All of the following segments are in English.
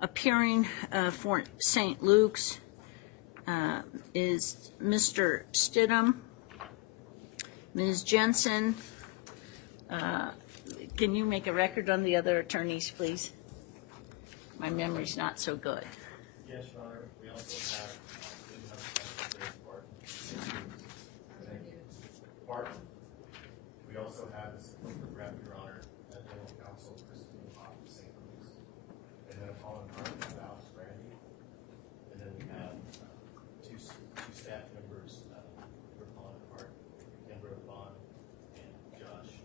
Appearing for St. Luke's is Mr. Stidham, Ms. Jensen. Can you make a record on the other attorneys, please? My memory's not so good. Yes, Your Honor. We also have Barton. We also have this rep, Your Honor, as General Counsel Christine Hoff of St. Louis. And then upon Martin of Alex Brandy. And then we have two staff members, Rapon Hart, Kendra Vaughn, and Josh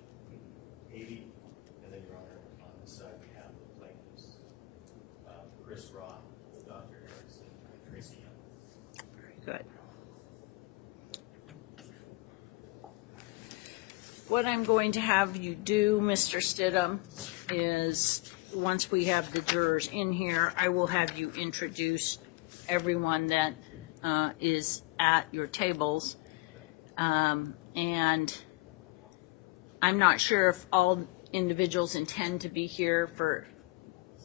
Beatty. And then, Your Honor, on this side we have the plaintiffs, Chris Roth, Dr. Erickson, and Tracy Young. Very good. What I'm going to have you do, Mr. Stidham, is once we have the jurors in here, I will have you introduce everyone that is at your tables. And I'm not sure if all individuals intend to be here for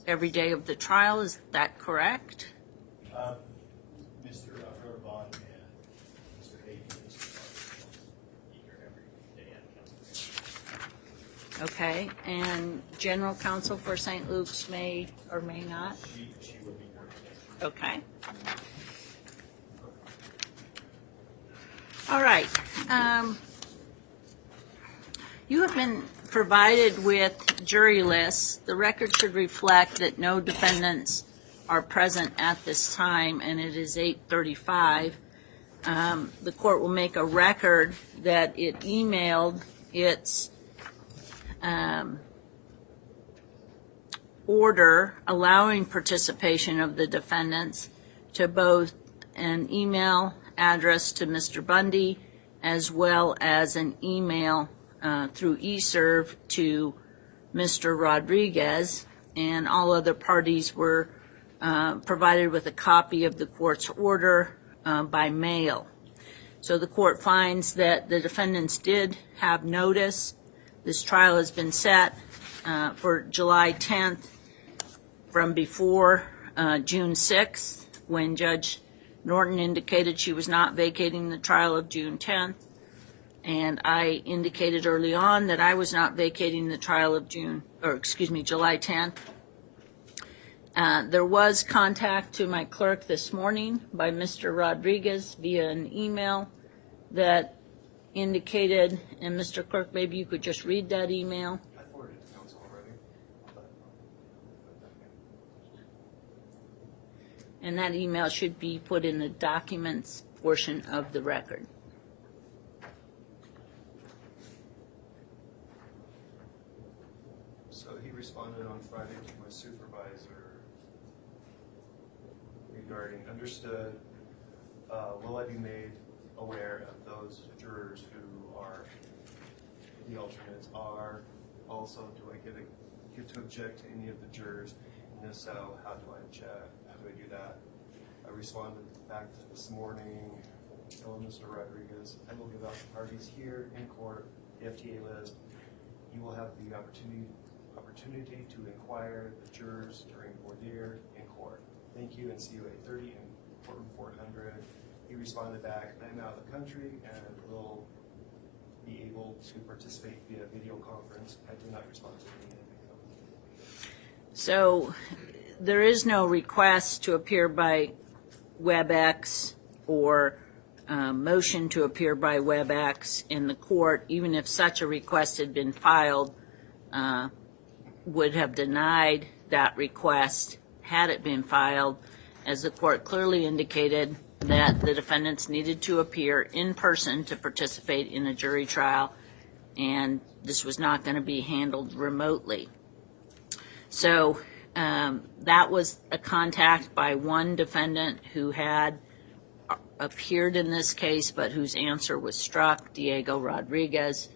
every day of the trial. Is that correct? Mr. Vaughn and Mr. Hayden and Mr. Barton will be here every day at counsel. Okay, and General Counsel for St. Luke's may or may not? She will be here. Okay. All right. You have been provided with jury lists. The record should reflect that no defendants are present at this time, and it is 8:35. The court will make a record that it emailed its order allowing participation of the defendants to both an email address to Mr. Bundy as well as an email through eServe to Mr. Rodriguez, and all other parties were provided with a copy of the court's order by mail. So the court finds that the defendants did have notice. This trial has been set for July 10th from before June 6th, when Judge Norton indicated she was not vacating the trial of June 10th. And I indicated early on that I was not vacating the trial of July 10th. There was contact to my clerk this morning by Mr. Rodriguez via an email that indicated, and Mr. Clerk, maybe you could just read that email. I forwarded it to counsel already. And that email should be put in the documents portion of the record. So he responded on Friday to my supervisor regarding, understood, will I be made aware of those jurors who are, the alternates are, also do I get to object to any of the jurors, and if so, how do I do that? I responded back this morning, telling Mr. Rodriguez, I will give out the parties here in court, the FTA list. You will have the opportunity to inquire the jurors during voir dire in court. Thank you, and see you at 8:30 in courtroom 400. He responded back, I'm out of the country and will be able to participate via video conference. I did not respond to anything. So there is no request to appear by WebEx or motion to appear by WebEx in the court, even if such a request had been filed, would have denied that request had it been filed, as the court clearly indicated that the defendants needed to appear in person to participate in a jury trial, and this was not going to be handled remotely. So that was a contact by one defendant who had appeared in this case, but whose answer was struck, Diego Rodriguez.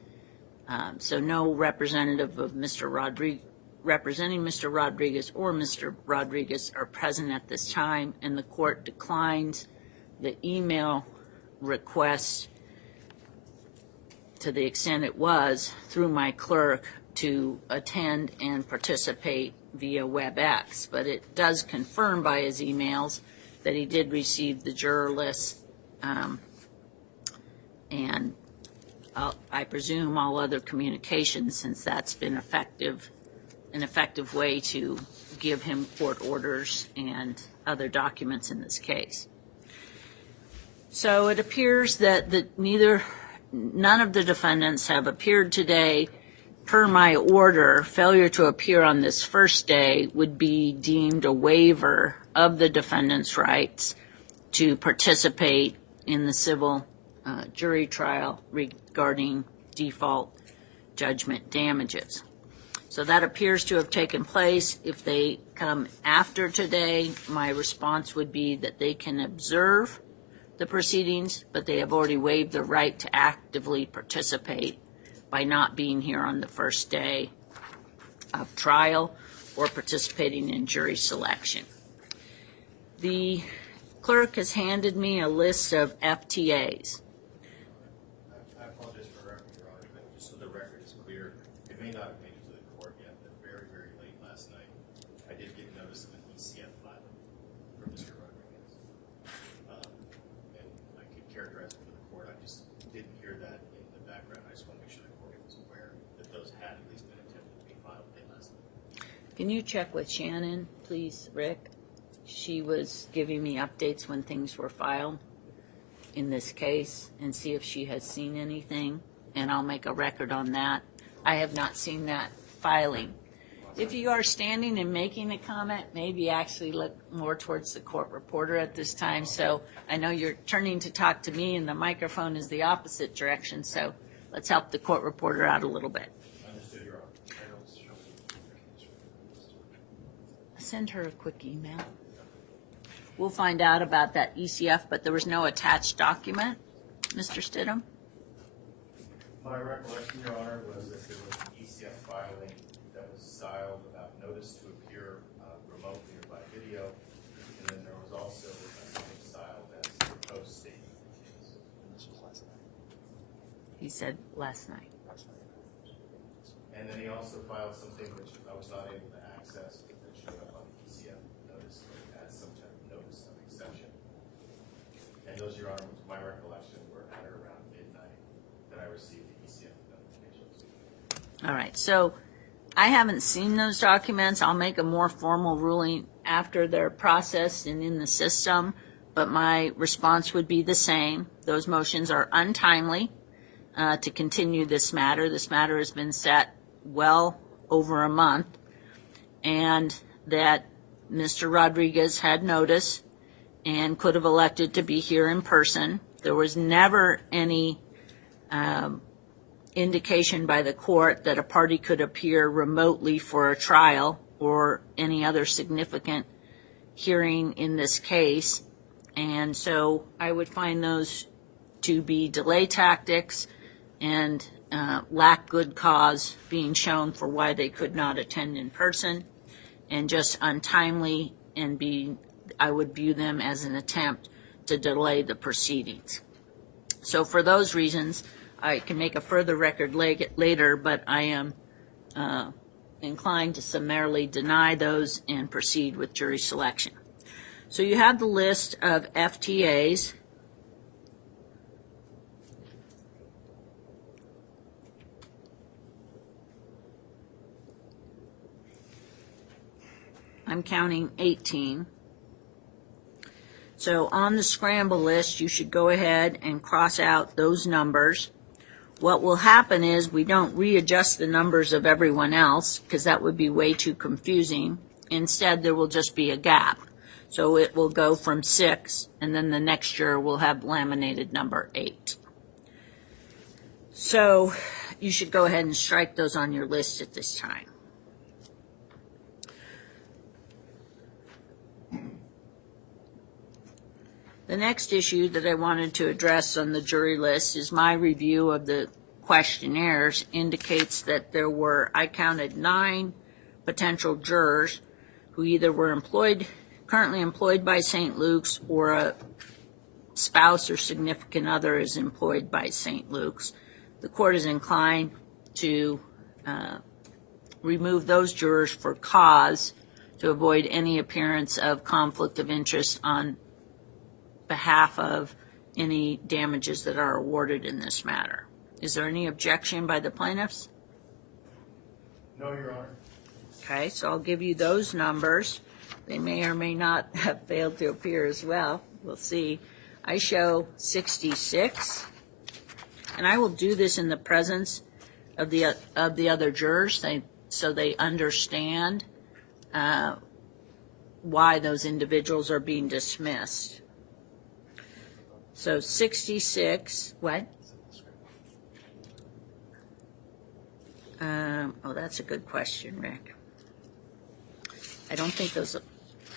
So no representative of representing Mr. Rodriguez or Mr. Rodriguez are present at this time, and the court declines the email request to the extent it was through my clerk to attend and participate via WebEx, but it does confirm by his emails that he did receive the juror list, and I presume all other communications, since that's been an effective way to give him court orders and other documents in this case. So it appears that none of the defendants have appeared today. Per my order, failure to appear on this first day would be deemed a waiver of the defendant's rights to participate in the civil jury trial regarding default judgment damages. So that appears to have taken place. If they come after today, my response would be that they can observe the proceedings, but they have already waived the right to actively participate by not being here on the first day of trial or participating in jury selection. The clerk has handed me a list of FTAs. I apologize for interrupting, Your Honor, but just so the record is clear, it may not have made it to the court yet, but very, very late last night, I did get notice of an ECF filing from Mr. Rodriguez. And I could characterize it for the court. I just didn't hear that in the background. I just want to make sure the court was aware that those had at least been attempted to be filed late last night. Can you check with Shannon, please, Rick? She was giving me updates when things were filed in this case, and see if she has seen anything, and I'll make a record on that. I have not seen that filing. If you are standing and making a comment, maybe actually look more towards the court reporter at this time. So I know you're turning to talk to me, and the microphone is the opposite direction, so let's help the court reporter out a little bit. Understood, Your Honor. Send her a quick email. We'll find out about that ECF, but there was no attached document, Mr. Stidham? My recollection, Your Honor, was that there was an ECF filing that was styled about notice to appear remotely or by video, and then there was also something styled as proposed statement. This was last night. He said last night. And then he also filed something which I was not able to access that showed up on the ECF notice as some type of notice of exception. And those, Your Honor, my recollection were at or around midnight that I received the ECF notifications. All right, so I haven't seen those documents. I'll make a more formal ruling after they're processed and in the system, but my response would be the same. Those motions are untimely to continue this matter. This matter has been set well over a month, and that Mr. Rodriguez had notice and could have elected to be here in person. There was never any indication by the court that a party could appear remotely for a trial or any other significant hearing in this case. And so I would find those to be delay tactics and lack good cause being shown for why they could not attend in person, and just untimely, and I would view them as an attempt to delay the proceedings. So for those reasons, I can make a further record later, but I am inclined to summarily deny those and proceed with jury selection. So you have the list of FTAs. I'm counting 18. So on the scramble list, you should go ahead and cross out those numbers. What will happen is we don't readjust the numbers of everyone else, because that would be way too confusing. Instead, there will just be a gap. So it will go from 6, and then the next year we'll have laminated number 8. So you should go ahead and strike those on your list at this time. The next issue that I wanted to address on the jury list is my review of the questionnaires indicates that there were, I counted 9 potential jurors who either were currently employed by St. Luke's, or a spouse or significant other is employed by St. Luke's. The court is inclined to remove those jurors for cause to avoid any appearance of conflict of interest on behalf of any damages that are awarded in this matter. Is there any objection by the plaintiffs? No, Your Honor. Okay, so I'll give you those numbers. They may or may not have failed to appear as well. We'll see. I show 66, and I will do this in the presence of the other jurors, so they understand why those individuals are being dismissed. So 66, what? Oh, that's a good question, Rick. I don't think those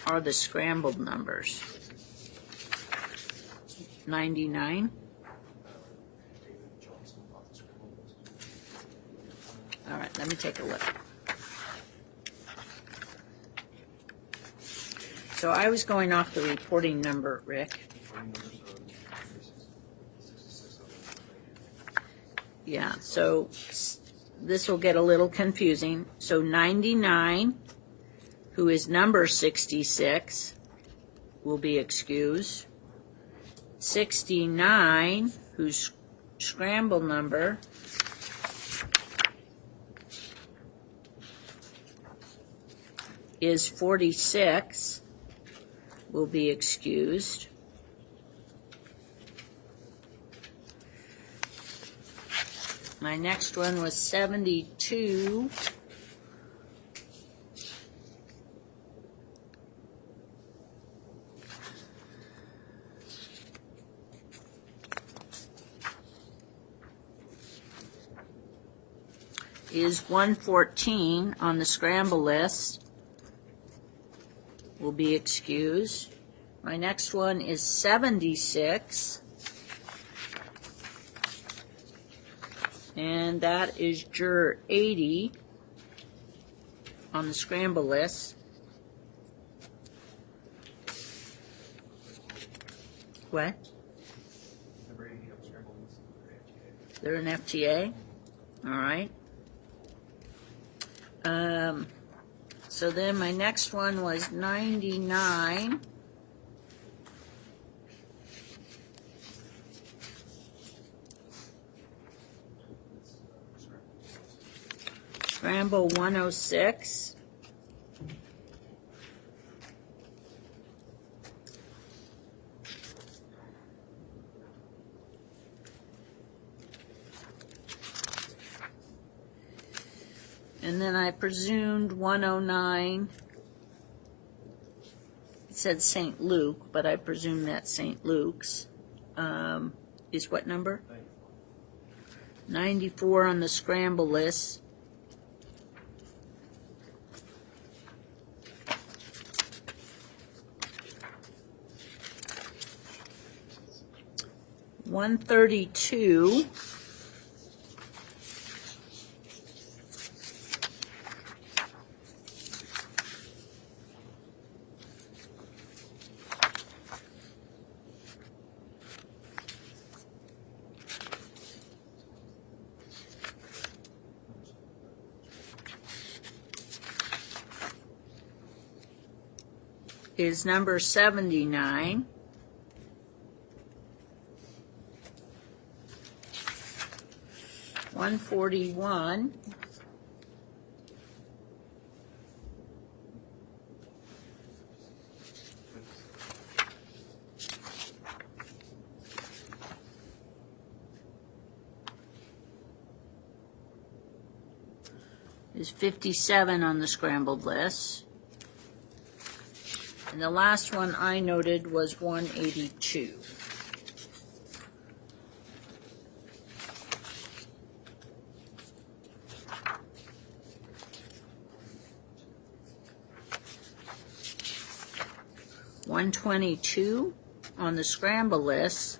are the scrambled numbers. 99? All right, let me take a look. So I was going off the reporting number, Rick. Yeah, so this will get a little confusing. So 99, who is number 66, will be excused. 69, whose scramble number is 46, will be excused. My next one was 72. Is 114 on the scramble list, will be excused. My next one is 76. And that is juror 80 on the scramble list. What? They're an FTA? All right. So then my next one was 99. Scramble 106. And then I presumed 109. It said St. Luke, but I presume that's St. Luke's. Is what number? 94 on the scramble list. $132. Is number 79. $141. Is 57 on the scrambled list. And the last one I noted was 182. $122 on the scramble list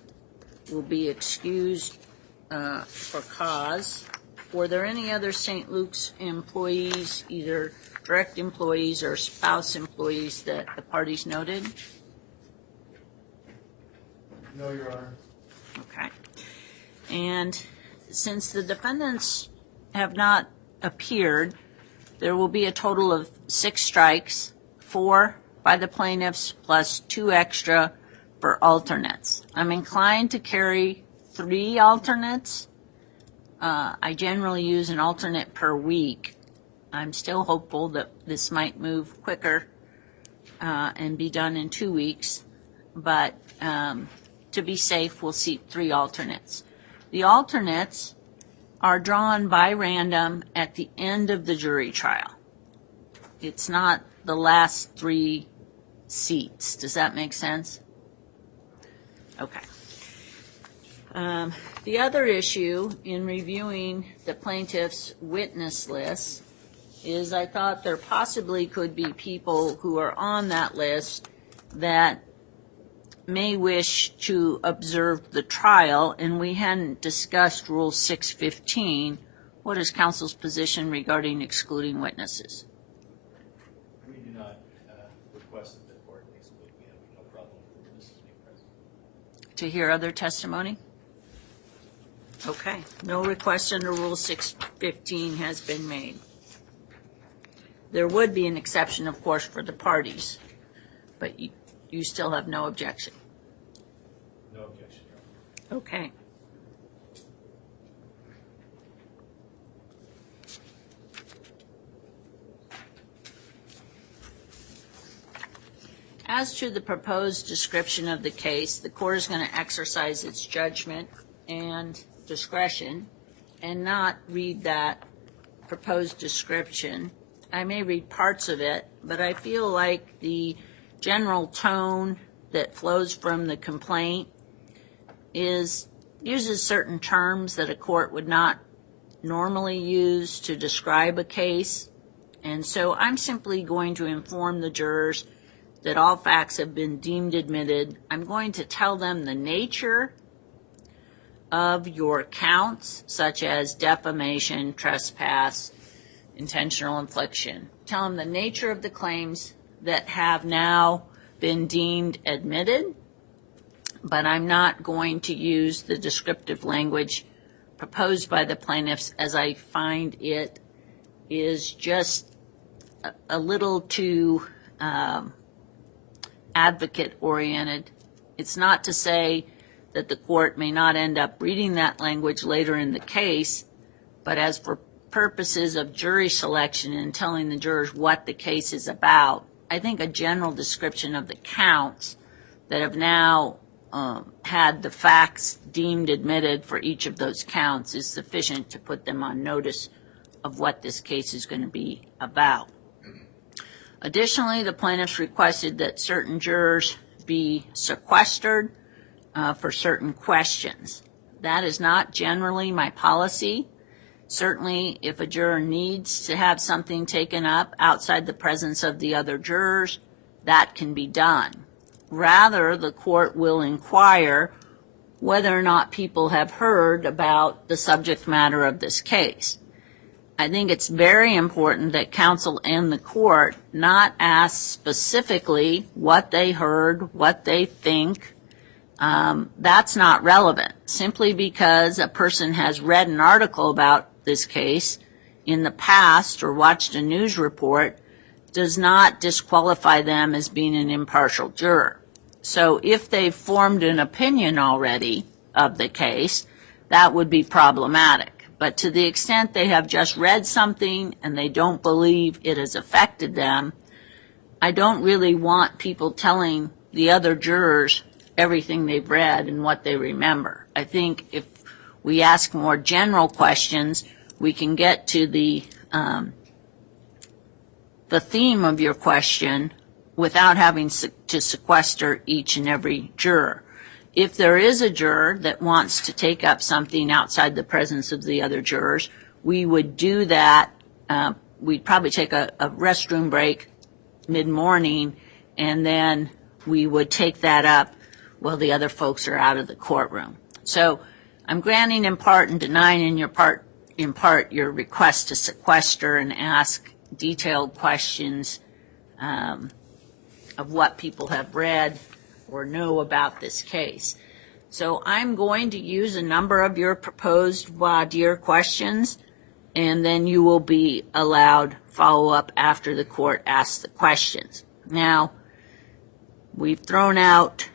will be excused for cause. Were there any other St. Luke's employees, either direct employees or spouse employees, that the parties noted? No, Your Honor. Okay. And since the defendants have not appeared, There will be a total of 6 strikes, 4 by the plaintiffs plus 2 extra for alternates. I'm inclined to carry 3 alternates. I generally use an alternate per week. I'm still hopeful that this might move quicker and be done in 2 weeks, but to be safe, we'll seat 3 alternates. The alternates are drawn by random at the end of the jury trial. It's not the last 3 seats. Does that make sense? Okay. The other issue in reviewing the plaintiff's witness list is I thought there possibly could be people who are on that list that may wish to observe the trial, and we hadn't discussed Rule 615. What is counsel's position regarding excluding witnesses? We do not request that the court exclude. We have no problem with witnesses being present. To hear other testimony? Okay. No request under Rule 615 has been made. There would be an exception, of course, for the parties, but you still have no objection. No objection, Your Honor. Okay. As to the proposed description of the case, the court is going to exercise its judgment and discretion and not read that proposed description. I may read parts of it, but I feel like the general tone that flows from the complaint uses certain terms that a court would not normally use to describe a case. And so I'm simply going to inform the jurors that all facts have been deemed admitted. I'm going to tell them the nature of your counts, such as defamation, trespass, intentional infliction. Tell them the nature of the claims that have now been deemed admitted, but I'm not going to use the descriptive language proposed by the plaintiffs, as I find it is just a little too advocate-oriented. It's not to say that the court may not end up reading that language later in the case, but as for purposes of jury selection and telling the jurors what the case is about, I think a general description of the counts that have now had the facts deemed admitted for each of those counts is sufficient to put them on notice of what this case is going to be about. Additionally, the plaintiffs requested that certain jurors be sequestered for certain questions. That is not generally my policy. Certainly, if a juror needs to have something taken up outside the presence of the other jurors, that can be done. Rather, the court will inquire whether or not people have heard about the subject matter of this case. I think it's very important that counsel and the court not ask specifically what they heard, what they think. That's not relevant. Simply because a person has read an article about this case in the past or watched a news report does not disqualify them as being an impartial juror. So if they've formed an opinion already of the case, that would be problematic. But to the extent they have just read something and they don't believe it has affected them, I don't really want people telling the other jurors everything they've read and what they remember. I think if we ask more general questions, we can get to the theme of your question without having to sequester each and every juror. If there is a juror that wants to take up something outside the presence of the other jurors, we would do that. We'd probably take a restroom break mid-morning, and then we would take that up while the other folks are out of the courtroom. So I'm granting in part and denying in part your request to sequester and ask detailed questions of what people have read or know about this case. So I'm going to use a number of your proposed voir dire questions, and then you will be allowed follow up after the court asks the questions. Now, we've thrown out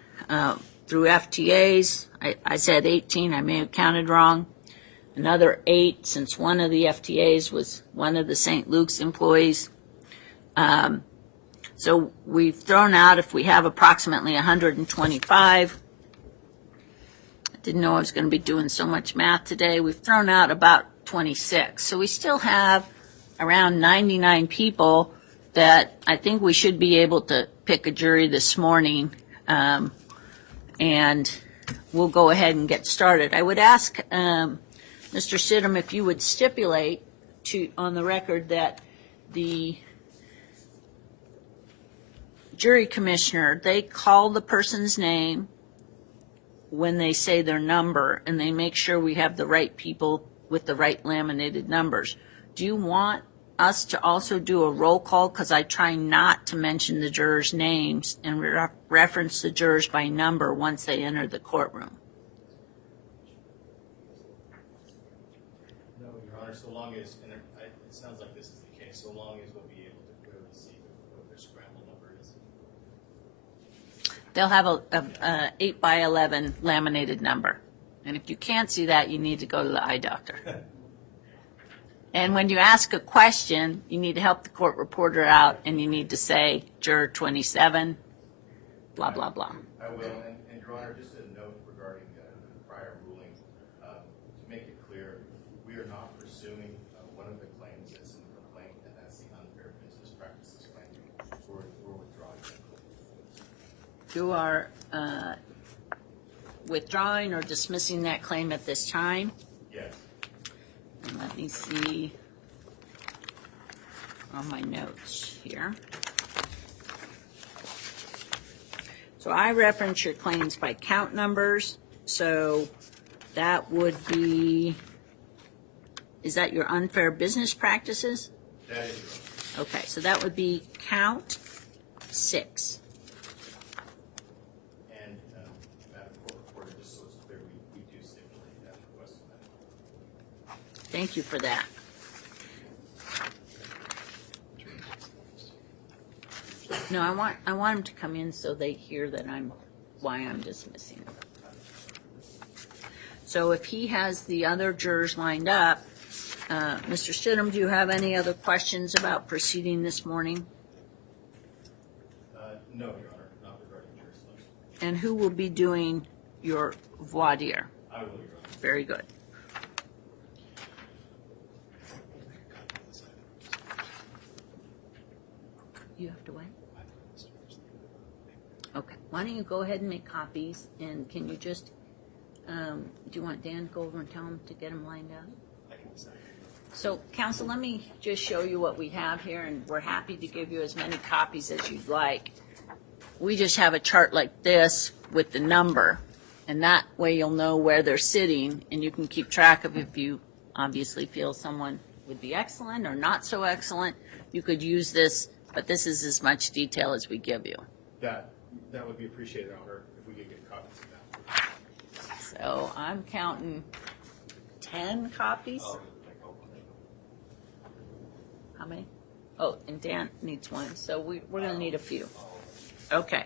through FTAs, I said 18, I may have counted wrong, another 8 since one of the FTAs was one of the St. Luke's employees. So we've thrown out, if we have approximately 125, I didn't know I was going to be doing so much math today, we've thrown out about 26. So we still have around 99 people that I think we should be able to pick a jury this morning, and we'll go ahead and get started. I would ask Mr. Stidham if you would stipulate on the record that the jury commissioner, they call the person's name when they say their number, and they make sure we have the right people with the right laminated numbers. Do you want us to also do a roll call? Because I try not to mention the jurors' names and reference the jurors by number once they enter the courtroom. No, Your Honor, so long as, and it sounds like this is the case, so long as we'll be able to clearly see what their scramble number is. They'll have a 8 by 11 laminated number. And if you can't see that, you need to go to the eye doctor. And when you ask a question, you need to help the court reporter out, and you need to say, juror 27, blah, blah, blah. I will, and Your Honor, just a note regarding the prior ruling, to make it clear, we are not pursuing one of the claims that's in the complaint, and that's the unfair business practices claim. We're withdrawing that claim. You are withdrawing or dismissing that claim at this time? Yes. And let me see on my notes here. So I reference your claims by count numbers. So that would be, is that your unfair business practices? That is wrong. Okay, so that would be count 6. And, Madam Court Reporter, just so it's clear, we do stipulate that request amendment. Thank you for that. No, I want them to come in so they hear that why I'm dismissing them. So if he has the other jurors lined up, Mr. Stidham, do you have any other questions about proceeding this morning? No, Your Honor, not regarding jury selection. And who will be doing your voir dire? I will, Your Honor. Very good. You have to wait? Okay. Why don't you go ahead and make copies, and can you just, do you want Dan to go over and tell him to get them lined up? So, counsel, let me just show you what we have here, and we're happy to give you as many copies as you'd like. We just have a chart like this with the number, and that way you'll know where they're sitting, and you can keep track of if you obviously feel someone would be excellent or not so excellent. You could use this, but this is as much detail as we give you. That would be appreciated, Your Honor, if we could get copies of that. So I'm counting 10 copies. How many? Oh, and Dan needs one, so we're going to need a few. Okay.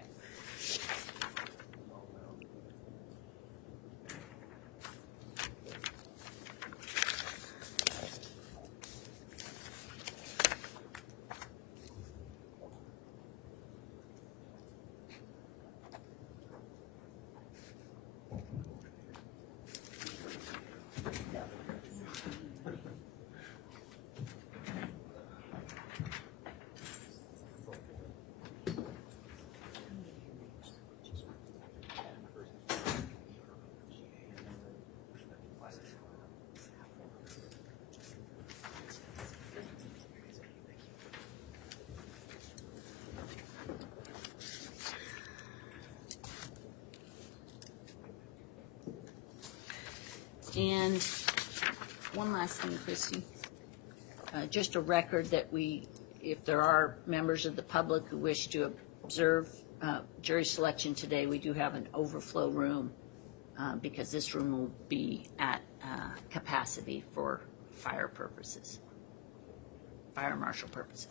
And one last thing, Christy. Just a record that if there are members of the public who wish to observe jury selection today, we do have an overflow room because this room will be at capacity for fire purposes. fire marshal purposes.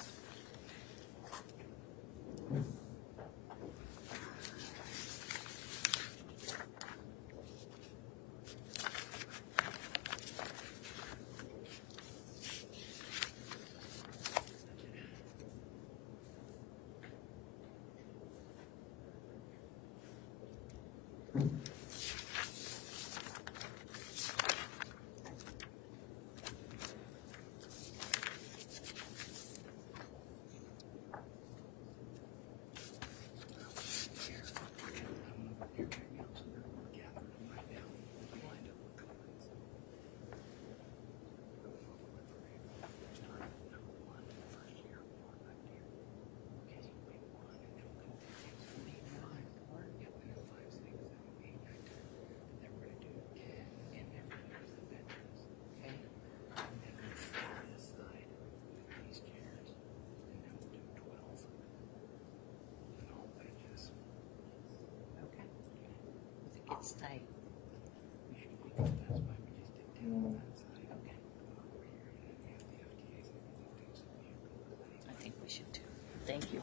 It's tight. I think we should too. Thank you.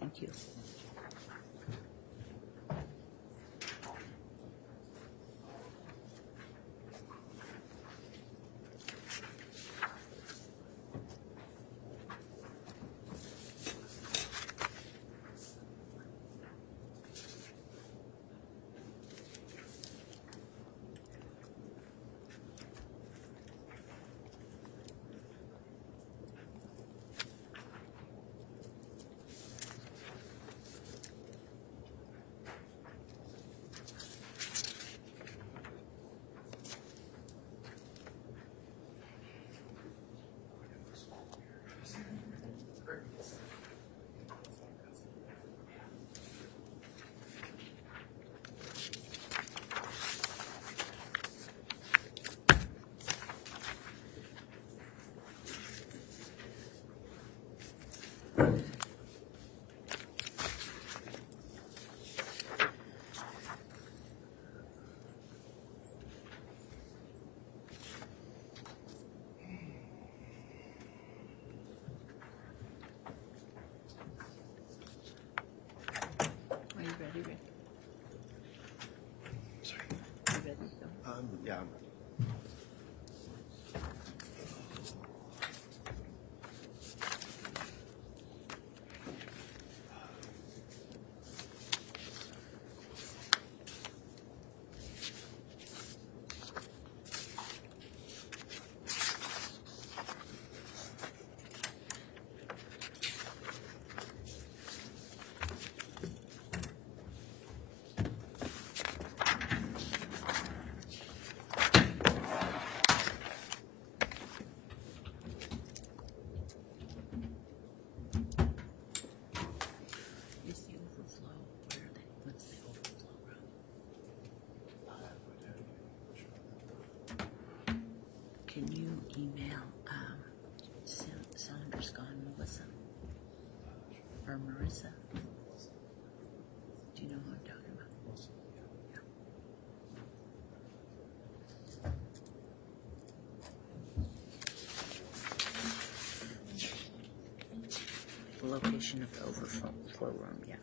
Thank you. location of the overflow room, yeah.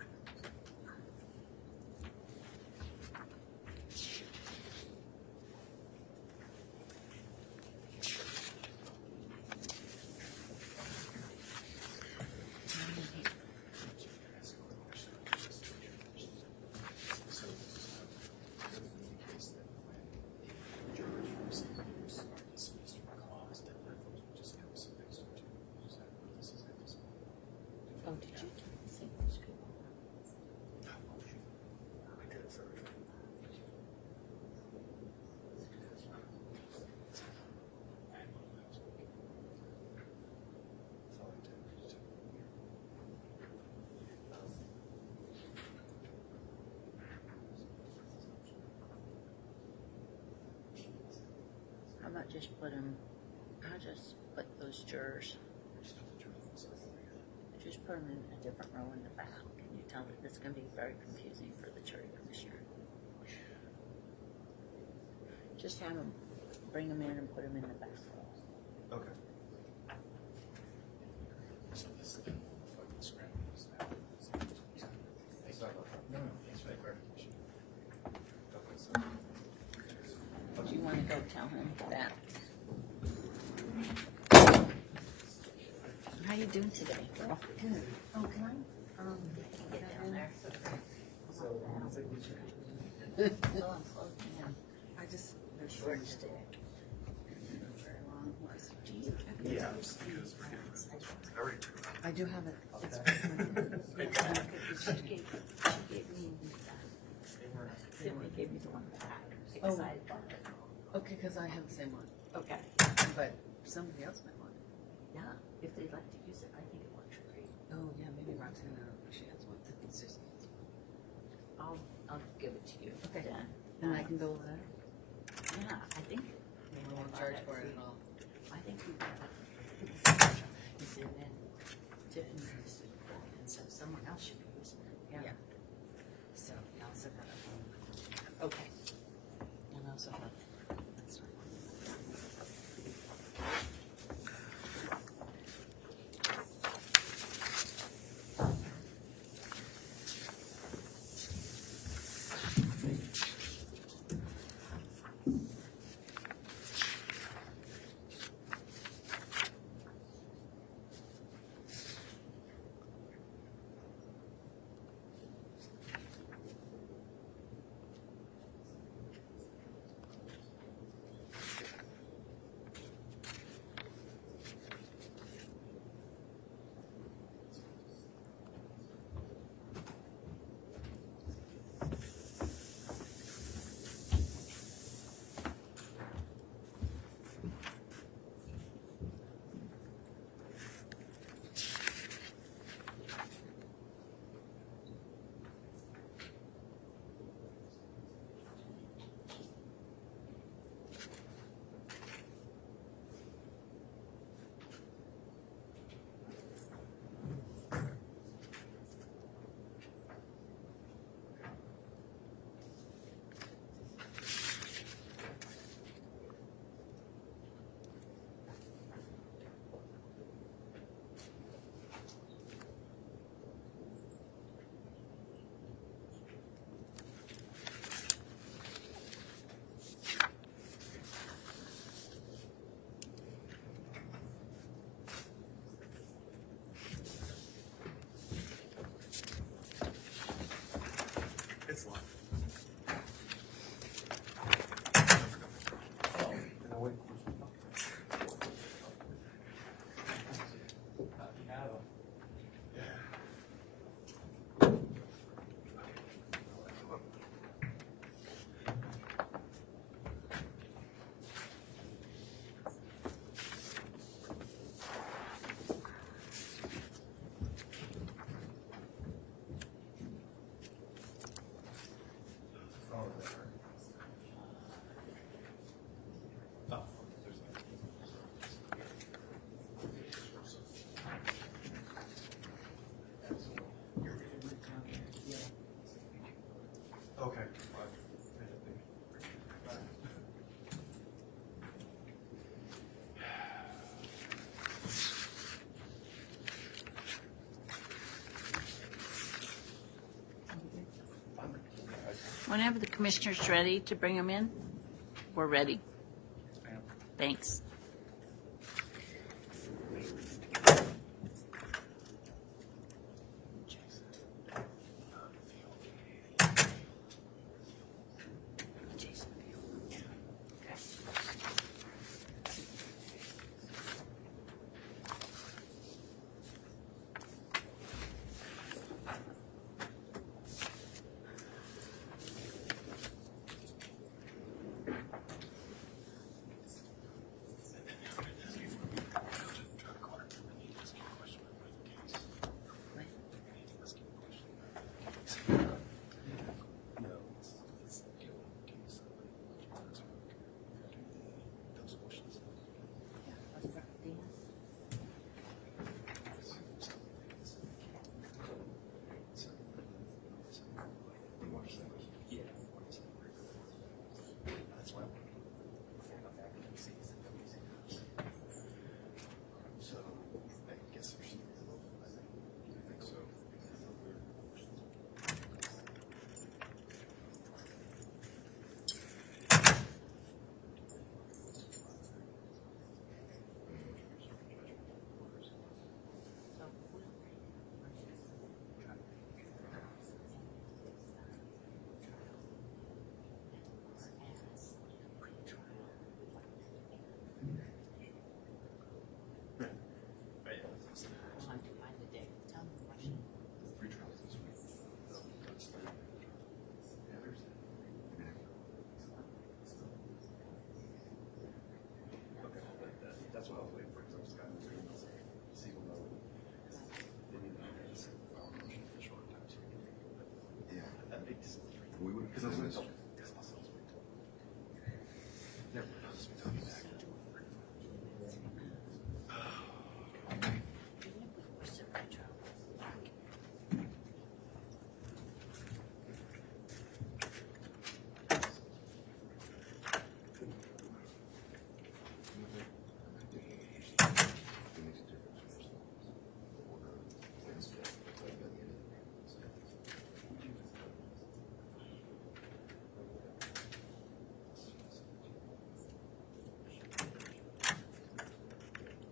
Oh, did you say those people? How about just put them, I'll just put those jurors, just put them in a different row in the back. Can you tell that it's going to be very confusing for the jury commissioner? Just have them, bring them in and put them in the back row. Okay. So this is the fucking scrap. No, thanks for that clarification. Do you want to go tell him that? How you doing today, girl? Good. Oh, can I? Get down there. Oh, I'm floating in. I just. Your short stick. Very long. Yeah. I do have it. It's She gave me Sydney gave me the one back because I bought it. okay, because I have the same one, Okay. but somebody else might want it. Yeah, if they'd like to use it, I think it works great. Oh, yeah, maybe Roxanne, I don't know if she has one. It's just, I'll give it to you. Okay. Then. and I can go with that. Yeah, I think. I won't charge for it at all. I think we got it. And then Tiffany used it, and so someone else should be using it. Yeah. So, yeah, I'll set that up. Okay. And I also have, that's fine. It's locked. Okay. Whenever the commissioner's ready to bring them in, we're ready. Thanks.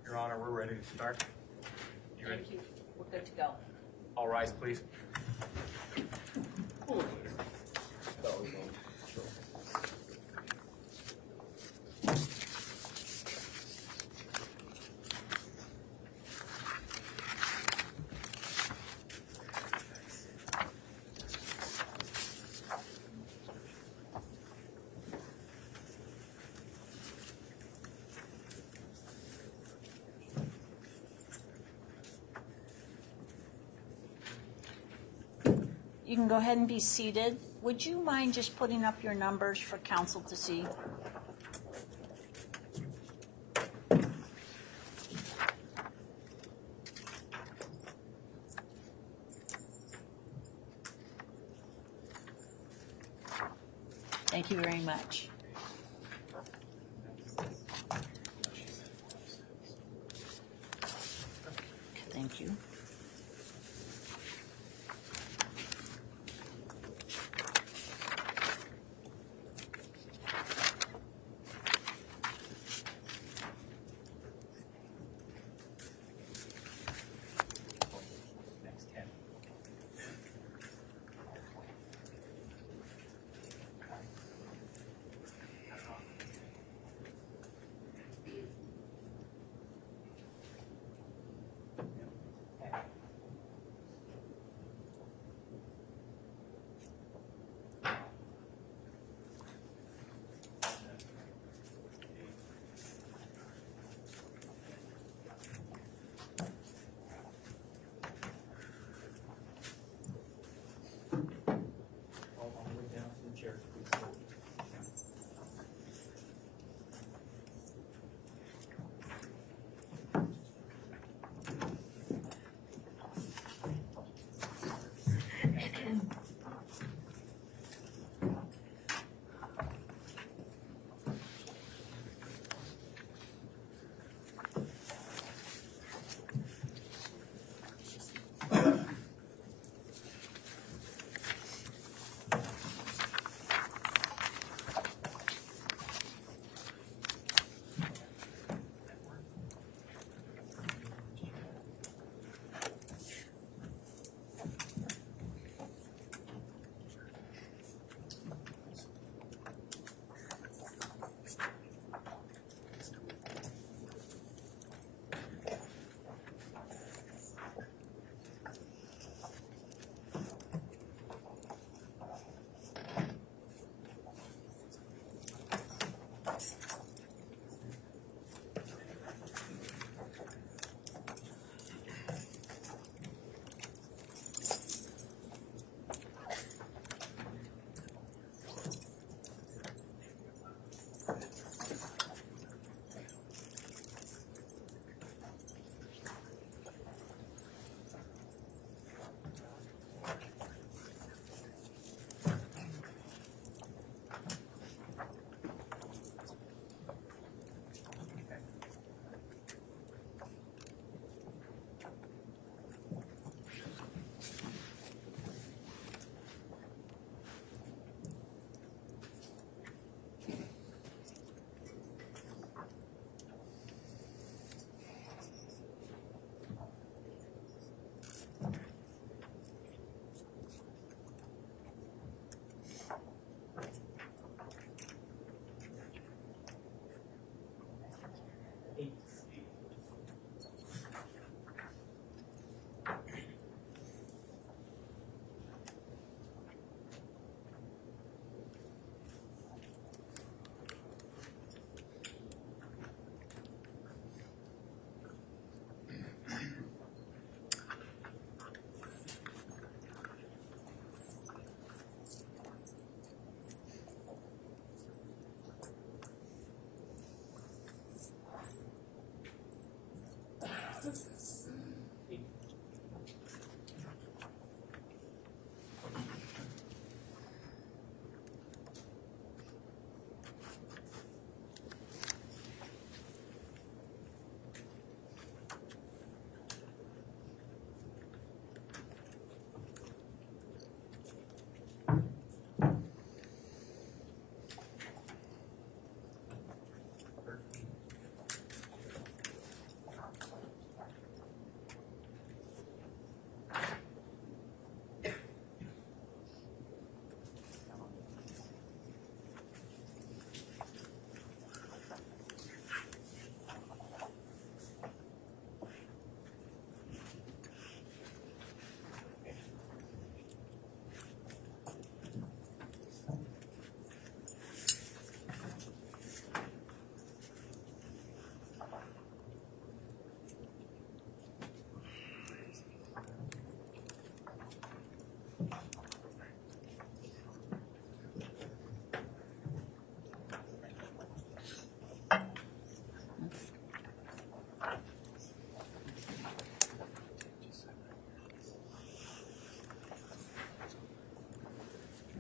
Your Honor, we're ready to start. You ready? Thank you. We're good to go. All rise, please. You can go ahead and be seated. Would you mind just putting up your numbers for council to see? Thank you very much. Thank you. Next 10.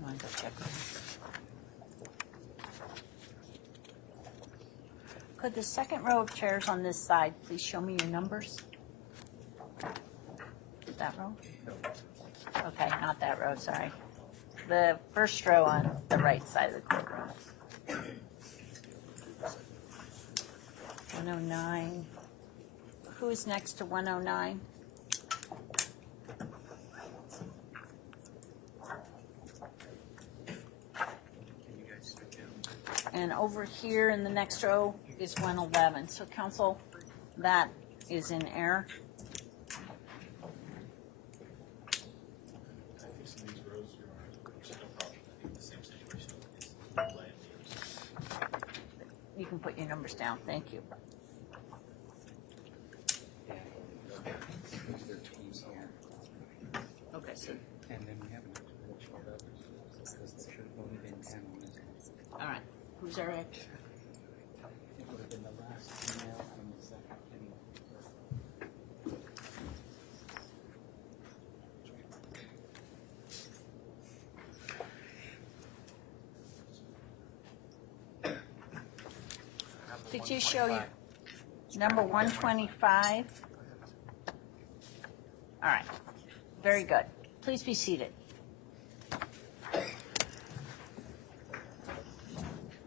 want to go check that? Could the second row of chairs on this side please show me your numbers? That row? Okay, not that row, sorry. The first row on the right side of the courtroom. 109. Who's next to 109? And over here in the next row is 111. So, counsel, that is in error. I think some of these rows, Your Honor, there's no problem. I think the same situation is land use. You can put your numbers down. Thank you. Okay, so, And then we have an extra 12 others, because there should have only been 10 on this one. all right. Who's our extra? It would have been the last email and the second email. Could you show you number 125? All right. Very good. Please be seated.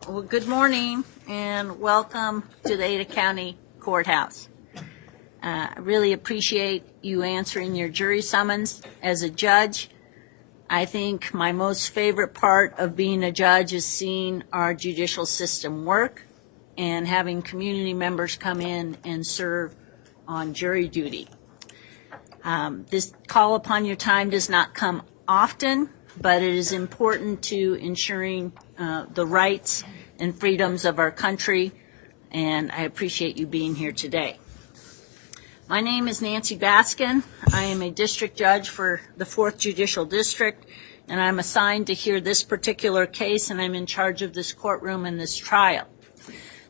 Well, good morning and welcome to the Ada County Courthouse. I really appreciate you answering your jury summons. As a judge, I think my most favorite part of being a judge is seeing our judicial system work and having community members come in and serve on jury duty. This call upon your time does not come often, but it is important to ensuring the rights and freedoms of our country, and I appreciate you being here today. My name is Nancy Baskin. I am a district judge for the 4th Judicial District, and I'm assigned to hear this particular case, and I'm in charge of this courtroom and this trial.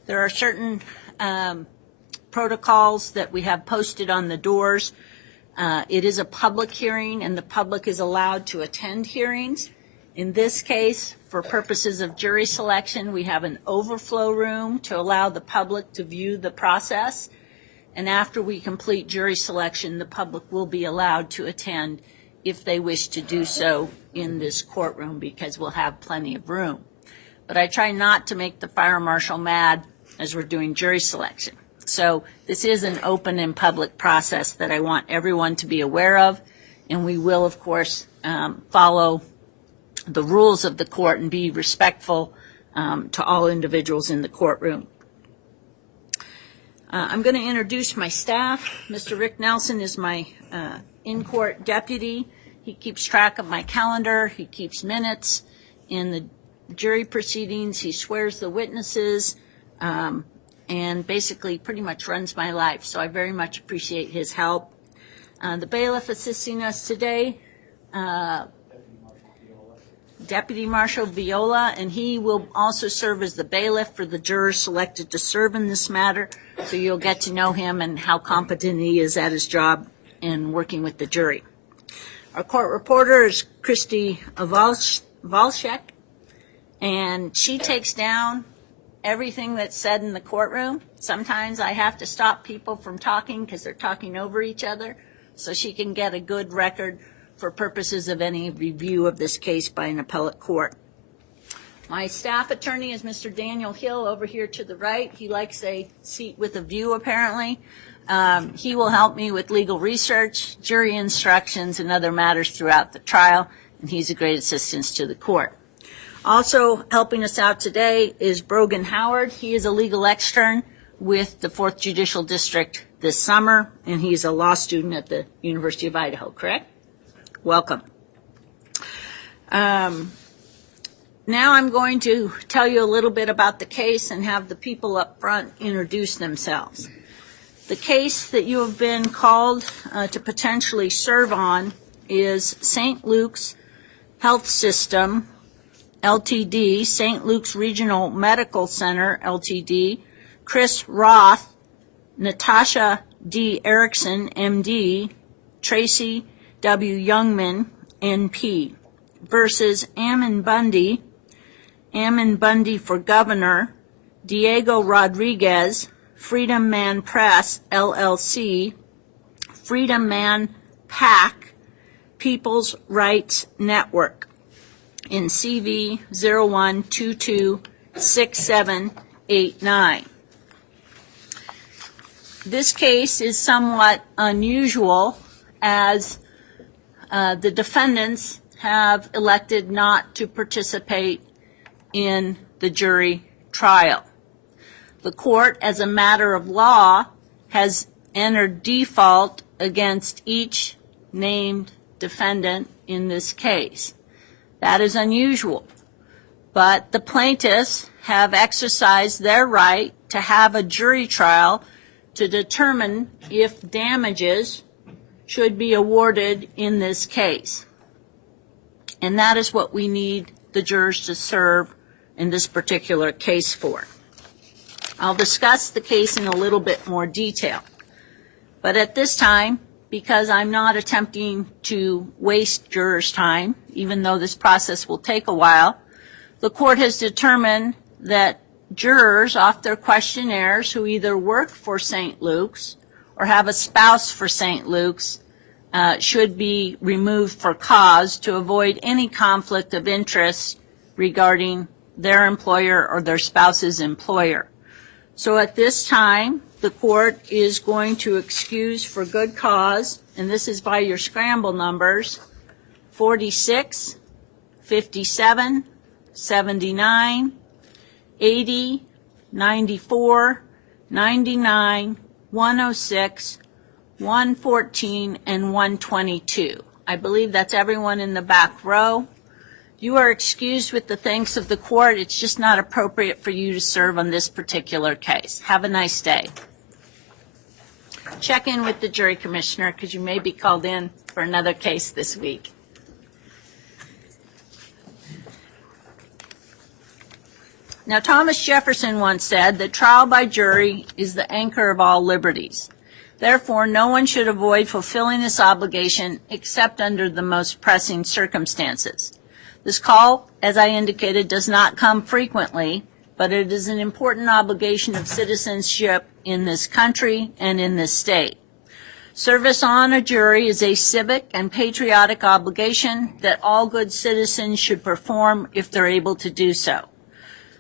There are certain protocols that we have posted on the doors. It is a public hearing, and the public is allowed to attend hearings. In this case, for purposes of jury selection, we have an overflow room to allow the public to view the process. And after we complete jury selection, the public will be allowed to attend if they wish to do so in this courtroom, because we'll have plenty of room. But I try not to make the fire marshal mad as we're doing jury selection. So this is an open and public process that I want everyone to be aware of, and we will, of course, follow the rules of the court and be respectful to all individuals in the courtroom. I'm going to introduce my staff. Mr. Rick Nelson is my in-court deputy. He keeps track of my calendar. He keeps minutes in the jury proceedings. He swears the witnesses. And basically pretty much runs my life, so I very much appreciate his help. The bailiff assisting us today, Deputy Marshal Viola, and he will also serve as the bailiff for the jurors selected to serve in this matter, so you'll get to know him and how competent he is at his job in working with the jury. Our court reporter is Christy Valshek, and she takes down everything that's said in the courtroom. Sometimes I have to stop people from talking because they're talking over each other, so she can get a good record for purposes of any review of this case by an appellate court. My staff attorney is Mr. Daniel Hill over here to the right. He likes a seat with a view, apparently. He will help me with legal research, jury instructions, and other matters throughout the trial, and he's a great assistance to the court. Also helping us out today is Brogan Howard. He is a legal extern with the 4th Judicial District this summer, and he's a law student at the University of Idaho, correct? Welcome. Now I'm going to tell you a little bit about the case and have the people up front introduce themselves. The case that you have been called to potentially serve on is St. Luke's Health System, Ltd., St. Luke's Regional Medical Center, Ltd., Chris Roth, Natasha D. Erickson, MD, Tracy W. Youngman, NP, versus Ammon Bundy for governor, Diego Rodriguez, Freedom Man Press, LLC, Freedom Man PAC, People's Rights Network, in CV 01226789. This case is somewhat unusual as the defendants have elected not to participate in the jury trial. The court, as a matter of law, has entered default against each named defendant in this case. That is unusual, but the plaintiffs have exercised their right to have a jury trial to determine if damages should be awarded in this case. And that is what we need the jurors to serve in this particular case for. I'll discuss the case in a little bit more detail. But at this time, because I'm not attempting to waste jurors' time, even though this process will take a while, the court has determined that jurors off their questionnaires who either work for St. Luke's or have a spouse for St. Luke's should be removed for cause to avoid any conflict of interest regarding their employer or their spouse's employer. So at this time, the court is going to excuse for good cause, and this is by your scramble numbers, 46, 57, 79, 80, 94, 99, 106, 114, and 122. I believe that's everyone in the back row. You are excused with the thanks of the court. It's just not appropriate for you to serve on this particular case. Have a nice day. Check in with the jury commissioner because you may be called in for another case this week. Now, Thomas Jefferson once said that trial by jury is the anchor of all liberties. Therefore, no one should avoid fulfilling this obligation except under the most pressing circumstances. This call, as I indicated, does not come frequently, but it is an important obligation of citizenship in this country and in this state. Service on a jury is a civic and patriotic obligation that all good citizens should perform if they're able to do so.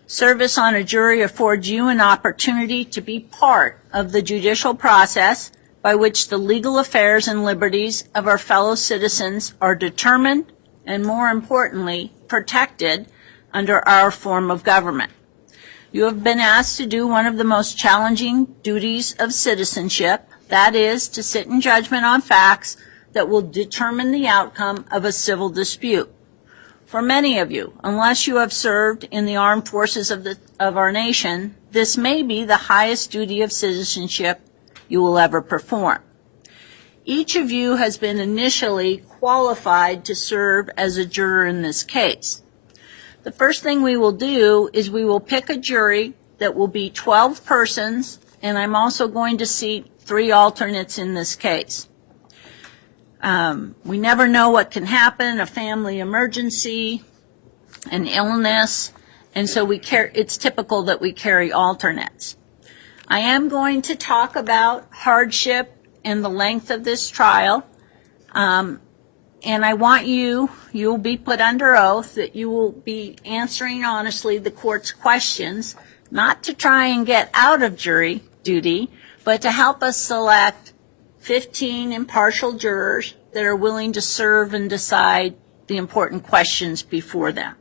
Service on a jury affords you an opportunity to be part of the judicial process by which the legal affairs and liberties of our fellow citizens are determined and, more importantly, protected under our form of government. You have been asked to do one of the most challenging duties of citizenship, that is, to sit in judgment on facts that will determine the outcome of a civil dispute. For many of you, unless you have served in the armed forces of our nation, this may be the highest duty of citizenship you will ever perform. Each of you has been initially qualified to serve as a juror in this case. The first thing we will do is we will pick a jury that will be 12 persons, and I'm also going to seat 3 alternates in this case. We never know what can happen, a family emergency, an illness, and so it's typical that we carry alternates. I am going to talk about hardship and the length of this trial, and I want you'll be put under oath that you will be answering honestly the court's questions, not to try and get out of jury duty, but to help us select 15 impartial jurors that are willing to serve and decide the important questions before them.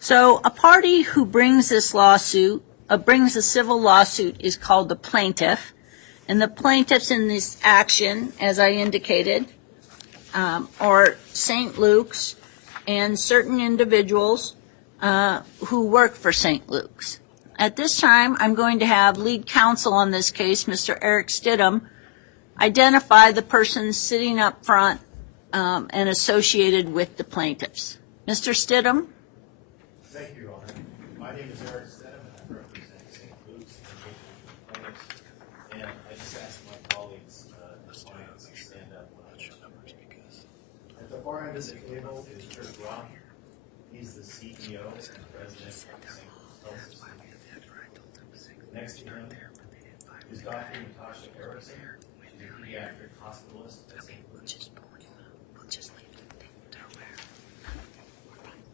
So a party who brings this lawsuit, brings a civil lawsuit, is called the plaintiff. And the plaintiffs in this action, as I indicated, are St. Luke's and certain individuals who work for St. Luke's. At this time, I'm going to have lead counsel on this case, Mr. Eric Stidham, identify the persons sitting up front and associated with the plaintiffs. Mr. Stidham? Thank you, Your Honor. My name is Eric Stedham, and I represent St. Luke's and plaintiffs. And I just asked my colleagues this morning to stand up when I show numbers because at the far end of the table is Chris Roth. He's the CEO and president of the St. Louis Health System. Next to him is Dr. Natasha Erickson. She's a pediatric hospitalist at St. Louis.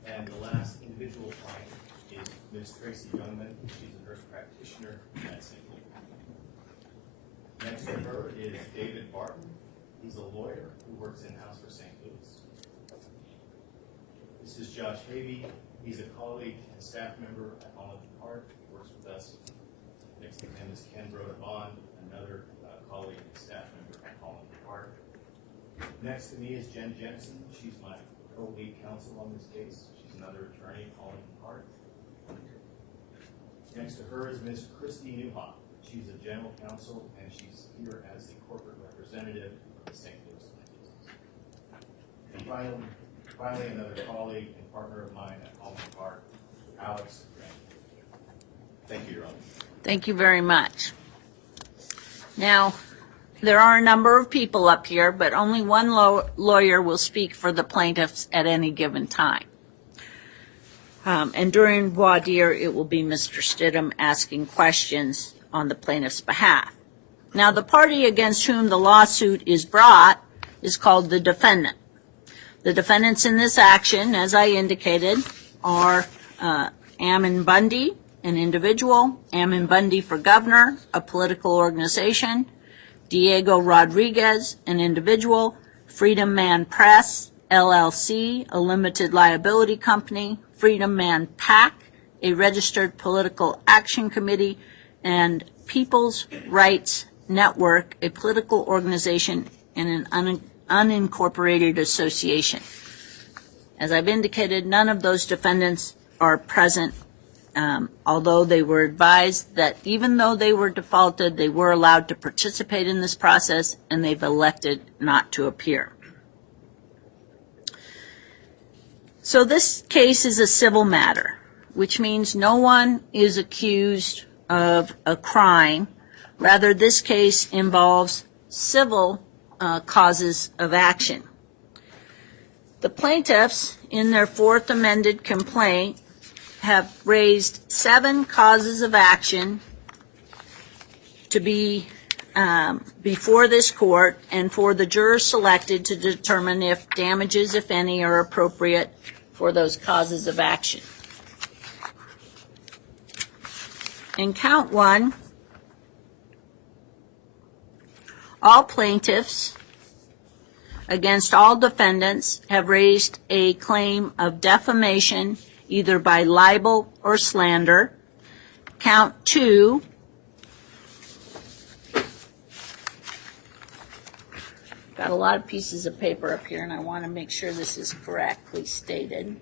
And the last individual client is Ms. Tracy Youngman. She's a nurse practitioner at St. Louis. Next to her is David Barton. He's a lawyer who works in-house for St. Louis. This is Josh Havey. He's a colleague and staff member at Holland Park. He works with us. Next to him is Ken Brodebon, another colleague and staff member at Holland Park. Next to me is Jen Jensen. She's my co-lead counsel on this case. She's another attorney at Holland Park. Next to her is Ms. Christy Newhoff. She's a general counsel, and she's here as the corporate representative of the St. Louis business. And finally, another colleague and partner of mine at Holland Park, Alex Grant. Thank you, Your Honor. Thank you very much. Now, there are a number of people up here, but only one lawyer will speak for the plaintiffs at any given time. And during voir dire, it will be Mr. Stidham asking questions on the plaintiff's behalf. Now, the party against whom the lawsuit is brought is called the defendant. The defendants in this action, as I indicated, are Ammon Bundy, an individual, Ammon Bundy for governor, a political organization, Diego Rodriguez, an individual, Freedom Man Press, LLC, a limited liability company, Freedom Man PAC, a registered political action committee, and People's Rights Network, a political organization and an unincorporated association. As I've indicated, none of those defendants are present, although they were advised that even though they were defaulted, they were allowed to participate in this process, and they've elected not to appear. So this case is a civil matter, which means no one is accused of a crime. Rather, this case involves civil causes of action. The plaintiffs, in their fourth amended complaint, have raised 7 causes of action to be before this court and for the jurors selected to determine if damages, if any, are appropriate for those causes of action. In count 1, all plaintiffs against all defendants have raised a claim of defamation, either by libel or slander. Count 2, got a lot of pieces of paper up here, and I want to make sure this is correctly stated.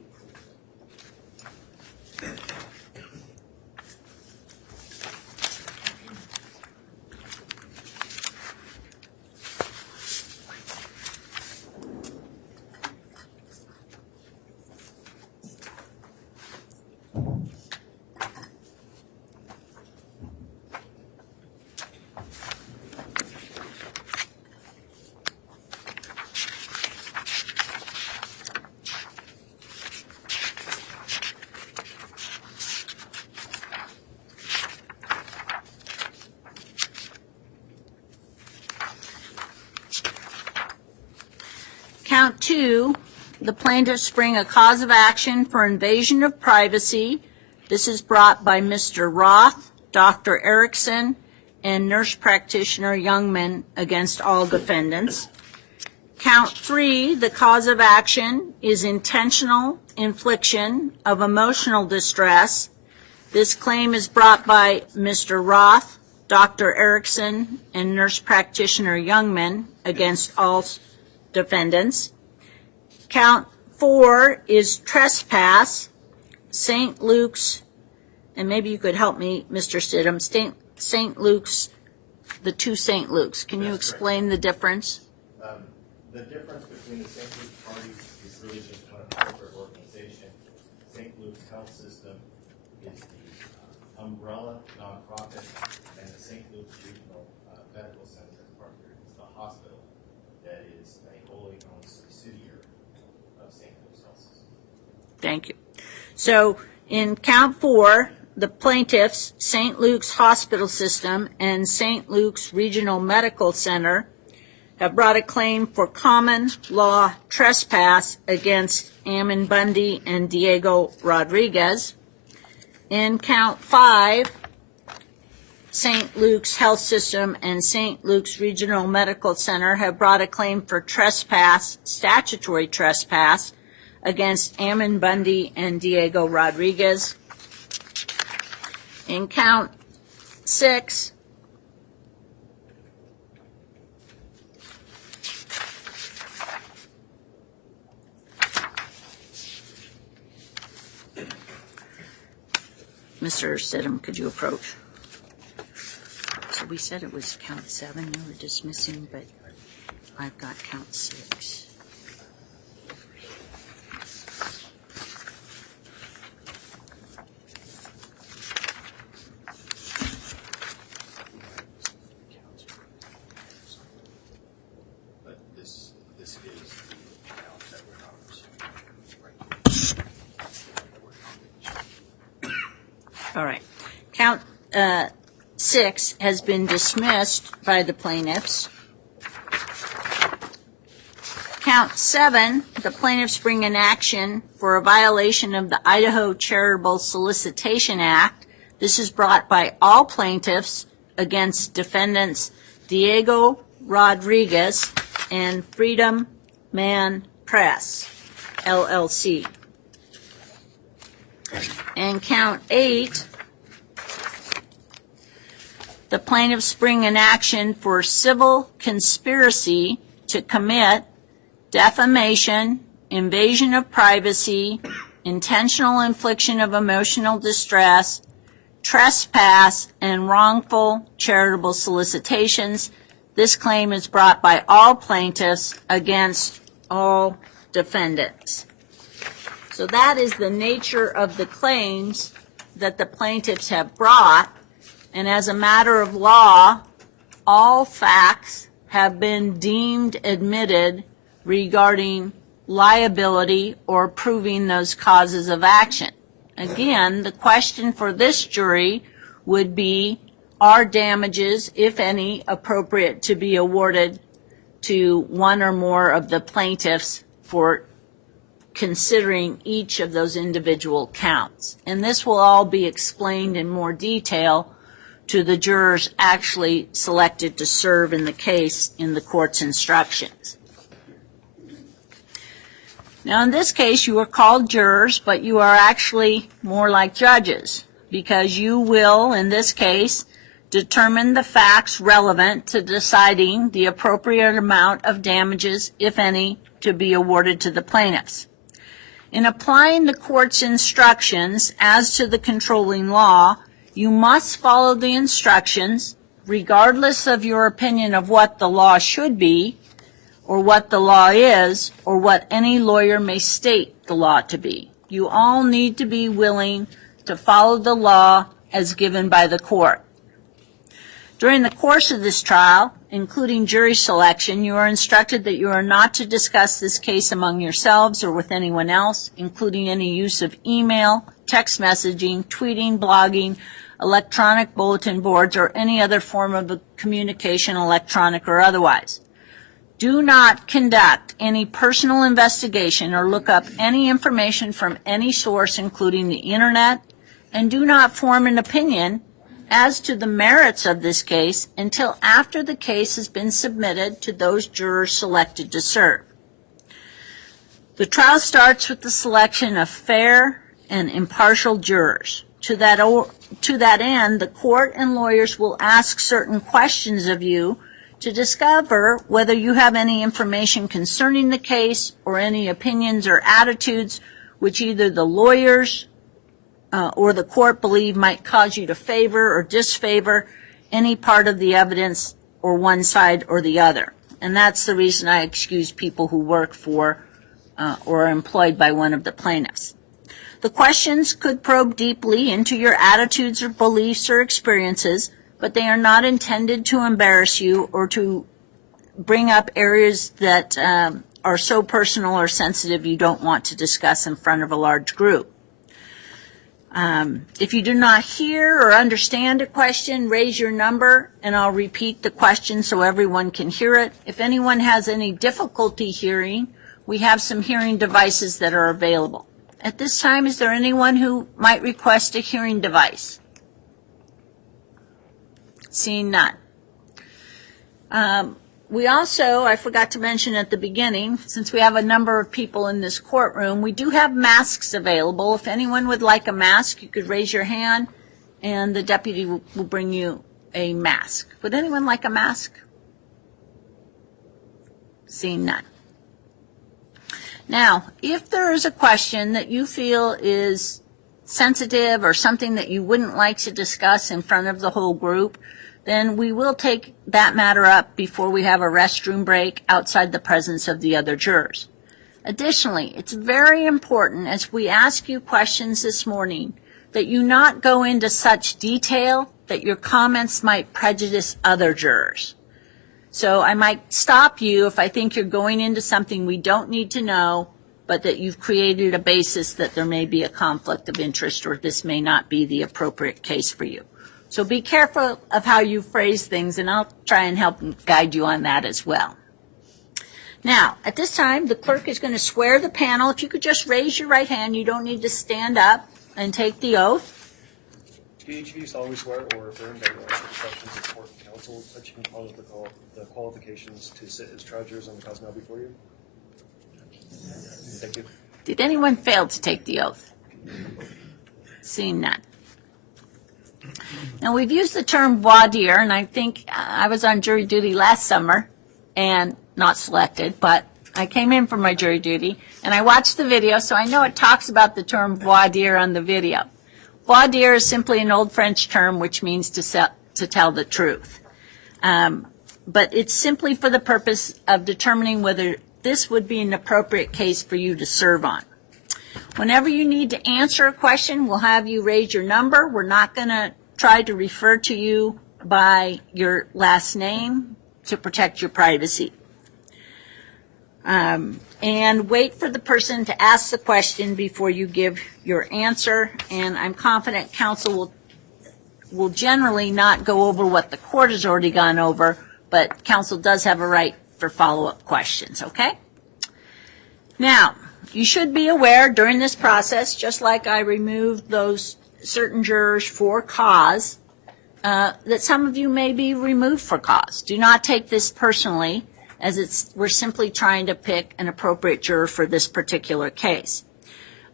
Count 2, the plaintiffs bring a cause of action for invasion of privacy. This is brought by Mr. Roth, Dr. Erickson, and nurse practitioner Youngman against all defendants. Count 3, the cause of action is intentional infliction of emotional distress. This claim is brought by Mr. Roth, Dr. Erickson, and nurse practitioner Youngman against all defendants. Count 4 is trespass. St. Luke's, and maybe you could help me, Mr. Stidham, St. Luke's, the 2 St. Luke's. Can you explain the difference? The difference between the St. Luke's parties is really just one corporate organization. St. Luke's Health System is the umbrella nonprofit, and the St. Luke's Regional Medical Center is the hospital that is a wholly owned subsidiary Thank you. So in count 4, the plaintiffs, St. Luke's Hospital System and St. Luke's Regional Medical Center, have brought a claim for common law trespass against Ammon Bundy and Diego Rodriguez. In count 5, St. Luke's Health System and St. Luke's Regional Medical Center have brought a claim for trespass, statutory trespass, against Ammon Bundy and Diego Rodriguez. In count 6, Mr. Stidham, could you approach? So we said it was count 7 you were dismissing, but I've got count 6. But this is the count that we're not pursuing right. All right. Count 6 has been dismissed by the plaintiffs. Count 7, the plaintiffs bring an action for a violation of the Idaho Charitable Solicitation Act. This is brought by all plaintiffs against defendants Diego Rodriguez and Freedom Man Press, LLC. And count 8, the plaintiffs bring an action for civil conspiracy to commit defamation, invasion of privacy, intentional infliction of emotional distress, trespass, and wrongful charitable solicitations. This claim is brought by all plaintiffs against all defendants. So that is the nature of the claims that the plaintiffs have brought, and as a matter of law, all facts have been deemed admitted regarding liability or proving those causes of action. Again, the question for this jury would be, are damages, if any, appropriate to be awarded to one or more of the plaintiffs for considering each of those individual counts? And this will all be explained in more detail to the jurors actually selected to serve in the case in the court's instructions. Now, in this case, you are called jurors, but you are actually more like judges, because you will, in this case, determine the facts relevant to deciding the appropriate amount of damages, if any, to be awarded to the plaintiffs. In applying the court's instructions as to the controlling law, you must follow the instructions regardless of your opinion of what the law should be, or what the law is, or what any lawyer may state the law to be. You all need to be willing to follow the law as given by the court. During the course of this trial, including jury selection, you are instructed that you are not to discuss this case among yourselves or with anyone else, including any use of email, text messaging, tweeting, blogging, electronic bulletin boards, or any other form of communication, electronic or otherwise. Do not conduct any personal investigation or look up any information from any source, including the internet, and do not form an opinion as to the merits of this case until after the case has been submitted to those jurors selected to serve. The trial starts with the selection of fair and impartial jurors. To that end, the court and lawyers will ask certain questions of you to discover whether you have any information concerning the case or any opinions or attitudes which either the lawyers or the court believe might cause you to favor or disfavor any part of the evidence or one side or the other. And that's the reason I excuse people who work for or are employed by one of the plaintiffs. The questions could probe deeply into your attitudes or beliefs or experiences, but they are not intended to embarrass you or to bring up areas that are so personal or sensitive you don't want to discuss in front of a large group. If you do not hear or understand a question, raise your number and I'll repeat the question so everyone can hear it. If anyone has any difficulty hearing, we have some hearing devices that are available. At this time, is there anyone who might request a hearing device? Seeing none. We also, I forgot to mention at the beginning, since we have a number of people in this courtroom, we do have masks available. If anyone would like a mask, you could raise your hand and the deputy will bring you a mask. Would anyone like a mask? Seeing none. Now, if there is a question that you feel is sensitive or something that you wouldn't like to discuss in front of the whole group, then we will take that matter up before we have a restroom break outside the presence of the other jurors. Additionally, it's very important as we ask you questions this morning that you not go into such detail that your comments might prejudice other jurors. So I might stop you if I think you're going into something we don't need to know, but that you've created a basis that there may be a conflict of interest or this may not be the appropriate case for you. So be careful of how you phrase things, and I'll try and help guide you on that as well. Now, at this time, the clerk is going to swear the panel. If you could just raise your right hand, you don't need to stand up and take the oath. Do each of you solemnly swear or affirm that you will answer the questions of court counsel, touching upon the qualifications to sit as trial jurors on the cause now before you? Thank you. Did anyone fail to take the oath? Seeing none. Now, we've used the term voir dire, and I think I was on jury duty last summer and not selected, but I came in for my jury duty, and I watched the video, so I know it talks about the term voir dire on the video. Voir dire is simply an old French term which means to tell the truth. But it's simply for the purpose of determining whether this would be an appropriate case for you to serve on. Whenever you need to answer a question, we'll have you raise your number. We're not going to try to refer to you by your last name to protect your privacy. And wait for the person to ask the question before you give your answer. And I'm confident counsel will generally not go over what the court has already gone over, but counsel does have a right for follow-up questions, okay? Now, you should be aware during this process, just like I removed those certain jurors for cause, that some of you may be removed for cause. Do not take this personally, as we're simply trying to pick an appropriate juror for this particular case.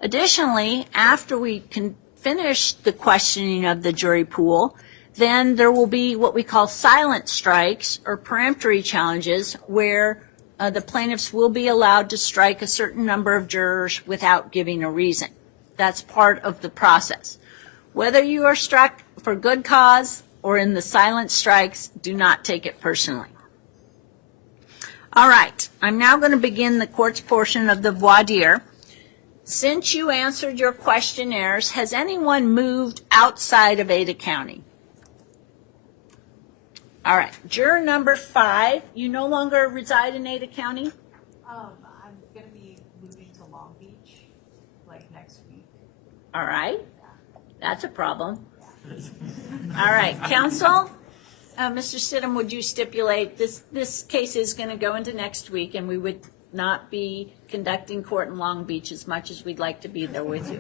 Additionally, after we can finish the questioning of the jury pool, then there will be what we call silent strikes or peremptory challenges where the plaintiffs will be allowed to strike a certain number of jurors without giving a reason. That's part of the process. Whether you are struck for good cause or in the silent strikes, do not take it personally. All right, I'm now going to begin the court's portion of the voir dire. Since you answered your questionnaires, has anyone moved outside of Ada County? All right, juror number 5, you no longer reside in Ada County? I'm going to be moving to Long Beach, like next week. All right, that's a problem. All right, counsel, Mr. Stidham, would you stipulate this case is going to go into next week, and we would not be conducting court in Long Beach as much as we'd like to be there with you.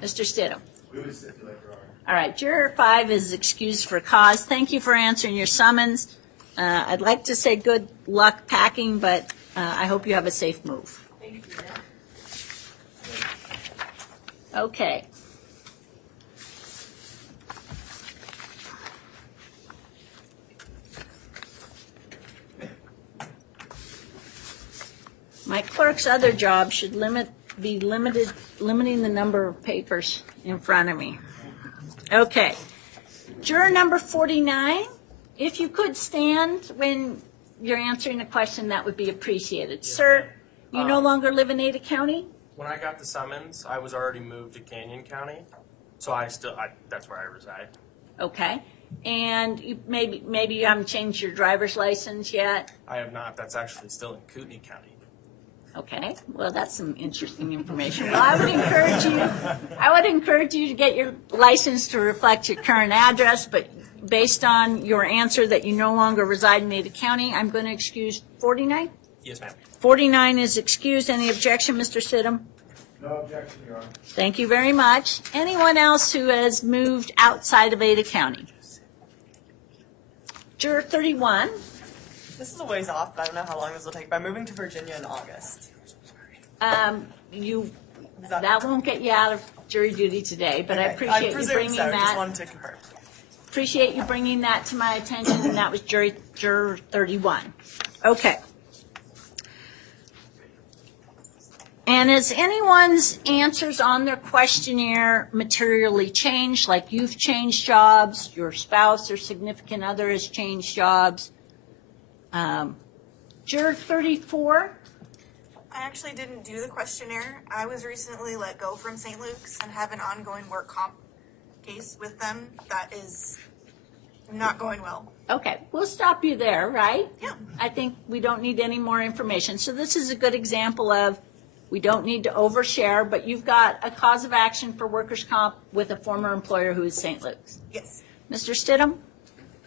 Mr. Stidham. We would stipulate, Your Honor. All right, juror 5 is excused for cause. Thank you for answering your summons. I'd like to say good luck packing, but I hope you have a safe move. Thank you. Okay. My clerk's other job should limiting the number of papers in front of me. Okay. Juror number 49, if you could stand when you're answering a question, that would be appreciated. Yes, Sir, you no ma'am. longer live in Ada County? When I got the summons, I was already moved to Canyon County, so that's where I reside. Okay. And you, maybe you haven't changed your driver's license yet? I have not. That's actually still in Kootenai County. Okay, well, that's some interesting information. Well, I would encourage you to get your license to reflect your current address, but based on your answer that you no longer reside in Ada County, I'm going to excuse 49? Yes, ma'am. 49 is excused. Any objection, Mr. Sidham? No objection, Your Honor. Thank you very much. Anyone else who has moved outside of Ada County? Juror 31. This is a ways off, but I don't know how long this will take. But I'm moving to Virginia in August. That won't get you out of jury duty today, but I appreciate you bringing so. Just that. wanted to confirm. Appreciate you bringing that to my attention, and that was juror 31. Okay. And has anyone's answers on their questionnaire materially changed, like you've changed jobs, your spouse or significant other has changed jobs? Juror 34. I actually didn't do the questionnaire. I was recently let go from St. Luke's and have an ongoing work comp case with them that is not going well. Okay, we'll stop you there, right? Yeah. I think we don't need any more information. So this is a good example of we don't need to overshare, but you've got a cause of action for workers' comp with a former employer who is St. Luke's. Yes. Mr. Stidham?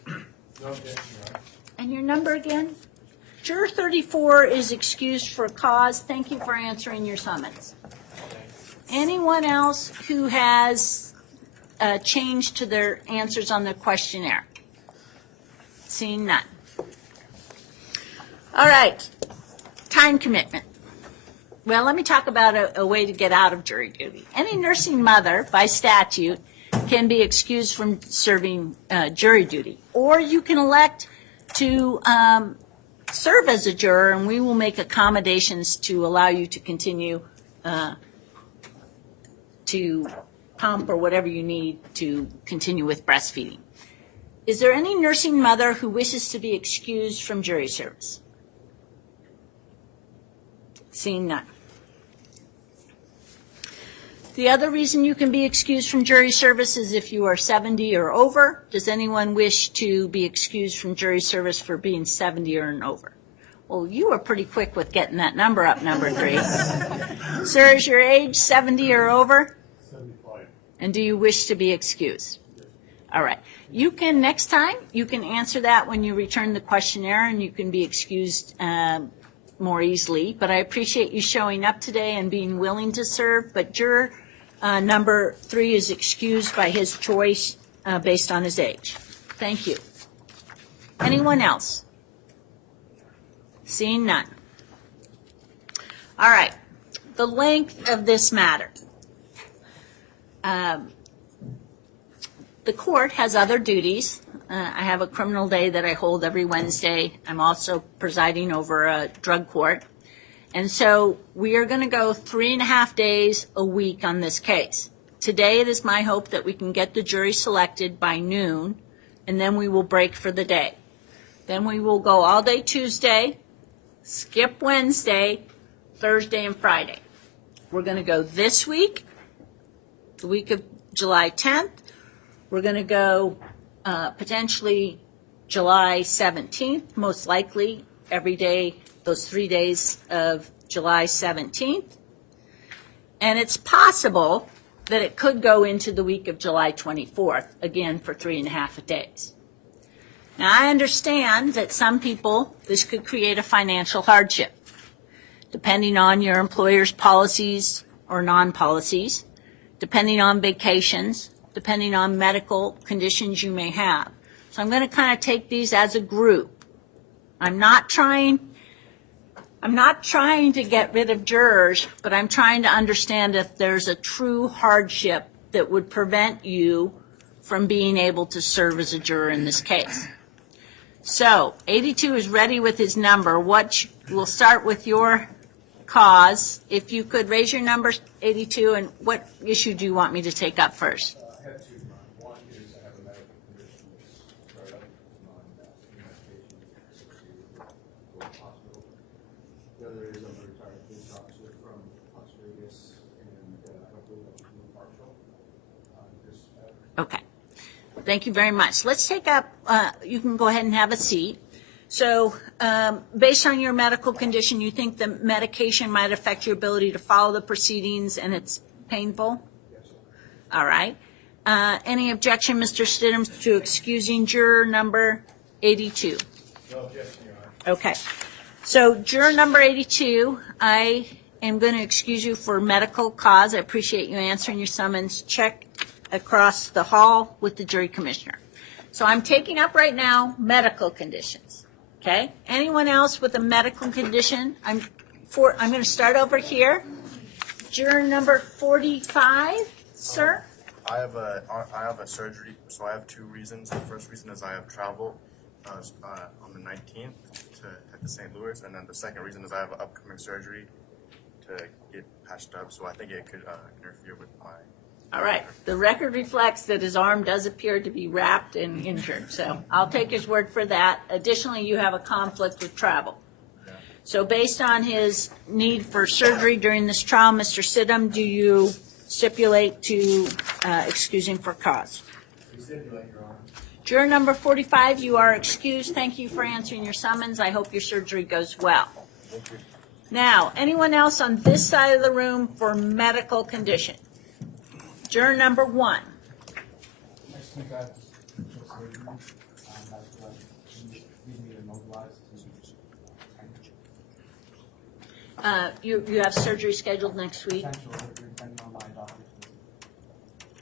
No objection, Your Honor. And your number again? Juror 34 is excused for cause. Thank you for answering your summons. Anyone else who has changed to their answers on the questionnaire? Seeing none. All right. Time commitment. Well, let me talk about a way to get out of jury duty. Any nursing mother, by statute, can be excused from serving jury duty. Or you can elect to serve as a juror, and we will make accommodations to allow you to continue to pump or whatever you need to continue with breastfeeding. Is there any nursing mother who wishes to be excused from jury service? Seeing none. The other reason you can be excused from jury service is if you are 70 or over. Does anyone wish to be excused from jury service for being 70 or and over? Well, you were pretty quick with getting that number up, number 3. Sir, is your age 70 or over? 75. And do you wish to be excused? Yes. All right. You can, next time, you can answer that when you return the questionnaire, and you can be excused more easily. But I appreciate you showing up today and being willing to serve. But juror number 3 is excused by his choice based on his age. Thank you. Anyone else? Seeing none. All right. The length of this matter. The court has other duties. I have a criminal day that I hold every Wednesday. I'm also presiding over a drug court. And so we are going to go 3.5 days a week on this case. Today it is my hope that we can get the jury selected by noon, and then we will break for the day. Then we will go all day Tuesday, skip Wednesday, Thursday, and Friday. We're going to go this week, the week of July 10th. We're going to go potentially July 17th, most likely every day, those 3 days of July 17th. And it's possible that it could go into the week of July 24th, again for 3.5 days. Now, I understand that some people, this could create a financial hardship, depending on your employer's policies or non-policies, depending on vacations, depending on medical conditions you may have. So I'm going to kind of take these as a group. I'm not trying to get rid of jurors, but I'm trying to understand if there's a true hardship that would prevent you from being able to serve as a juror in this case. So 82 is ready with his number. We'll start with your cause. If you could raise your number, 82, and what issue do you want me to take up first? I have 2. One is I have a medical condition that's right up non-medication to go to the hospital. The other is I'm a retired police officer from Las Vegas, and hopefully that will be partial on this matter. Okay. Thank you very much. Let's take up, you can go ahead and have a seat. So, based on your medical condition, you think the medication might affect your ability to follow the proceedings and it's painful? All right. Any objection, Mr. Stidham, to excusing juror number 82? No objection, Your Honor. Okay. So juror number 82, I am going to excuse you for medical cause. I appreciate you answering your summons. Check across the hall with the jury commissioner. So I'm taking up right now medical conditions. Okay? Anyone else with a medical condition? I'm going to start over here. Juror number 45, sir. I have a surgery, so I have two reasons. The first reason is I have travel on the 19th to head to St. Louis, and then the second reason is I have an upcoming surgery to get patched up, so I think it could interfere with my... All right. The record reflects that his arm does appear to be wrapped and injured, so I'll take his word for that. Additionally, you have a conflict with travel. Yeah. So based on his need for surgery during this trial, Mr. Stidham, do you stipulate to excusing for cause? We stipulate, Your Honor. Juror number 45, you are excused. Thank you for answering your summons. I hope your surgery goes well. Thank you. Now, anyone else on this side of the room for medical condition? Juror number 1. Next week I have surgery. That's what leads me to mobilize to You have surgery scheduled next week? potential surgery depending on my doctor's visit.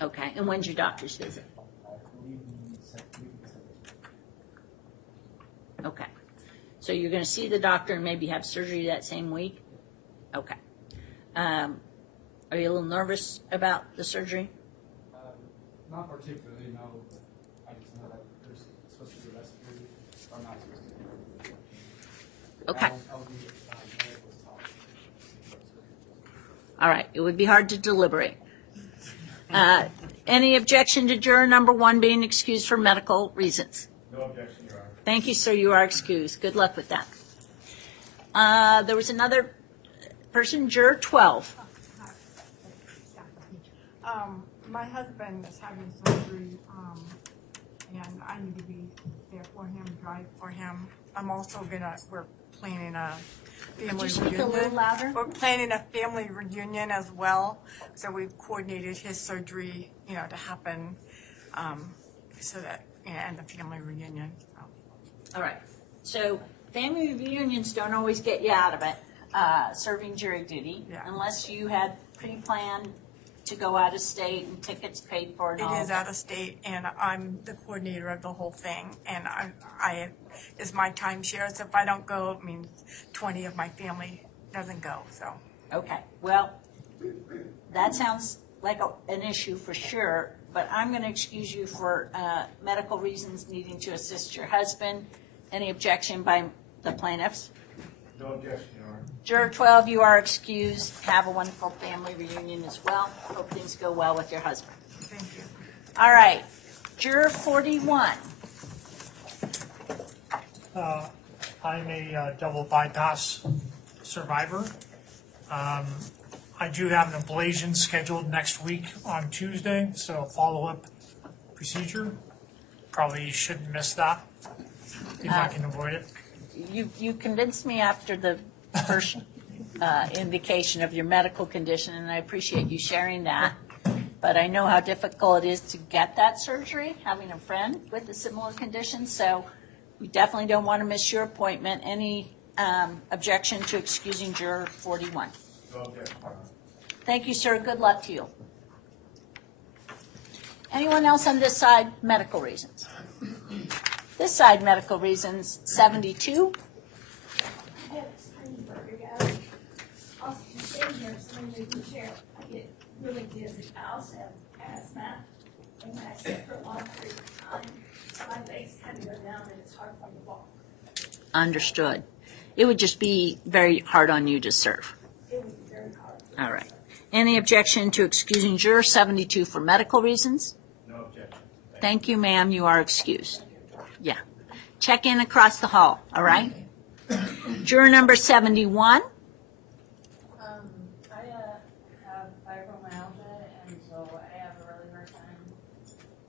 Okay, and when's your doctor's visit? I believe the second week of September. Okay. So you're going to see the doctor and maybe have surgery that same week? Okay. Are you a little nervous about the surgery? Not particularly, no. But I just know that there's supposed to be a rest period, or not supposed to be. Okay. I'll be medical talk. All right. It would be hard to deliberate. Any objection to juror number 1 being excused for medical reasons? No objection, Your Honor. Thank you, sir. You are excused. Good luck with that. There was another person, juror 12. My husband is having surgery, and I need to be there for him, drive for him. I'm also we're planning a family Could you speak a reunion. little louder? We're planning a family reunion as well, so we've coordinated his surgery, to happen, so that, and the family reunion. So. All right. So family reunions don't always get you out of it, serving jury duty, unless you had pre-planned to go out of state and tickets paid for and all. It is out of state, and I'm the coordinator of the whole thing, and I is my timeshare. So if I don't go, it means 20 of my family doesn't go. So Okay. Well, that sounds like an issue for sure, but I'm going to excuse you for medical reasons needing to assist your husband. Any objection by the plaintiffs? No objection, Your Honor. Juror 12, you are excused. Have a wonderful family reunion as well. Hope things go well with your husband. thank you. All right. Juror 41. I'm a double bypass survivor. I do have an ablation scheduled next week on Tuesday, so follow-up procedure. Probably shouldn't miss that if I can avoid it. You convinced me after the first indication of your medical condition, and I appreciate you sharing that. But I know how difficult it is to get that surgery, having a friend with a similar condition, so we definitely don't want to miss your appointment. Any objection to excusing juror 41? No objection, Your Honor. Thank you, sir. Good luck to you. Anyone else on this side? Medical reasons. This side, medical reasons, 72. I have extreme vertigo. Also, sitting here, sitting in the chair, I get really dizzy. I also have asthma, and when I sit for a long period of time, my legs kind of go down, and it's hard for me to walk. Understood. It would just be very hard on you to serve. It would be very hard. All right. Any objection to excusing juror 72 for medical reasons? No objection. Thank you, ma'am. You are excused. Yeah. Check in across the hall, all right? Juror number 71. I have fibromyalgia, and so I have a really hard time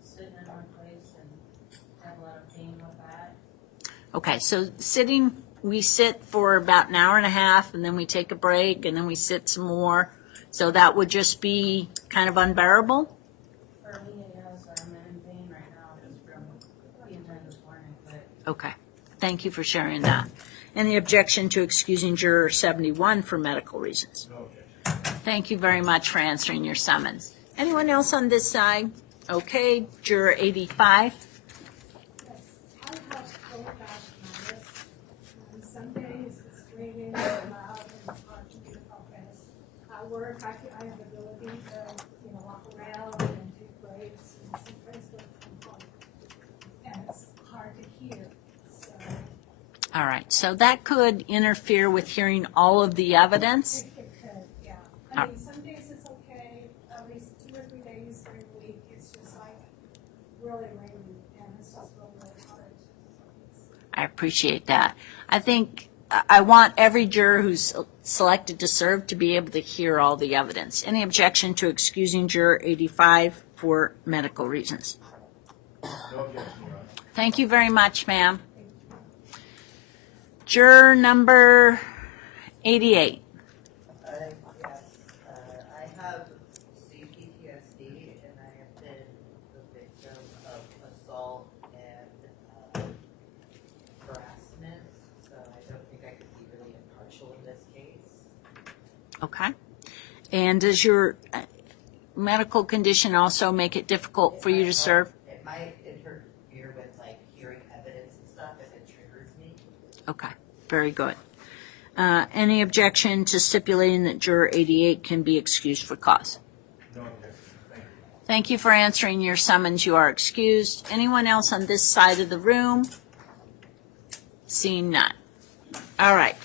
sitting in one place and have a lot of pain with that. Okay, so we sit for about an hour and a half, and then we take a break, and then we sit some more. So that would just be kind of unbearable? For me, yes, I'm in pain right now just from being time this morning, but Okay, thank you for sharing that. Any objection to excusing juror 71 for medical reasons? No objection. Thank you very much for answering your summons. Anyone else on this side? Okay, juror 85. Yes, I have so much notice. Some days it's raining and loud and it's hard to do focus. At work, I have the ability to, walk around and do breaks and sometimes work from home. And it's hard to hear, so. All right, so that could interfere with hearing all of the evidence. It could, yeah. I mean, some days it's okay, at least 2 or 3 days during the week, it's just like really rainy and it's just really hard. I appreciate that. I think I want every juror who's selected to serve to be able to hear all the evidence. Any objection to excusing juror 85 for medical reasons? No objection, Your Honor. Thank you very much, ma'am. Juror number 88. Yes, I have CPTSD and I have been the victim of assault and harassment, so I don't think I could be really impartial in this case. Okay. And does your medical condition also make it difficult for you to serve? It might interfere with hearing evidence and stuff if it triggers me. Okay, very good. Any objection to stipulating that juror 88 can be excused for cause? No objection. Thank you. Thank you for answering your summons. You are excused. Anyone else on this side of the room? Seeing none. All right.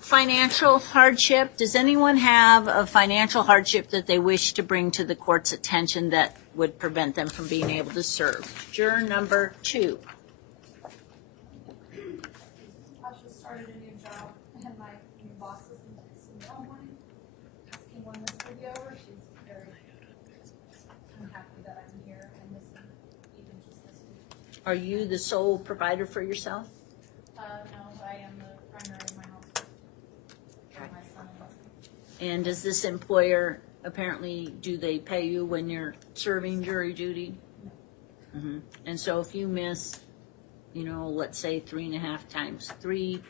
Financial hardship. Does anyone have a financial hardship that they wish to bring to the court's attention that would prevent them from being able to serve? Juror number 2. I just started a new job and my new boss has been texting me all morning, asking when this will be over. She's very unhappy that I'm here and missing even just this week. Are you the sole provider for yourself? No, I am the primary in my household. For my son and husband. And does this employer apparently, do they pay you when you're serving jury duty? No. Mm-hmm. And so if you miss, let's say 3.5 times 3,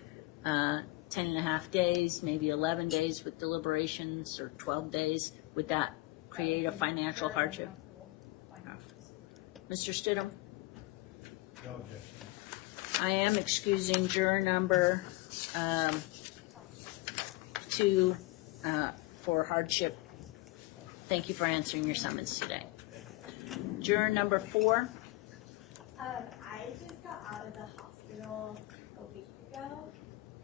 10.5 days, maybe 11 days with deliberations, or 12 days, would that create a financial hardship? Mr. Stidham? No objection. I am excusing juror number 2 for hardship. Thank you for answering your summons today. Juror number 4. I just got out of the hospital a week ago,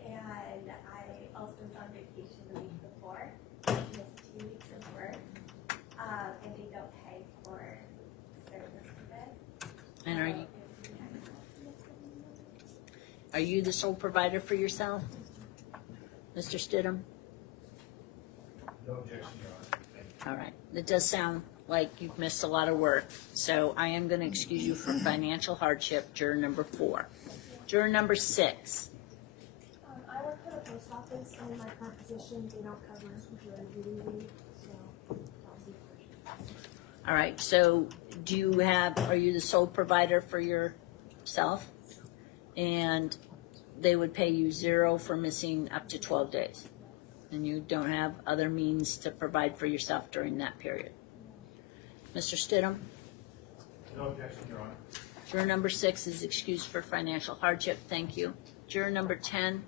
and I also was on vacation the week before. I missed 2 weeks of work, and they don't pay for service for this. And are you the sole provider for yourself, Mr. Stidham? No objection, Your Honor. Thank you. All right. It does sound like you've missed a lot of work, so I am going to excuse you for financial hardship, juror number 4. Juror number 6. I work for the post office, and in my current position, they don't cover jury duty leave, so that was the question. All right. So are you the sole provider for yourself? And they would pay you 0 for missing up to 12 days. And you don't have other means to provide for yourself during that period. Mr. Stidham? No objection, Your Honor. Juror number 6 is excused for financial hardship. Thank you. Juror number 10.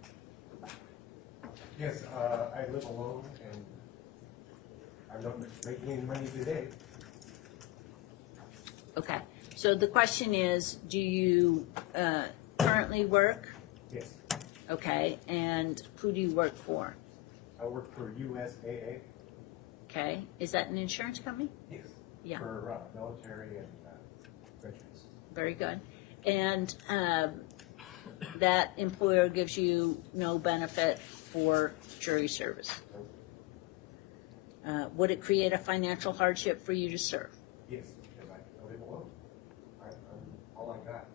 Yes, I live alone and I'm not making any money today. Okay. So the question is, do you currently work? Yes, Okay. And who do you work for? I work for USAA. Okay. Is that an insurance company? Yes. Yeah. For military and veterans. Very good. And that employer gives you no benefit for jury service. Would it create a financial hardship for you to serve? Yes, because I live alone. I'm all I got.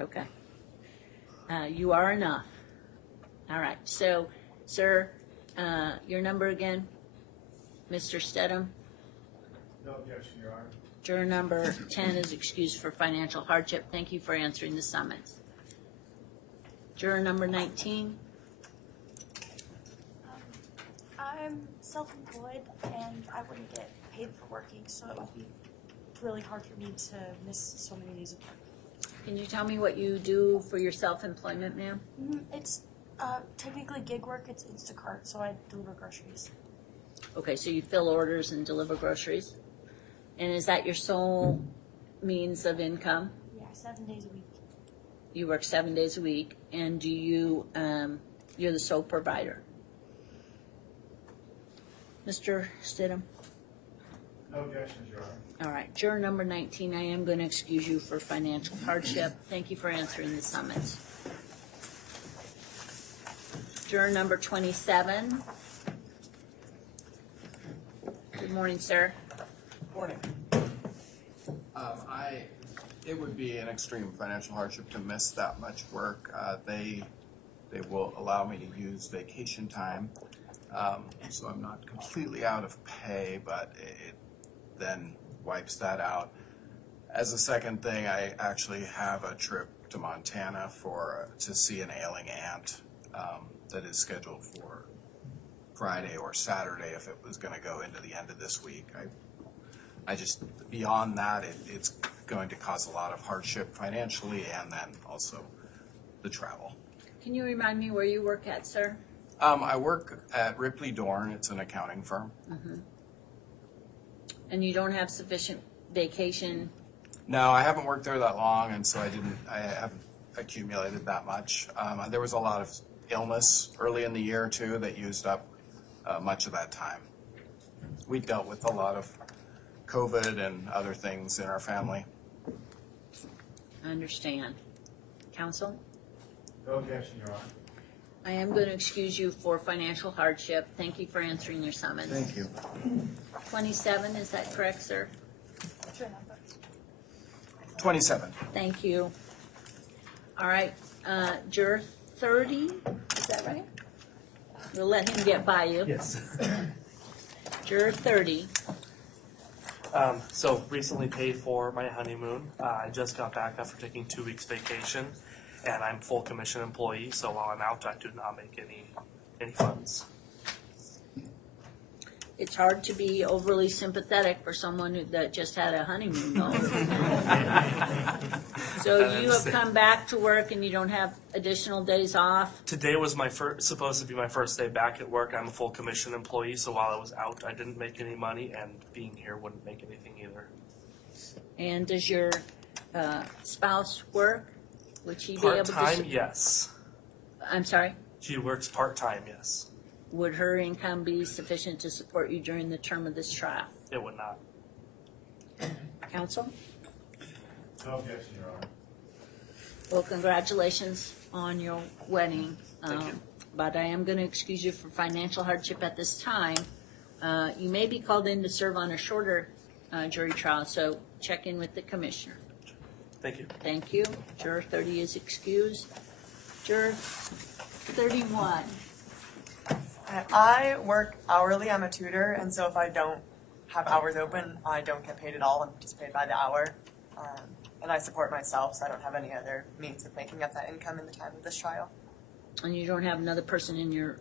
Okay. You are enough. All right, so, sir, your number again? Mr. Stedham? No objection, Your Honor. Juror number 10 is excused for financial hardship. Thank you for answering the summons. Juror number 19? I'm self-employed and I wouldn't get paid for working, so it would be really hard for me to miss so many days of work. Can you tell me what you do for your self-employment, ma'am? It's technically gig work. It's Instacart, so I deliver groceries. Okay, so you fill orders and deliver groceries. And is that your sole means of income? Yeah, 7 days a week. You work 7 days a week, and do you, you're the sole provider? Mr. Stidham? No objections, Your Honor. All right, juror number 19, I am going to excuse you for financial hardship. Thank you for answering the summons. Juror number 27. Good morning, sir. Morning. It would be an extreme financial hardship to miss that much work. They will allow me to use vacation time, so I'm not completely out of pay, but it then wipes that out. As a second thing, I actually have a trip to Montana to see an ailing aunt that is scheduled for Friday or Saturday if it was going to go into the end of this week. I just, beyond that, it's going to cause a lot of hardship financially and then also the travel. Can you remind me where you work at, sir? I work at Ripley Dorn. It's an accounting firm. Mm-hmm. And you don't have sufficient vacation? No, I haven't worked there that long, and so I haven't accumulated that much. There was a lot of illness early in the year, too, that used up much of that time. We dealt with a lot of COVID and other things in our family. I understand. Counsel? No objection, Your Honor. I am going to excuse you for financial hardship. Thank you for answering your summons. Thank you. 27, is that correct, sir? Sure, number. 27. Thank you. All right, juror 30, is that right? We'll let him get by you. Yes. Juror 30. So recently paid for my honeymoon. I just got back after taking 2 weeks vacation, and I'm full commission employee. So while I'm out, I do not make any funds. It's hard to be overly sympathetic for someone that just had a honeymoon, though. So you have come back to work and you don't have additional days off? Today was supposed to be my first day back at work. I'm a full commission employee, so while I was out, I didn't make any money, and being here wouldn't make anything either. And does your spouse work? Would she be able to? Part-time, yes. I'm sorry? She works part-time, yes. Would her income be sufficient to support you during the term of this trial? It would not. Counsel? No objection, Your Honor. Well, congratulations on your wedding. Thank you. But I am going to excuse you for financial hardship at this time. You may be called in to serve on a shorter jury trial, so check in with the commissioner. Thank you. Thank you. Juror 30 is excused. Juror 31. I work hourly. I'm a tutor, and so if I don't have hours open, I don't get paid at all. I'm just paid by the hour. And I support myself, so I don't have any other means of making up that income in the time of this trial. And you don't have another person in your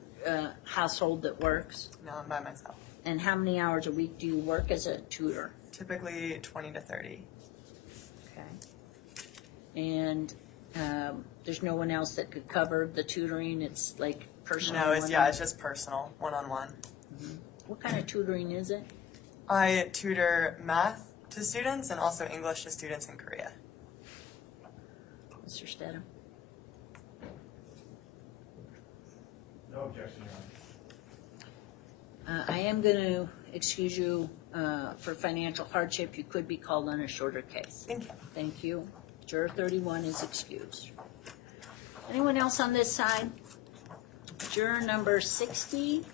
household that works? No, I'm by myself. And how many hours a week do you work as a tutor? Typically 20 to 30. Okay. And there's no one else that could cover the tutoring? It's like personal? No, it's just personal, one-on-one. Mm-hmm. What kind of tutoring is it? I tutor math to students and also English to students in Korea. Mr. Stedham? No objection, Your Honor. I am going to excuse you for financial hardship. You could be called on a shorter case. Thank you. Thank you. Juror 31 is excused. Anyone else on this side? Juror number 60.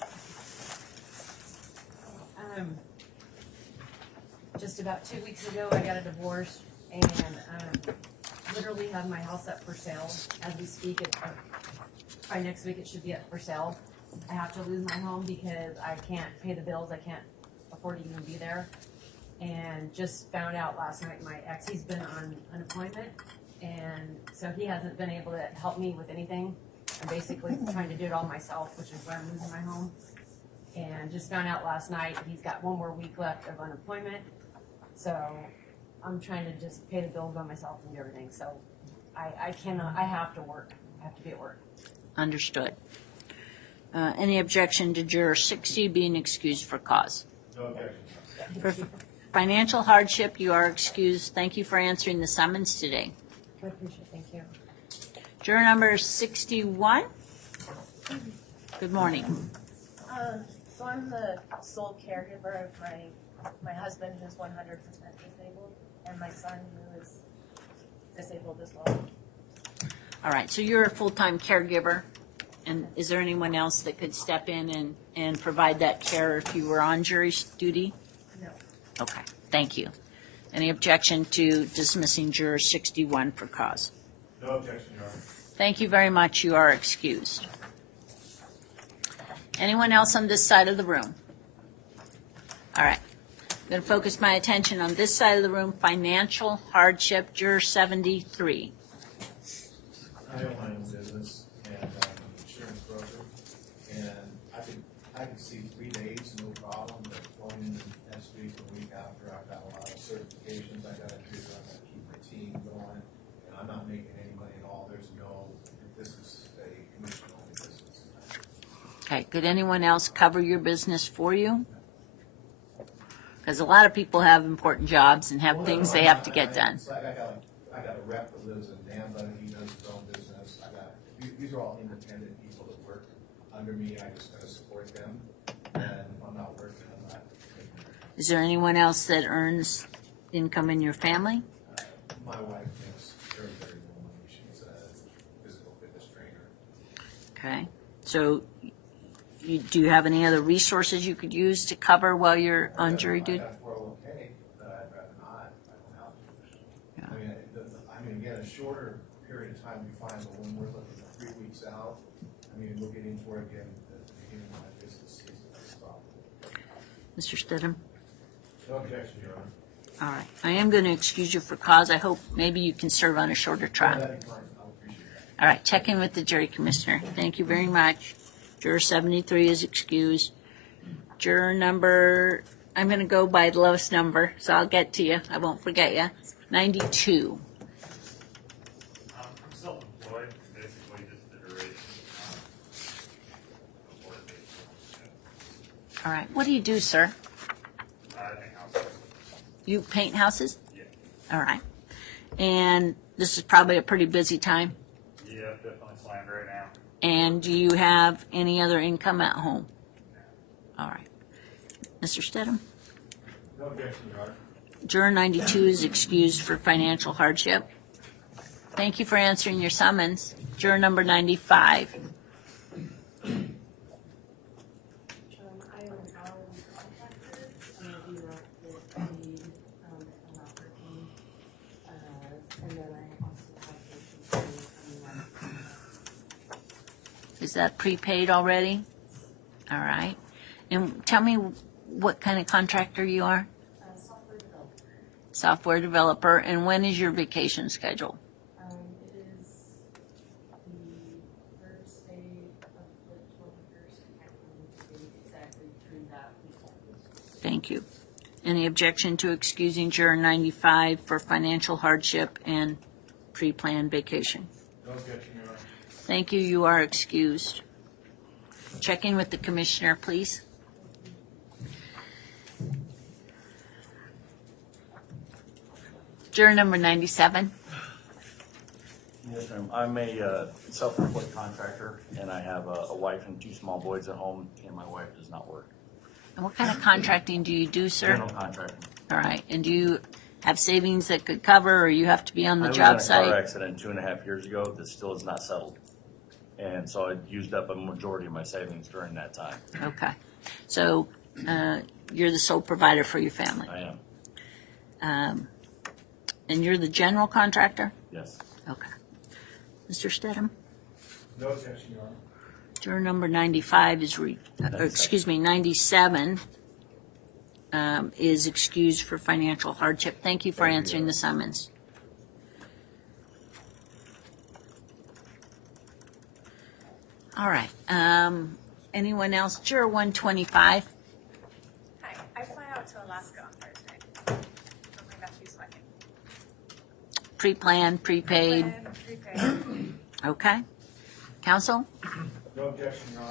Just about 2 weeks ago, I got a divorce, and literally have my house up for sale as we speak. By next week, it should be up for sale. I have to lose my home because I can't pay the bills. I can't afford to even be there. And just found out last night my ex, he's been on unemployment, and so he hasn't been able to help me with anything. I'm basically trying to do it all myself, which is why I'm losing my home. And just found out last night he's got 1 more week left of unemployment. So I'm trying to just pay the bills by myself and do everything. So I cannot, I have to work. I have to be at work. Understood. Any objection to juror 60 being excused for cause? No objection. For financial hardship, you are excused. Thank you for answering the summons today. I appreciate it. Thank you. Juror number 61. Good morning. So I'm the sole caregiver of my husband, who's 100% disabled, and my son, who is disabled as well. All right, so you're a full-time caregiver, and is there anyone else that could step in and provide that care if you were on jury duty? No. Okay, thank you. Any objection to dismissing juror 61 for cause? No objection, Your Honor. Thank you very much. You are excused. Anyone else on this side of the room? All right. I'm going to focus my attention on this side of the room, financial hardship, juror 73. I own my own business, and I'm an insurance broker, and I can see 3 days, no problem, but going into next week or week after, I've got a lot of certifications I gotta do, I gotta keep my team going, and I'm not making any money at all. This is a commission-only business. Okay, could anyone else cover your business for you? Because a lot of people have important jobs and have things they have to get done. It's like I got a rep that lives in Danbury, he does his own business. These are all independent people that work under me. I just gotta support them, and if I'm not working, I'm not. Is there anyone else that earns income in your family? My wife makes very, very low money. She's a physical fitness trainer. Okay, so do you have any other resources you could use to cover while you're on jury duty? I got 401k, but I'd rather not. I don't have to. I mean, again, a shorter period of time we find, but when we're looking at 3 weeks out, I mean, we're getting toward again the beginning of my business season. That's the problem. Mr. Stidham? No objection, Your Honor. All right, I am going to excuse you for cause. I hope maybe you can serve on a shorter trial. That'd be fine. I'll appreciate that. All right, check in with the jury commissioner. Thank you very much. Juror 73 is excused. Juror number, I'm going to go by the lowest number, so I'll get to you. I won't forget you. 92. I'm self-employed, basically just iteration. All right, what do you do, sir? I think houses. You paint houses? Yeah. All right. And this is probably a pretty busy time. Yeah, definitely slammed right now. And do you have any other income at home? No. All right. Mr. Stidham? No objection, Your Honor. Juror 92 is excused for financial hardship. Thank you for answering your summons. Juror number 95. I own an hourly contractor. I'm going to do that with paid if I'm not working. And then I also have vacation coming up. Is that prepaid already? All right. And tell me what kind of contractor you are? Software developer. Software developer. And when is your vacation scheduled? It is the first day of the 21st. I can't remember the date exactly through that weekend. Thank you. Any objection to excusing juror 95 for financial hardship and pre-planned vacation? No objection, Your Honor. Thank you. You are excused. Check in with the commissioner, please. Juror number 97. Yes, ma'am. I'm a self-employed contractor, and I have a wife and 2 small boys at home, and my wife does not work. And what kind of contracting do you do, sir? General contracting. All right. And do you have savings that could cover, or you have to be on the I job was in a car site? accident 2.5 years ago that still is not settled. And so I used up a majority of my savings during that time. Okay. So you're the sole provider for your family. I am. And you're the general contractor? Yes. Okay. Mr. Stedham? No objection, Your Honor. Juror number 95 is, 97 is excused for financial hardship. Thank you for answering the summons. All right. Anyone else? Juror 125. Hi, I fly out to Alaska on Thursday for my nephew's wedding. Pre-planned, prepaid. Prepaid. Okay. Counsel? No objection, Your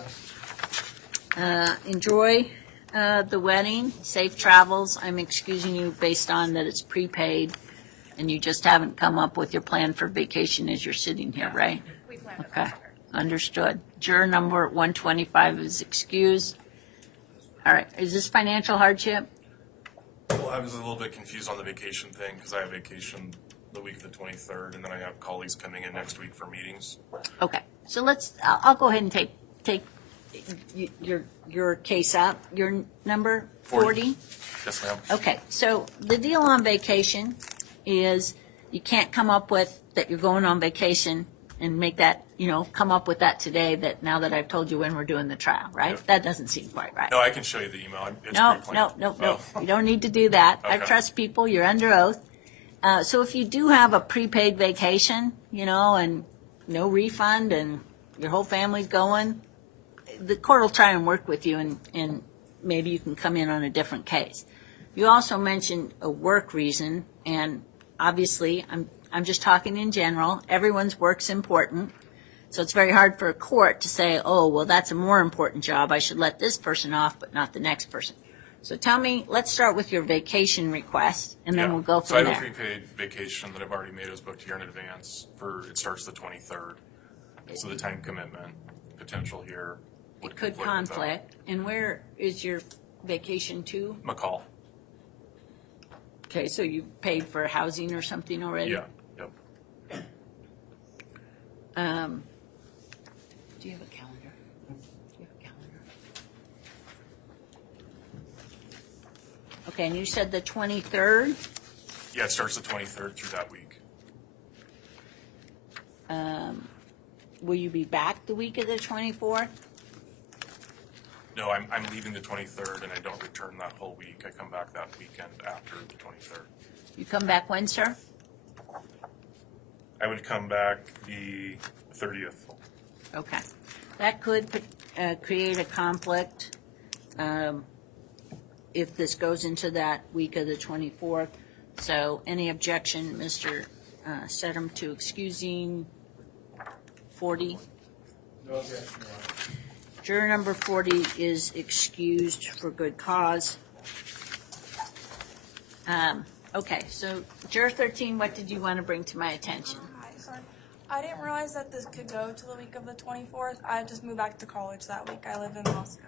Honor. Enjoy the wedding. Safe travels. I'm excusing you based on that it's prepaid and you just haven't come up with your plan for vacation as you're sitting here, right? We planned it Okay. last year. Understood. Juror number 125 is excused. All right. Is this financial hardship? Well, I was a little bit confused on the vacation thing because I have vacation the week of the 23rd, and then I have colleagues coming in next week for meetings. Okay. So I'll go ahead and take your case up. Your number 40? Yes, ma'am. Okay. So the deal on vacation is you can't come up with that you're going on vacation and make that, come up with that today that now that I've told you when we're doing the trial, right? Yep. That doesn't seem quite right. No, I can show you the email. It's No. Oh. You don't need to do that. I Okay. trust people. You're under oath. So if you do have a prepaid vacation, and no refund and your whole family's going, the court will try and work with you and maybe you can come in on a different case. You also mentioned a work reason, and obviously I'm just talking in general. Everyone's work's important. So it's very hard for a court to say, oh, well, that's a more important job. I should let this person off, but not the next person. So tell me, let's start with your vacation request, and then we'll go So I from have a there. prepaid vacation that I've already made. It was booked here in advance. It starts the 23rd. So the time commitment potential here would It could conflict with that. conflict. And where is your vacation to? McCall. Okay, so you paid for housing or something already? Yeah. Yep. Do you have a calendar? Do you have a calendar? Okay, and you said the 23rd? Yeah, it starts the 23rd through that week. Will you be back the week of the 24th? No, I'm leaving the 23rd, and I don't return that whole week. I come back that weekend after the 23rd. You come back when, sir? I would come back the 30th. Okay. That could create a conflict if this goes into that week of the 24th. So any objection, Mr. Sedum, to excusing 40? No objection, Your Honor. Juror number 40 is excused for good cause. Okay, so juror 13, what did you want to bring to my attention? Hi, sorry. I didn't realize that this could go to the week of the 24th. I just moved back to college that week. I live in Moscow.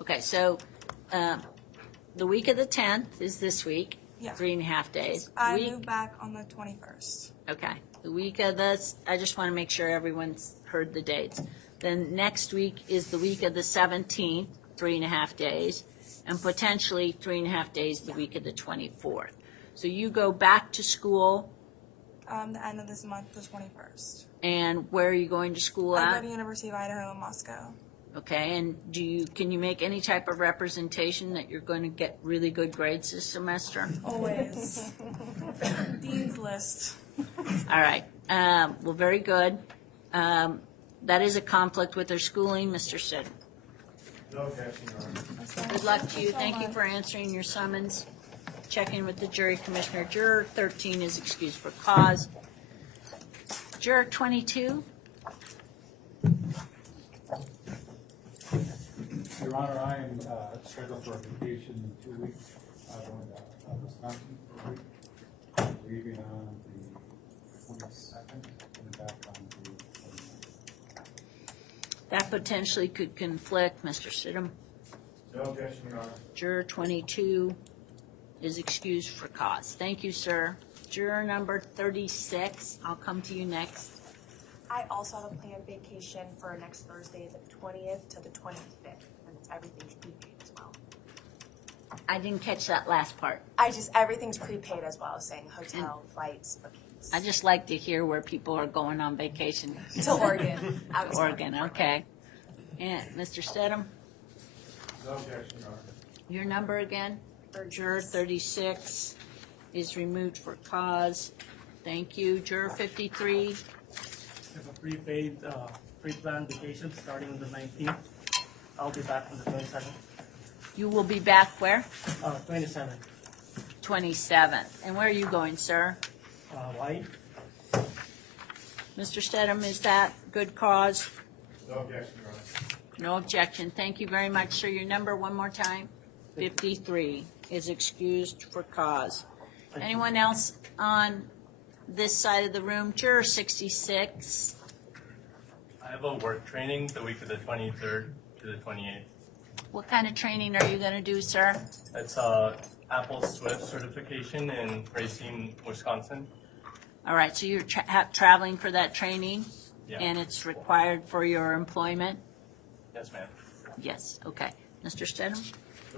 Okay, so the week of the 10th is this week, Yeah. 3.5 days. I moved back on the 21st. Okay, the week of this, I just want to make sure everyone's heard the dates. Then next week is the week of the 17th, 3.5 days, and potentially 3.5 days the week of the 24th. So you go back to school, The end of this month, the 21st. and where are you going to school I go at? to University of Idaho in Moscow. Okay, and can you make any type of representation that you're going to get really good grades this semester? Always. Dean's list. All right. Well, very good. That is a conflict with their schooling, Mr. Sid. No objection, Your Honor. Good luck to you. Thank you for answering your summons. Check in with the jury commissioner. Juror 13 is excused for cause. Juror 22. Your Honor, I am scheduled for a vacation in 2 weeks. I'm going to Wisconsin for a week. I'm leaving on the 22nd and back on the 29th. That potentially could conflict, Mr. Sidham. No objection, Your Honor. Juror 22 is excused for cause. Thank you, sir. Juror number 36, I'll come to you next. I also have a planned vacation for next Thursday, the 20th to the 25th, and everything's prepaid as well. I didn't catch that last part. Everything's prepaid as well, saying hotel, flights, bookings. I just like to hear where people are going on vacation. To Oregon. Oregon, okay. And Mr. Stedham, No objection, Your Honor. your number again? Juror 36 is removed for cause. Thank you. Juror 53. Have a prepaid, pre-planned vacation starting on the 19th. I'll be back on the 27th. You will be back where? 27th. 27th. And where are you going, sir? Hawaii. Mr. Stedham, is that good cause? No objection, Your Honor. No objection. Thank you very much, sir. Your number one more time? 53 is excused for cause. Anyone else on this side of the room? Juror 66. I have a work training the week of the 23rd to the 28th. What kind of training are you going to do, sir? It's Apple Swift certification in Racine, Wisconsin. All right, so you're traveling for that training? Yeah. And it's required for your employment? Yes, ma'am. Yes, okay. Mr. Stedham?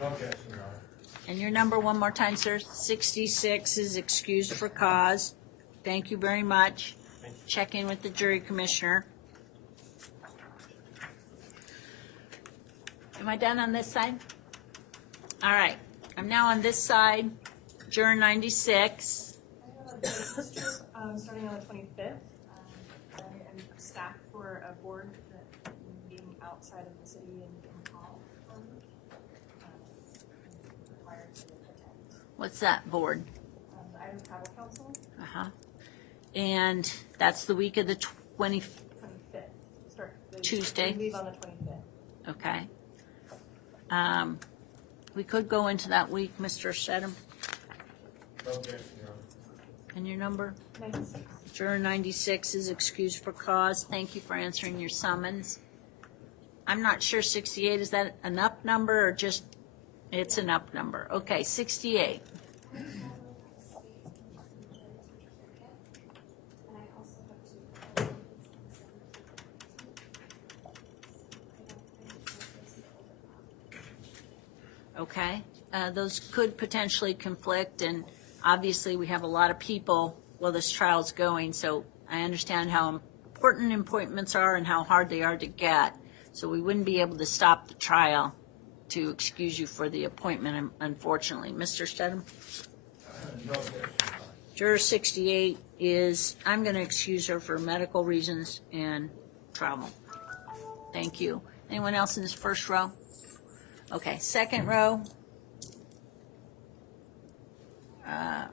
No objection, Your Honor. And your number one more time, sir? 66 is excused for cause. Thank you very much. Check in with the jury commissioner. Am I done on this side? All right. I'm now on this side. Juror 96. I have a business trip starting on the 25th. I'm staffed for a board that being outside of the city in Hall. Required to attend. What's that board? The Idaho Travel Council. Uh-huh. And that's the week of the 25th. Tuesday. We leave on the 25th. Okay. We could go into that week, Mr. Stedham. No objection, Your Honor. And your number? 96. Juror 96 is excused for cause. Thank you for answering your summons. I'm not sure 68, is that an up number or just, it's an up number. Okay, 68. Okay, those could potentially conflict, and obviously we have a lot of people while this trial's going, so I understand how important appointments are and how hard they are to get. So we wouldn't be able to stop the trial to excuse you for the appointment, unfortunately. Mr. Stedham? No objection. Juror 68 is, I'm going to excuse her for medical reasons and travel. Thank you. Anyone else in this first row? Okay, second row.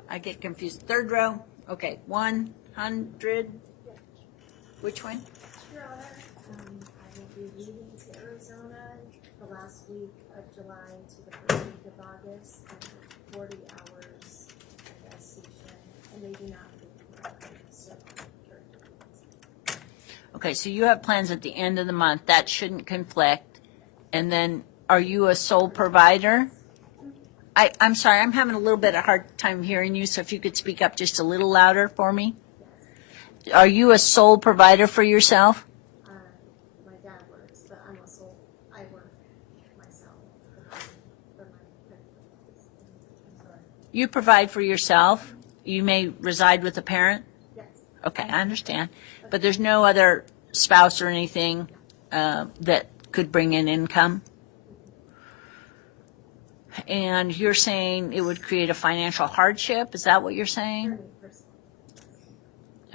I get confused. Third row. Okay, 100. Which one? Your Honor, I will be leaving to Arizona the last week of July to the first week of August, 40 hours at a station, and they do not Okay, so you have plans at the end of the month. That shouldn't conflict. And then, are you a sole provider? I'm sorry, I'm having a little bit of a hard time hearing you, so if you could speak up just a little louder for me. Are you a sole provider for yourself? My dad works, but I'm a sole. I work myself for my You provide for yourself. You may reside with a parent? Yes. Okay, I understand. But there's no other spouse or anything that could bring in income? And you're saying it would create a financial hardship? Is that what you're saying?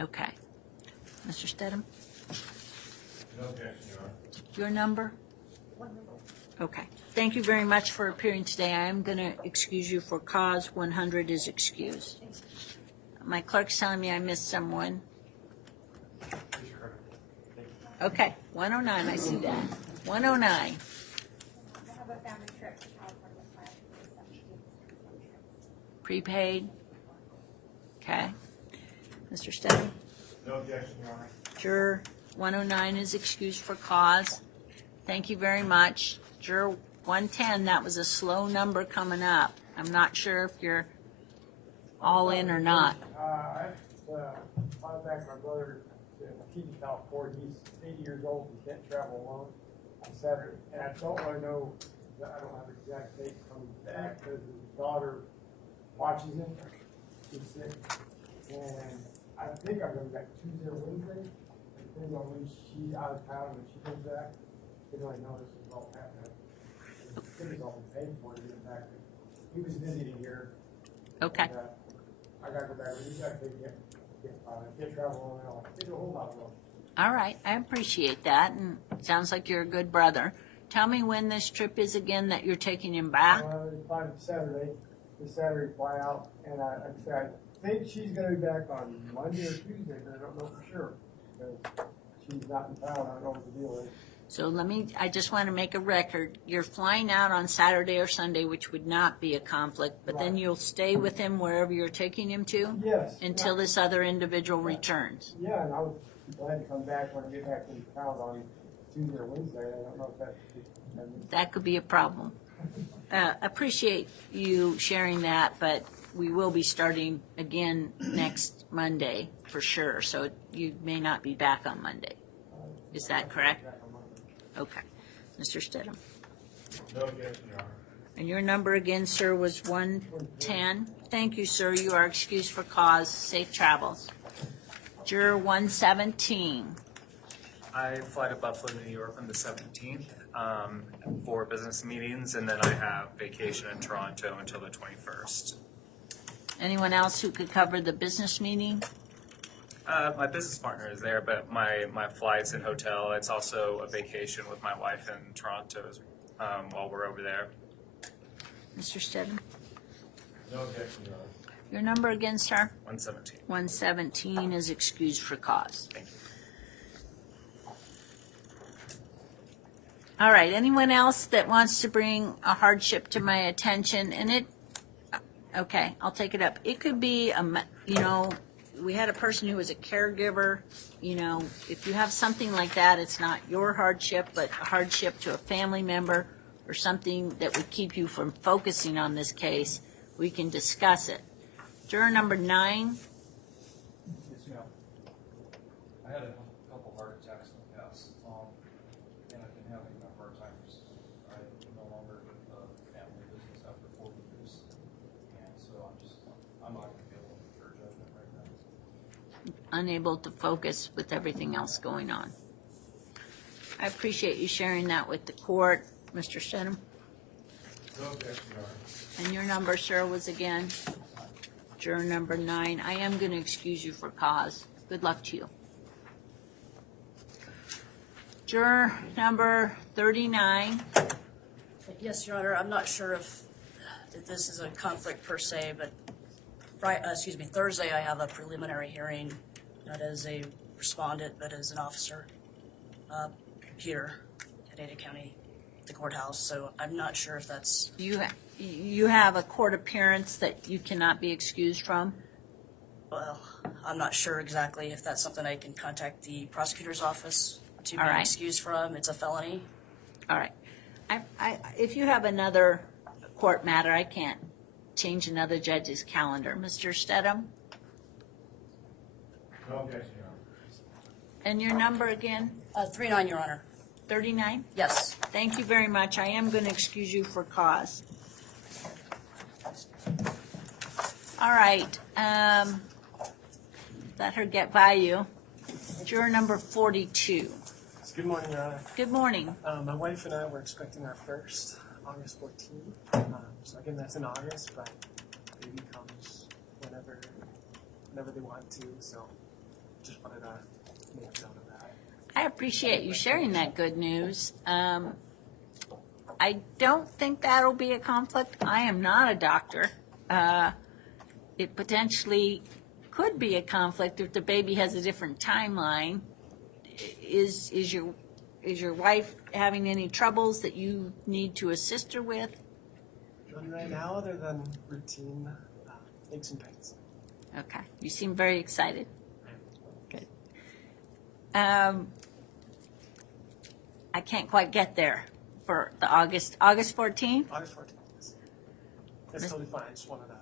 Okay. Mr. Stedham? No objection, Your Honor. Your number? Okay. Thank you very much for appearing today. I am going to excuse you for cause. 100 is excused. My clerk's telling me I missed someone. Okay, 109, I see that. 109. I have a family trip to California planned for the 17th. Prepaid. Okay. Mr. Stedham? No objection, Your Honor. Juror 109 is excused for cause. Thank you very much. Juror 110, that was a slow number coming up. I'm not sure if you're all in or not. I contact my brother in Puget, California. He's 80 years old. He can't travel alone on Saturday. And I don't want to know I don't have the exact date coming back because his daughter watches him. She's sick. And I think I'm going to be back Tuesday or Wednesday. It depends on when she's out of town and when she comes back. Didn't really know this was all happening. The city's all been paid for to get back. He was visiting here. Okay. And, I got to go back. We got to get travel on and all. It's a whole lot of All right, I appreciate that, and it sounds like you're a good brother. Tell me when this trip is again that you're taking him back. Fly Saturday. This Saturday fly out, and I think she's going to be back on Monday or Tuesday, but I don't know for sure because she's not in town. I don't know what the deal is. So I just want to make a record. You're flying out on Saturday or Sunday, which would not be a conflict, but then you'll stay with him wherever you're taking him to? Yes. Until this other individual returns? Yeah, and I was glad to come back when I get back in town on Tuesday or Wednesday. I don't know if That could be a problem. Appreciate you sharing that, but we will be starting again next Monday for sure, so you may not be back on Monday. Is that correct? Okay. Mr. Stedham. No objection, Your Honor. And your number again, sir, was 110. Thank you, sir. You are excused for cause. Safe travels. Juror 117. I fly to Buffalo, New York on the 17th for business meetings, and then I have vacation in Toronto until the 21st. Anyone else who could cover the business meeting? My business partner is there, but my flights and hotel, it's also a vacation with my wife in Toronto while we're over there. Mr. Stedham? No objection, Your Honor. Your number again, sir? 117. 117 is excused for cause. Thank you. All right, anyone else that wants to bring a hardship to my attention, okay, I'll take it up. It could be, we had a person who was a caregiver, if you have something like that, it's not your hardship, but a hardship to a family member or something that would keep you from focusing on this case, we can discuss it. Juror number 9. Yes, ma'am. I had a couple heart attacks in the past, and I've been having a hard time. I'm no longer with the family business after 40 years, and so I'm not going to be able to make your judgment right now. Unable to focus with everything else going on. I appreciate you sharing that with the court. Mr. Stedham? No objection, Your Honor. And your number, sir, was again? Juror number 9. I am going to excuse you for cause. Good luck to you. Juror number 39. Yes, Your Honor. I'm not sure if this is a conflict per se, but Thursday I have a preliminary hearing, not as a respondent, but as an officer here at Ada County, the courthouse. So I'm not sure if that's... You have a court appearance that you cannot be excused from? Well, I'm not sure exactly if that's something I can contact the prosecutor's office to be excused from. It's a felony. All right. If you have another court matter, I can't change another judge's calendar. Mr. Stedham? No objection, Your Honor. And your number again? 39, Your Honor. 39? Yes. Thank you very much. I am going to excuse you for cause. All right. Let her get by you. Juror number 42. Good morning, Your Honor. Good morning. My wife and I were expecting our first, August 14th. So again, that's in August, but baby comes whenever they want to. So just wanted to make note of that. I appreciate you sharing that good news. I don't think that'll be a conflict. I am not a doctor. It potentially could be a conflict if the baby has a different timeline. Is your wife having any troubles that you need to assist her with? None right now, other than routine aches and pains. Okay. You seem very excited. Good. I can't quite get there for the August 14th? August 14th, yes. That's totally fine. I just wanted to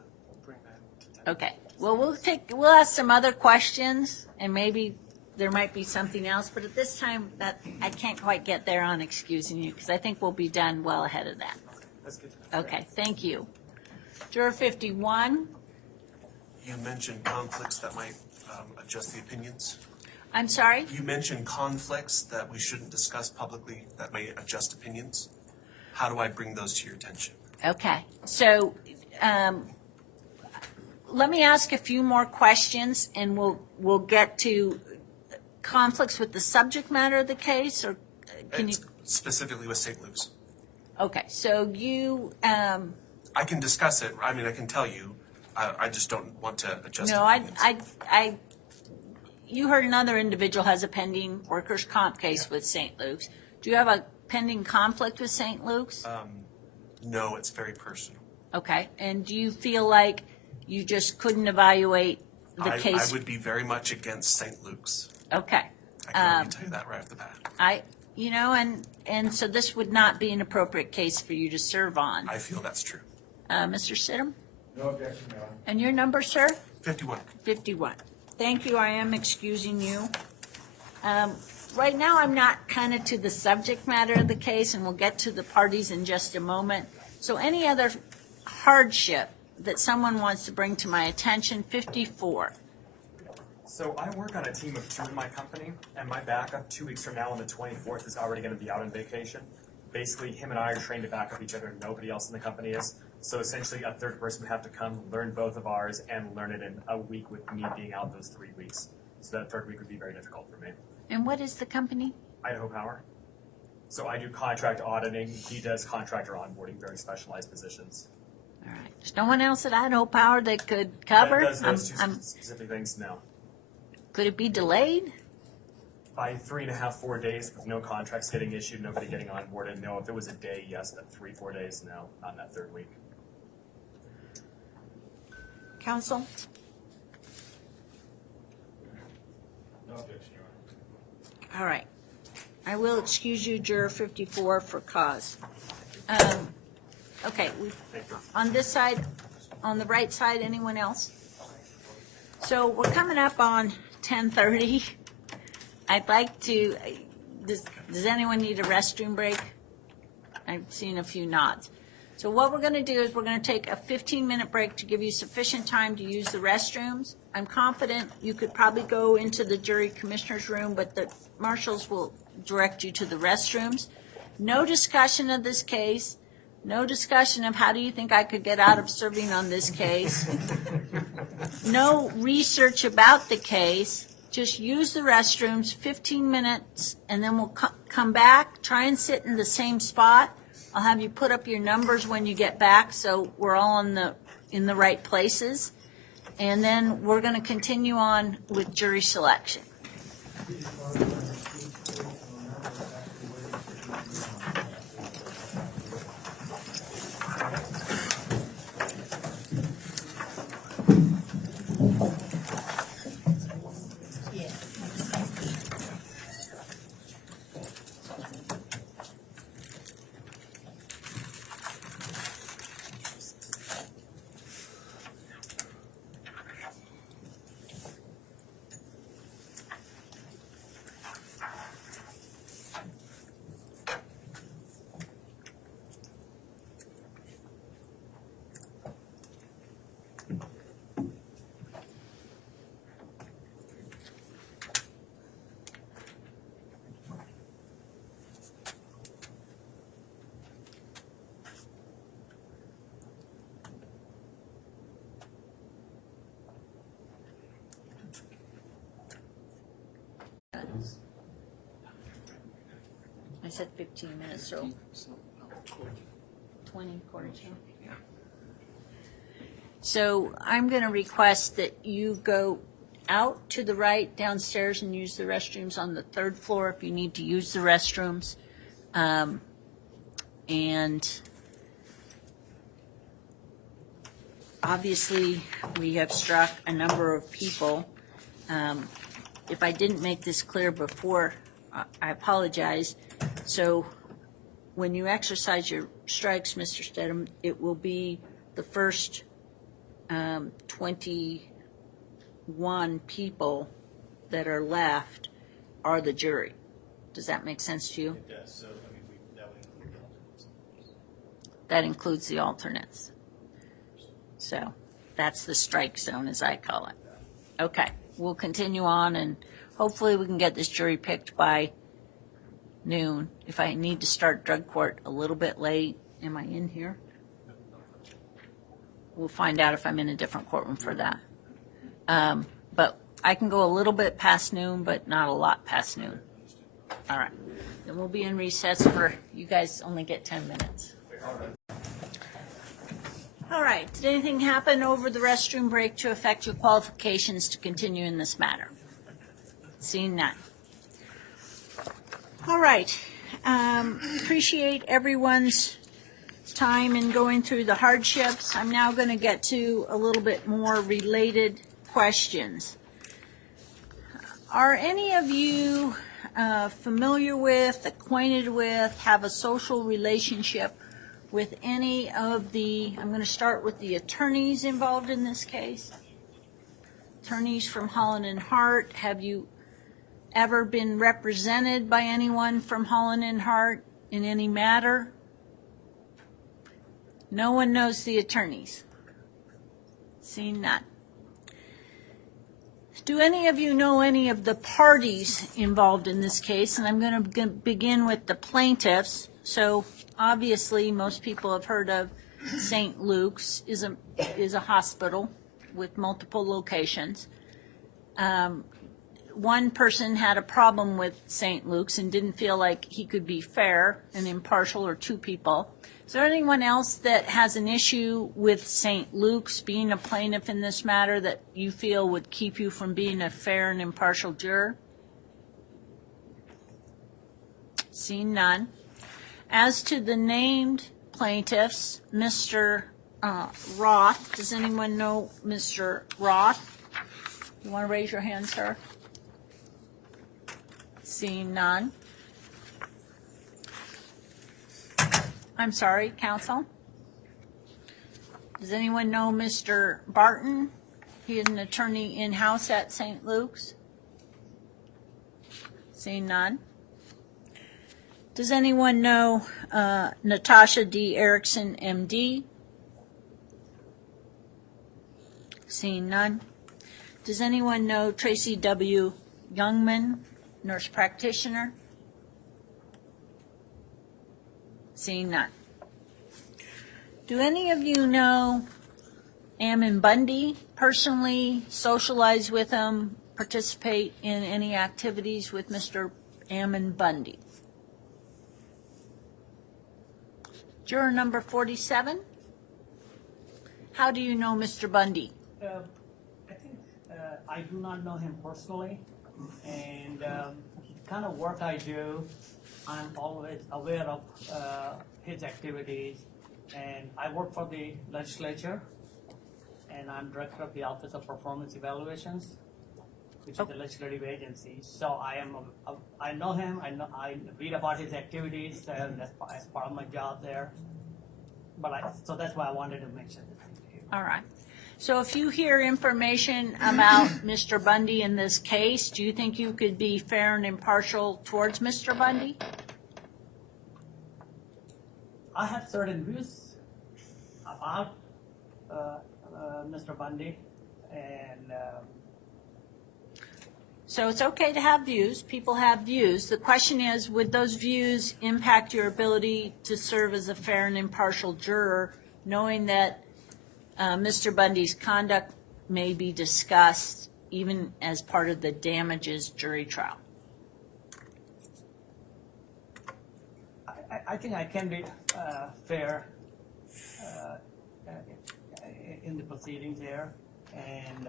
bring that to Okay. Well, we'll ask some other questions, and maybe there might be something else. But at this time, I can't quite get there on excusing you because I think we'll be done well ahead of that. That's good. Okay, thank you. Juror 51, You mentioned conflicts that might adjust the opinions. I'm sorry? You mentioned conflicts that we shouldn't discuss publicly that may adjust opinions. How do I bring those to your attention? Okay, so let me ask a few more questions, and we'll get to conflicts with the subject matter of the case, or can you? Specifically with St. Luke's. Okay, so you. I can discuss it. I mean, I can tell you. I just don't want to adjust No, opinions. You heard another individual has a pending workers' comp case with St. Luke's. Do you have a pending conflict with St. Luke's? No, it's very personal. Okay, and do you feel like you just couldn't evaluate the case? I would be very much against St. Luke's. Okay. I can already tell you that right off the bat. And so this would not be an appropriate case for you to serve on. I feel that's true. Mr. Sidham? No objection, Your Honor. And your number, sir? 51. 51. Thank you. I am excusing you. Right now, I'm not kind of to the subject matter of the case, and we'll get to the parties in just a moment. So any other hardship that someone wants to bring to my attention? 54. So I work on a team of 2 in my company, and my backup 2 weeks from now on the 24th is already going to be out on vacation. Basically, him and I are trained to back up each other. Nobody else in the company is. So essentially, a third person would have to come, learn both of ours, and learn it in a week with me being out those 3 weeks. So that third week would be very difficult for me. And what is the company? Idaho Power. So I do contract auditing. He does contractor onboarding, very specialized positions. All right. There's no one else at Idaho Power that could cover? That does those two specific things? No. Could it be delayed? By 3.5, 4 days with no contracts getting issued, nobody getting onboarded. No, if it was a day, yes, but 3, 4 days, no, not in that third week. Counsel? No objection, Your Honor. All right. I will excuse you, Juror 54, for cause. Okay, on this side, on the right side, anyone else? So we're coming up on 10:30. I'd like to, does anyone need a restroom break? I've seen a few nods. So what we're going to do is we're going to take a 15-minute break to give you sufficient time to use the restrooms. I'm confident you could probably go into the jury commissioner's room, but the marshals will direct you to the restrooms. No discussion of this case. No discussion of how do you think I could get out of serving on this case. No research about the case. Just use the restrooms, 15 minutes, and then we'll come back. Try and sit in the same spot. I'll have you put up your numbers when you get back so we're all in the right places. And then we're going to continue on with jury selection. I said 15 minutes, so 20, quarter to. So I'm going to request that you go out to the right downstairs and use the restrooms on the 3rd floor if you need to use the restrooms. And obviously, we have struck a number of people. If I didn't make this clear before, I apologize. So when you exercise your strikes, Mr. Stedham, it will be the first 21 people that are left are the jury. Does that make sense to you? It does. So, I mean, that would include the That includes the alternates. So that's the strike zone, as I call it. Okay, we'll continue on, and hopefully we can get this jury picked by noon. If I need to start drug court a little bit late, am I in here? We'll find out if I'm in a different courtroom for that. But I can go a little bit past noon, but not a lot past noon. All right. Then we'll be in recess for, you guys only get 10 minutes. All right. Did anything happen over the restroom break to affect your qualifications to continue in this matter? Seeing none. All right. Appreciate everyone's time in going through the hardships. I'm now going to get to a little bit more related questions. Are any of you familiar with, acquainted with, have a social relationship with any of the, I'm going to start with the attorneys involved in this case? Attorneys from Holland and Hart, have you ever been represented by anyone from Holland and Hart in any matter? No one knows the attorneys. Seeing none. Do any of you know any of the parties involved in this case? And I'm going to begin with the plaintiffs. So obviously most people have heard of St. Luke's is a hospital with multiple locations. One person had a problem with St. Luke's and didn't feel like he could be fair and impartial, or two people. Is there anyone else that has an issue with St. Luke's being a plaintiff in this matter that you feel would keep you from being a fair and impartial juror? Seeing none. As to the named plaintiffs, Mr. Roth, does anyone know Mr. Roth? You want to raise your hand, sir? Seeing none. I'm sorry, counsel. Does anyone know Mr. Barton? He is an attorney in-house at St. Luke's. Seeing none. Does anyone know Natasha D. Erickson, MD? Seeing none. Does anyone know Tracy W. Youngman, nurse practitioner? Seeing none. Do any of you know Ammon Bundy, personally socialize with him, participate in any activities with Mr. Ammon Bundy? Juror number 47. How do you know Mr. Bundy? I think I do not know him personally, and the kind of work I do, I'm always aware of his activities, and I work for the legislature, and I'm director of the Office of Performance Evaluations, which is the legislative agency. So I know him. I read about his activities as part of my job there. So that's why I wanted to mention it. All right. So if you hear information about Mr. Bundy in this case, do you think you could be fair and impartial towards Mr. Bundy? I have certain views about Mr. Bundy, and so it's okay to have views. People have views. The question is, would those views impact your ability to serve as a fair and impartial juror, knowing that Mr. Bundy's conduct may be discussed even as part of the damages jury trial? I think I can be fair in the proceedings there, and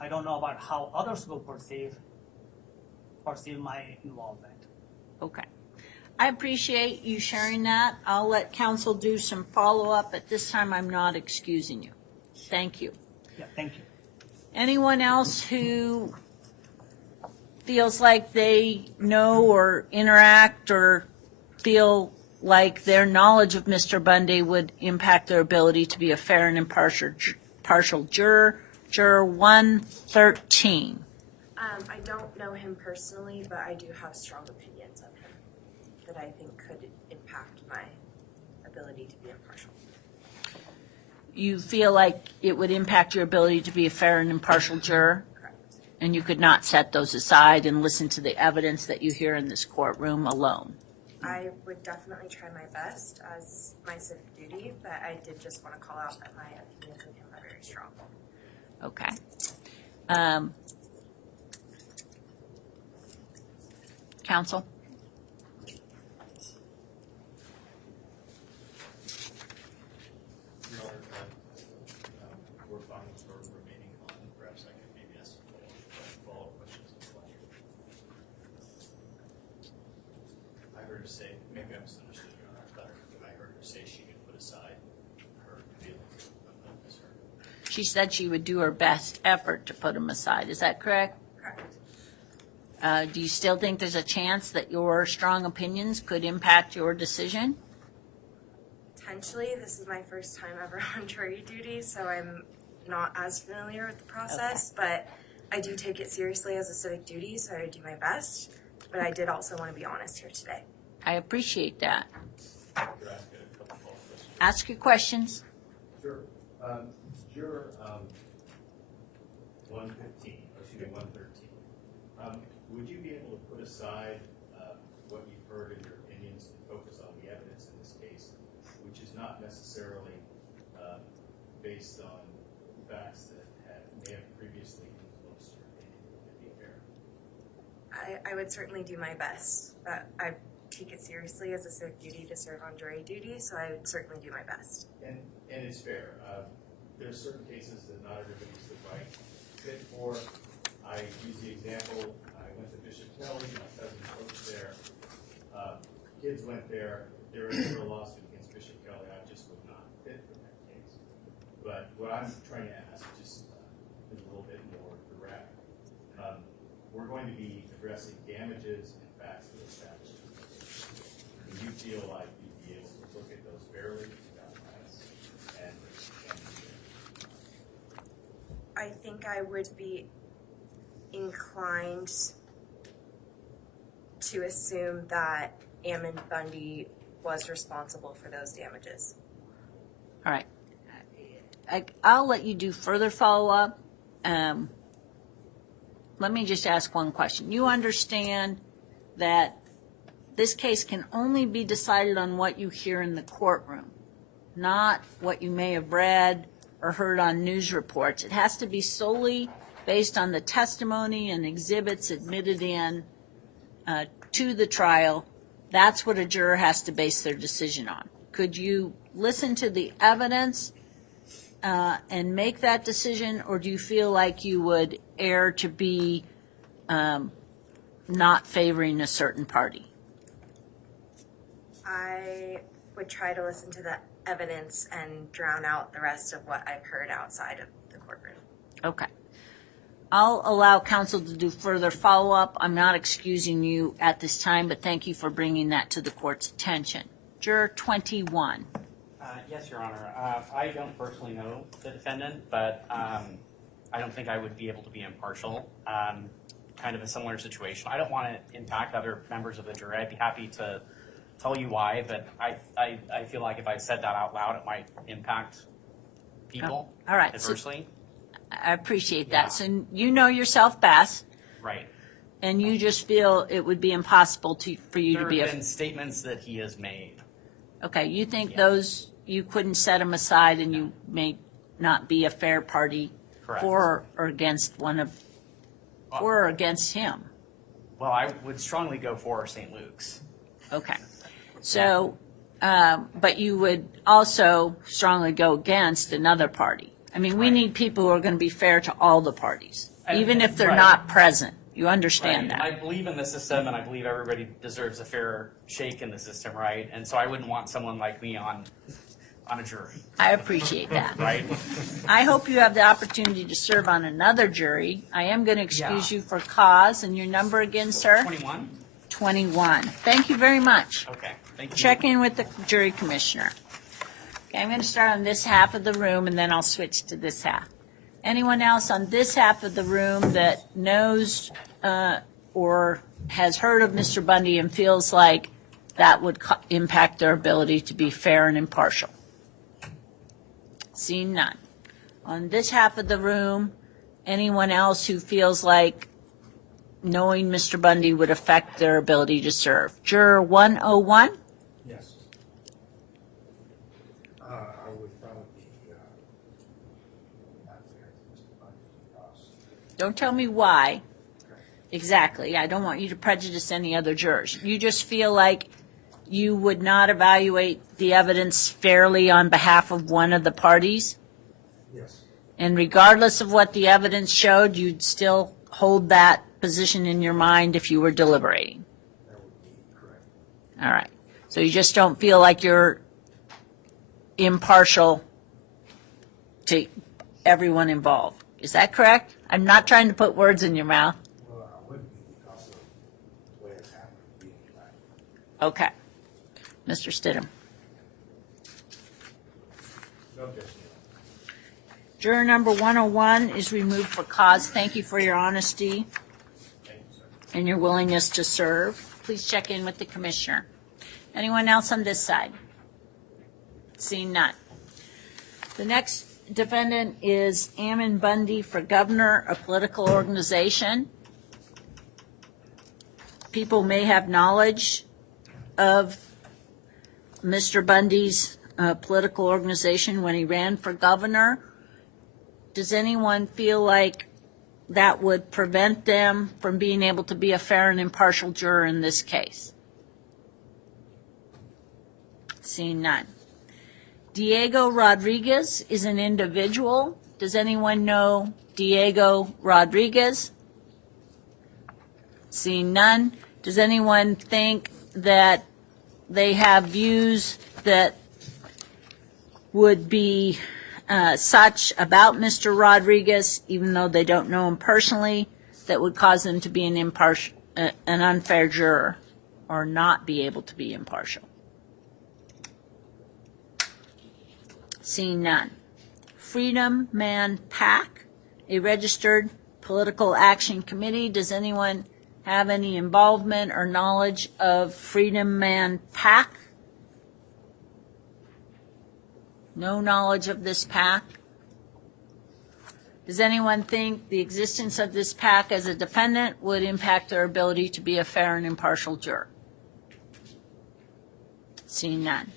I don't know about how others will perceive my involvement. Okay. I appreciate you sharing that. I'll let counsel do some follow-up. At this time, I'm not excusing you. Thank you. Yeah, thank you. Anyone else who feels like they know or interact or feel like their knowledge of Mr. Bundy would impact their ability to be a fair and impartial juror? Juror 113. I don't know him personally, but I do have strong opinions of him that I think could impact my ability to be impartial. You feel like it would impact your ability to be a fair and impartial juror? Correct. And you could not set those aside and listen to the evidence that you hear in this courtroom alone? I would definitely try my best as my civic duty, but I did just want to call out that my opinions with him are very strong. Okay. Counsel? Your Honor, we're fine with her remaining on. Perhaps I could maybe ask some follow-up questions as well. I heard her say, maybe I misunderstood, Your Honor. I heard her say she could put aside her feelings. I misheard. She said she would do her best effort to put them aside. Is that correct? Correct. Do you still think there's a chance that your strong opinions could impact your decision? Potentially, this is my first time ever on jury duty, so I'm not as familiar with the process, but I do take it seriously as a civic duty, so I do my best. But I did also want to be honest here today. I appreciate that. Could I ask a couple follow-up questions? Ask your questions. Sure. Juror 113, 113. Would you be able to put aside what you've heard in your opinions and focus on the evidence in this case, which is not necessarily based on facts that may have previously influenced your opinion? Would that be fair? I would certainly do my best. I take it seriously as a civic duty to serve on jury duty, so I would certainly do my best. And it's fair. There's certain cases that not everybody's the right fit for. I use the example, I went to Bishop Kelly, my cousin coached there. Kids went there, there was never a lawsuit against Bishop Kelly, I just would not fit for that case. But what I'm trying to ask, just is a little bit more direct. We're going to be addressing damages and facts that are established. Do you feel like you'd be able to look at those fairly without bias and I think I would be inclined to assume that Ammon Bundy was responsible for those damages. All right. I'll let you do further follow-up. Let me just ask one question. You understand that this case can only be decided on what you hear in the courtroom, not what you may have read or heard on news reports. It has to be solely based on the testimony and exhibits admitted in to the trial. That's what a juror has to base their decision on. Could you listen to the evidence and make that decision, or do you feel like you would err to be not favoring a certain party? I would try to listen to the evidence and drown out the rest of what I've heard outside of the courtroom. Okay. I'll allow counsel to do further follow-up. I'm not excusing you at this time, but thank you for bringing that to the court's attention. Juror 21. Yes, Your Honor. I don't personally know the defendant, but I don't think I would be able to be impartial. Kind of a similar situation. I don't want to impact other members of the jury. I'd be happy to tell you why, but I feel like if I said that out loud, it might impact people all right. adversely. So I appreciate that. So you know yourself best. Right. And you just feel it would be impossible for you to be There have been statements that he has made. Okay, you think those, you couldn't set them aside and you may not be a fair party for or against for or against him? Well, I would strongly go for St. Luke's. Okay. So, but you would also strongly go against another party. I mean, we need people who are going to be fair to all the parties, even if they're not present. You understand that? I believe in the system, and I believe everybody deserves a fair shake in the system, right? And so I wouldn't want someone like me on a jury. I appreciate that. Right? I hope you have the opportunity to serve on another jury. I am going to excuse you for cause. And your number again, sir? 21. 21. Thank you very much. Okay. Thank you. Check in with the jury commissioner. Okay, I'm going to start on this half of the room, and then I'll switch to this half. Anyone else on this half of the room that knows or has heard of Mr. Bundy and feels like that would impact their ability to be fair and impartial? Seeing none. On this half of the room, anyone else who feels like knowing Mr. Bundy would affect their ability to serve? Juror 101? Yes. I would probably be not fair to Mr. Bundy because Don't tell me why. Exactly. I don't want you to prejudice any other jurors. You just feel like you would not evaluate the evidence fairly on behalf of one of the parties? yes, And regardless of what the evidence showed, you'd still hold that position in your mind if you were deliberating? that would be correct. All right. So you just don't feel like you're impartial to everyone involved. Is that correct? I'm not trying to put words in your mouth. Well, I wouldn't be because of the way it's happened being black. Okay. Mr. Stidham. No objection. Juror number 101 is removed for cause. Thank you for your honesty Thank you, sir. and your willingness to serve. Please check in with the commissioner. Anyone else on this side? Seeing none. The next defendant is Ammon Bundy for governor, a political organization. People may have knowledge of Mr. Bundy's political organization when he ran for governor. Does anyone feel like that would prevent them from being able to be a fair and impartial juror in this case? Seeing none. Diego Rodriguez is an individual. Does anyone know Diego Rodriguez? Seeing none. Does anyone think that they have views that would be such about Mr. Rodriguez, even though they don't know him personally, that would cause them to be an unfair juror or not be able to be impartial? Seeing none. Freedom Man PAC, a registered political action committee. Does anyone have any involvement or knowledge of Freedom Man PAC? No knowledge of this PAC? Does anyone think the existence of this PAC as a defendant would impact their ability to be a fair and impartial juror? Seeing none.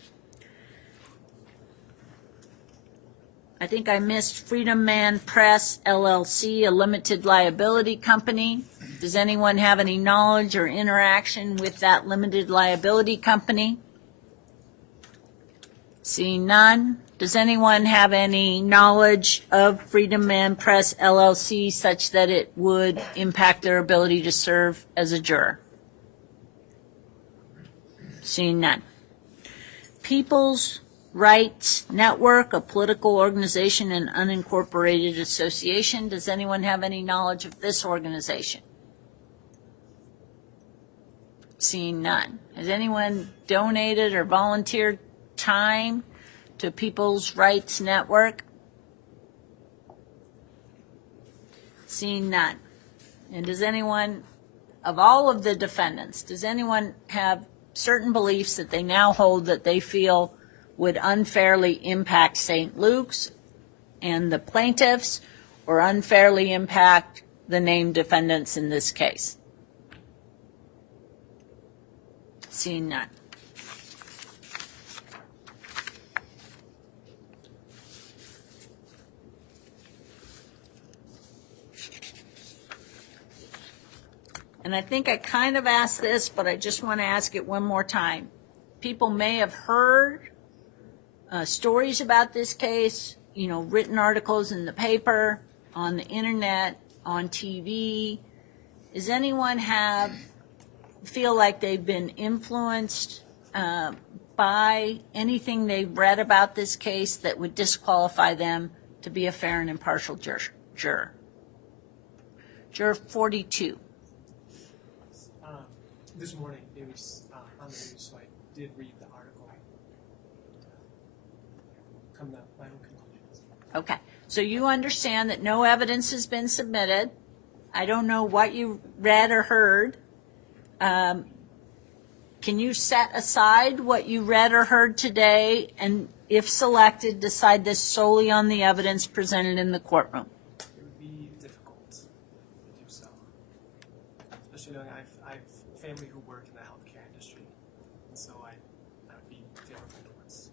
I think I missed Freedom Man Press, LLC, a limited liability company. Does anyone have any knowledge or interaction with that limited liability company? Seeing none. Does anyone have any knowledge of Freedom Man Press, LLC, such that it would impact their ability to serve as a juror? Seeing none. People's Rights Network, a political organization and unincorporated association. Does anyone have any knowledge of this organization? Seeing none. Has anyone donated or volunteered time to People's Rights Network? Seeing none. And does anyone, of all of the defendants, does anyone have certain beliefs that they now hold that they feel would unfairly impact St. Luke's and the plaintiffs, or unfairly impact the named defendants in this case? Seeing none. And I think I kind of asked this, but I just want to ask it one more time. People may have heard stories about this case, written articles in the paper, on the internet, on TV. Does anyone feel like they've been influenced by anything they've read about this case that would disqualify them to be a fair and impartial juror? Juror 42. This morning, it was on the news, so I did read the article. Come to my own conclusions. Okay, so you understand that no evidence has been submitted. I don't know what you read or heard. Can can you set aside what you read or heard today and, if selected, decide this solely on the evidence presented in the courtroom? It would be difficult to do so. Especially knowing I've family who work in the healthcare industry, and so I would be favorable towards.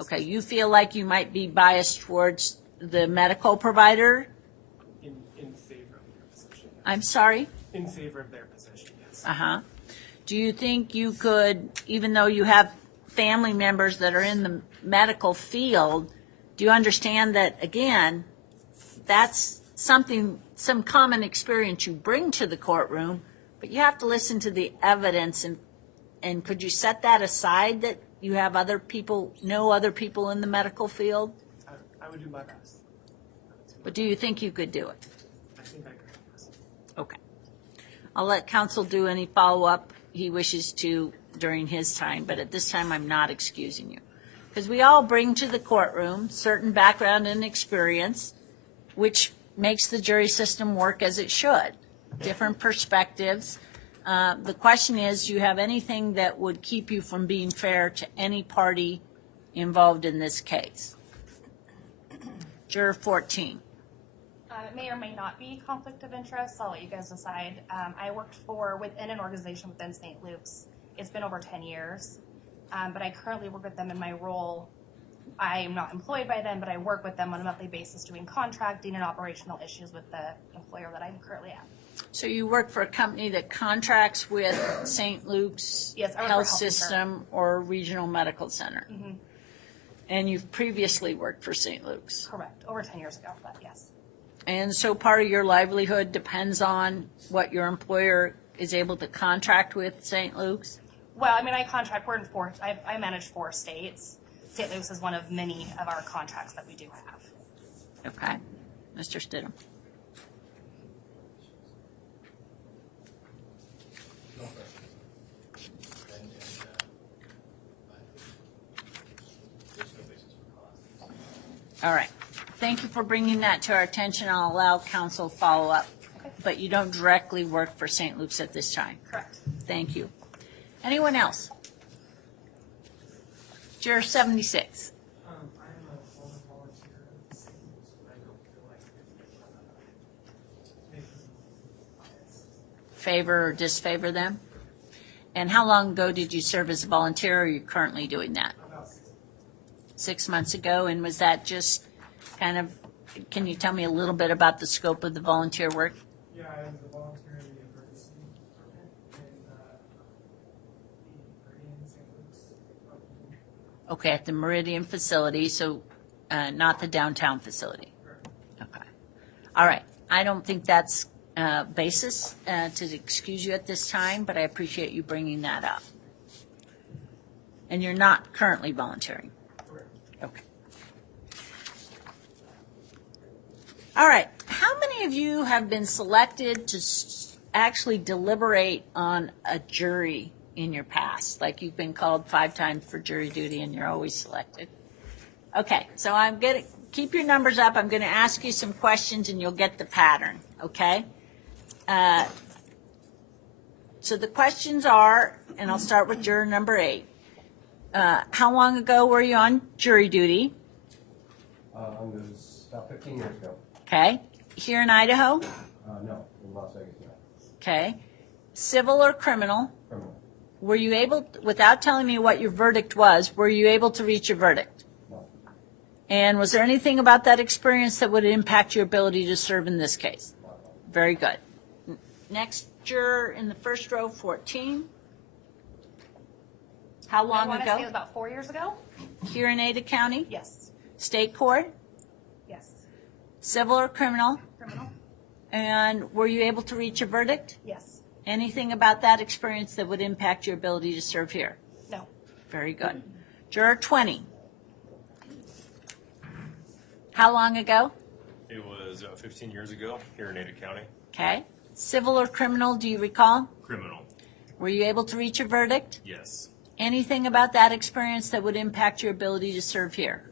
Okay, you feel like you might be biased towards the medical provider? In favor of their position. Yes. I'm sorry? In favor of their position, yes. Uh-huh. Do you think you could, even though you have family members that are in the medical field, do you understand that, again, that's something, some common experience you bring to the courtroom, but you have to listen to the evidence, and could you set that aside, that you have other people, know other people in the medical field? I would do my best. But do you think you could do it? I think I could, yes. Okay. I'll let counsel do any follow-up he wishes to during his time, but at this time I'm not excusing you. Because we all bring to the courtroom certain background and experience, which makes the jury system work as it should. Different perspectives. The question is, do you have anything that would keep you from being fair to any party involved in this case? Juror 14. It may or may not be conflict of interest. I'll let you guys decide. I worked within an organization within St. Luke's. It's been over 10 years, but I currently work with them in my role. I am not employed by them, but I work with them on a monthly basis doing contracting and operational issues with the employer that I'm currently at. So you work for a company that contracts with St. Luke's Yes, I work for Health Health System or Regional Medical Center? Mm-hmm. And you've previously worked for St. Luke's? Correct. Over 10 years ago, but yes. And so part of your livelihood depends on what your employer is able to contract with St. Luke's? Well, I mean, I manage 4 states. St. Luke's is one of many of our contracts that we do have. Okay. Mr. Stidham. All right. Thank you for bringing that to our attention. I'll allow counsel follow-up. Okay. But you don't directly work for St. Luke's at this time? Correct. Thank you. Anyone else? Juror 76. I'm a former volunteer at St. Luke's, but I don't feel like Favor or disfavor them? And how long ago did you serve as a volunteer, or are you currently doing that? about 6 months ago, and was that just kind of, can you tell me a little bit about the scope of the volunteer work? Yeah, I was a volunteer in the emergency department in the Meridian St. Luke's. Okay, at the Meridian facility, so not the downtown facility. Okay. All right. I don't think that's basis to excuse you at this time, but I appreciate you bringing that up. And you're not currently volunteering? Okay. All right. How many of you have been selected to actually deliberate on a jury in your past? Like you've been called 5 times for jury duty and you're always selected? Okay. So I'm going to keep your numbers up. I'm going to ask you some questions and you'll get the pattern. Okay? So the questions are, and I'll start with juror number 8. How long ago were you on jury duty? It was about 15 years ago. Okay. Here in Idaho? No, in Las Vegas, no. Okay. Civil or criminal? Criminal. Were you able, without telling me what your verdict was, were you able to reach a verdict? No. And was there anything about that experience that would impact your ability to serve in this case? Very good. Next juror in the first row, 14. How long I want to ago? say it was about 4 years ago. Here in Ada County? Yes. State court? Yes. Civil or criminal? Criminal. And were you able to reach a verdict? Yes. Anything about that experience that would impact your ability to serve here? No. Very good. Juror 20. How long ago? It was 15 years ago here in Ada County. Okay. Civil or criminal, do you recall? Criminal. Were you able to reach a verdict? Yes. Anything about that experience that would impact your ability to serve here?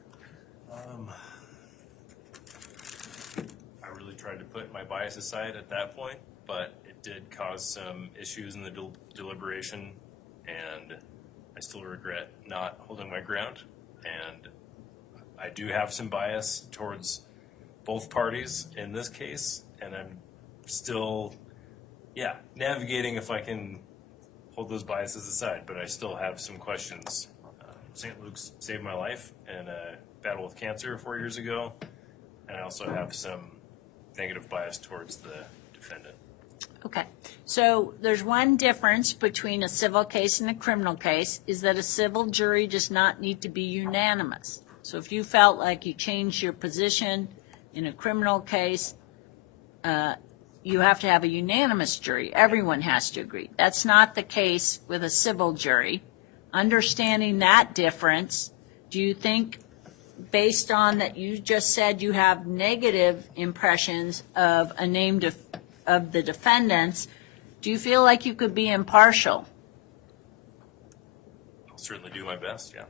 I really tried to put my bias aside at that point, but it did cause some issues in the deliberation and I still regret not holding my ground. And I do have some bias towards both parties in this case, and I'm still, navigating if I can hold those biases aside, but I still have some questions. St. Luke's saved my life in a battle with cancer 4 years ago, and I also have some negative bias towards the defendant. Okay, so there's one difference between a civil case and a criminal case, is that a civil jury does not need to be unanimous. So if you felt like you changed your position in a criminal case, you have to have a unanimous jury. Everyone has to agree. That's not the case with a civil jury. Understanding that difference, do you think, based on that you just said you have negative impressions of a named of the defendants, do you feel like you could be impartial? I'll certainly do my best, yeah.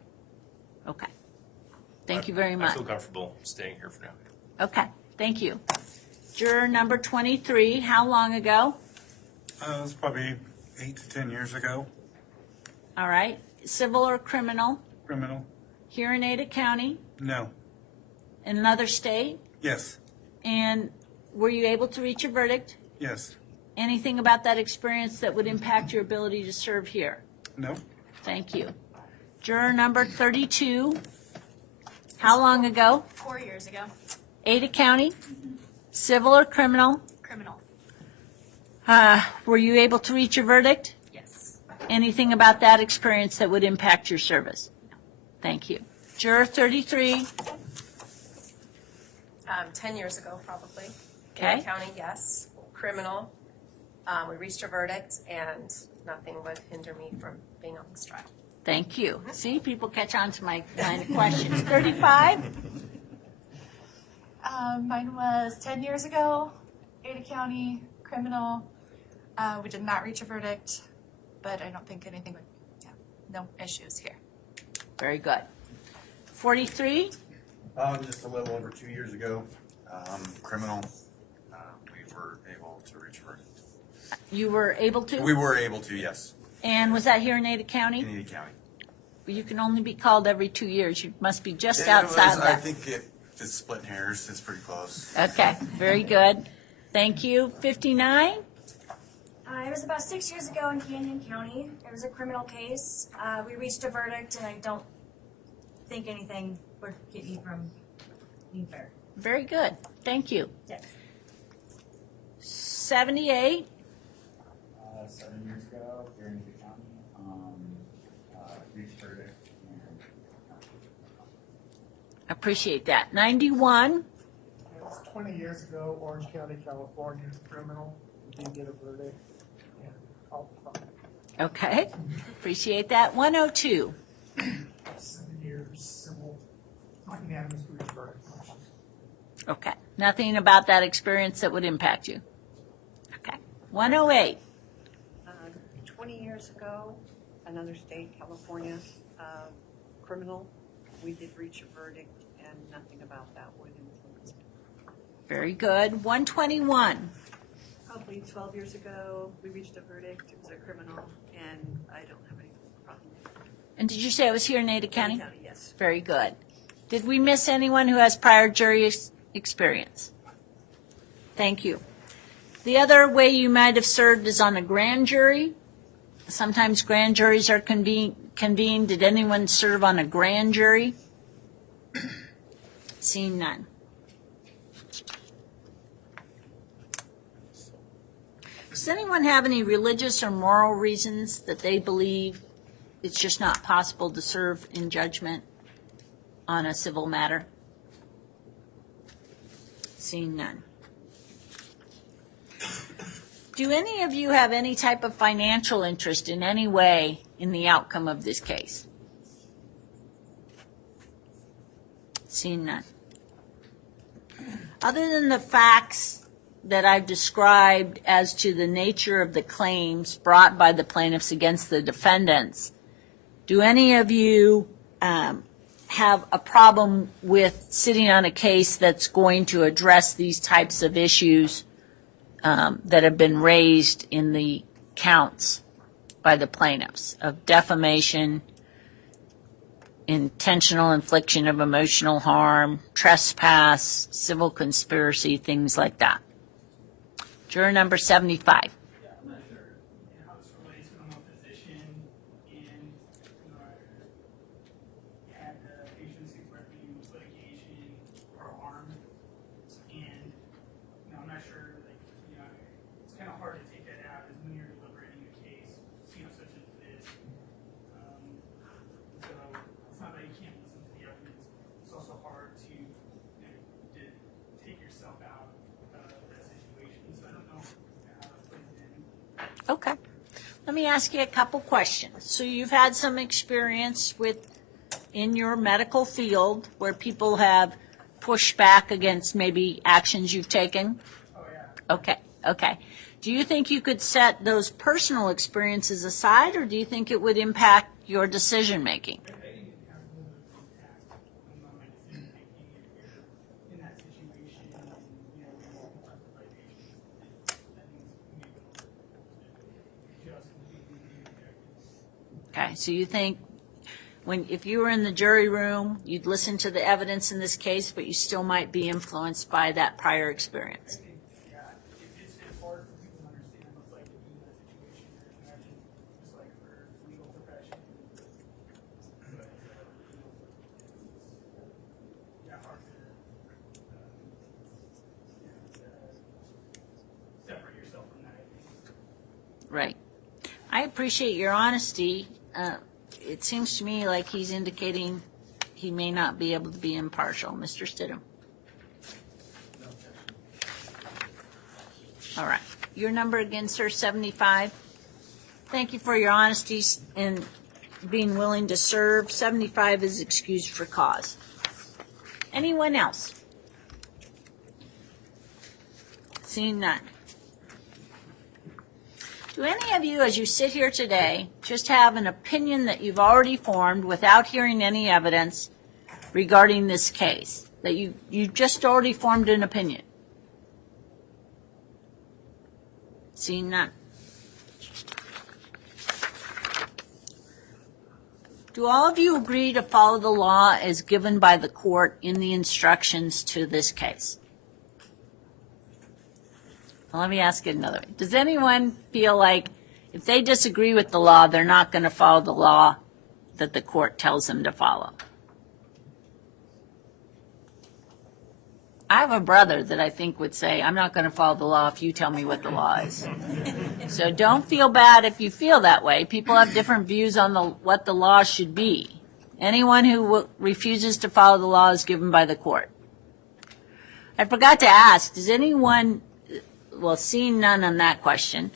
Okay. Thank you very much. I feel comfortable staying here for now. Okay, thank you. Juror number 23, how long ago? It was probably 8 to 10 years ago. All right. Civil or criminal? Criminal? Here in Ada County? No. In another state? Yes. And were you able to reach a verdict? Yes. Anything about that experience that would impact your ability to serve here? No. Thank you. Juror number 32, how long ago? 4 years ago. Ada County? Civil or criminal? Criminal. Were you able to reach a verdict? Yes. Anything about that experience that would impact your service? No. Thank you. Juror 33. 10 years ago, probably. Okay. Ada County, yes. Criminal, we reached a verdict, and nothing would hinder me from being on this trial. Thank you. See, people catch on to my line of questions. 35. Mine was 10 years ago, Ada County, criminal. We did not reach a verdict, but I don't think anything would, no issues here. Very good. 43. Just a little over 2 years ago, criminal, we were able to reach a verdict. You were able to? We were able to, yes, And was that here in Ada County? in Ada County. You can only be called every 2 years. You must be just It outside was, I that. think it's splitting hairs, it's pretty close. Okay, very good. Thank you. 59. It was about 6 years ago in Canyon County. It was a criminal case. We reached a verdict, and I don't think anything would get you from being fair. Very good. Thank you. Yes. 78. 7 years ago, here in Ada County, reached verdict and Appreciate that. 91. It was 20 years ago, Orange County, California, criminal. We didn't get a verdict. And all fine. Okay. Appreciate that. 102. 7 years, civil, not unanimous, we reached verdict. Okay. Nothing about that experience that would impact you. Okay. 108. 20 years ago, another state, California, criminal, we did reach a verdict, and nothing about that would influence me. Very good. 121. Probably 12 years ago, we reached a verdict. It was a criminal, and I don't have any problem with it. And did you say it was here in Ada County? Ada County, yes. Very good. Did we miss anyone who has prior jury experience? Thank you. The other way you might have served is on a grand jury. Sometimes grand juries are convened. Did anyone serve on a grand jury? Seeing none. Does anyone have any religious or moral reasons that they believe it's just not possible to serve in judgment on a civil matter? Seeing none. Do any of you have any type of financial interest in any way in the outcome of this case? Seeing none. Other than the facts that I've described as to the nature of the claims brought by the plaintiffs against the defendants, do any of you have a problem with sitting on a case that's going to address these types of issues that have been raised in the counts by the plaintiffs of defamation, intentional infliction of emotional harm, trespass, civil conspiracy, things like that. Juror number 75. Yeah, I'm not sure how this relates, but I'm a physician, and I had patients who threatened with litigation or harm, and I'm not sure, it's kind of hard to take that out as when you're deliberating a case, such as this. So it's not that you can't listen to the evidence. It's also hard to take yourself out of that situation. So I don't know how that plays in. Okay. Let me ask you a couple questions. So you've had some experience in your medical field where people have pushed back against maybe actions you've taken? Oh, yeah. Okay. Do you think you could set those personal experiences aside, or do you think it would impact your decision making? I think it has a little bit of impact on my decision making if you're in that situation and we want to talk about patients. I think it's maybe just completely rejected. Okay, so you think if you were in the jury room, you'd listen to the evidence in this case, but you still might be influenced by that prior experience? Yeah, it's hard for people to understand what it's like to be in that situation. I imagine just like for legal profession. But hard to separate yourself from that, I think. Right. I appreciate your honesty. It seems to me like he's indicating he may not be able to be impartial. Mr. Stidham. All right. Your number again, sir, 75. Thank you for your honesty and being willing to serve. 75 is excused for cause. Anyone else? Seeing none. Do any of you, as you sit here today, just have an opinion that you've already formed without hearing any evidence regarding this case? That you just already formed an opinion? Seeing none. Do all of you agree to follow the law as given by the court in the instructions to this case? Well, let me ask it another way. Does anyone feel like if they disagree with the law, they're not going to follow the law that the court tells them to follow? I have a brother that I think would say, I'm not going to follow the law if you tell me what the law is. So don't feel bad if you feel that way. People have different views on what the law should be. Anyone who refuses to follow the law is given by the court. I forgot to ask, does anyone, well, seeing none on that question,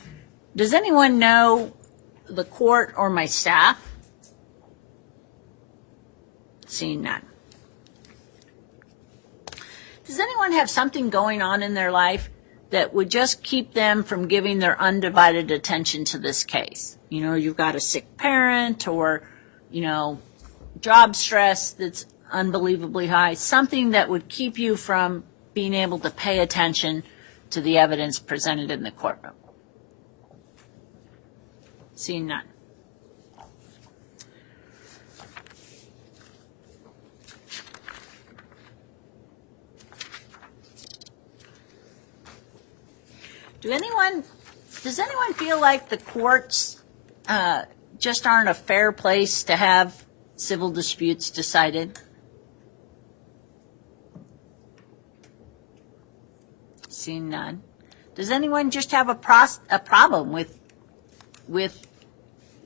does anyone know the court or my staff? Seeing none. Does anyone have something going on in their life that would just keep them from giving their undivided attention to this case? You know, you've got a sick parent or, job stress that's unbelievably high, something that would keep you from being able to pay attention to the evidence presented in the courtroom. Seeing none. Does anyone feel like the courts just aren't a fair place to have civil disputes decided? Seeing none. Does anyone just have a problem with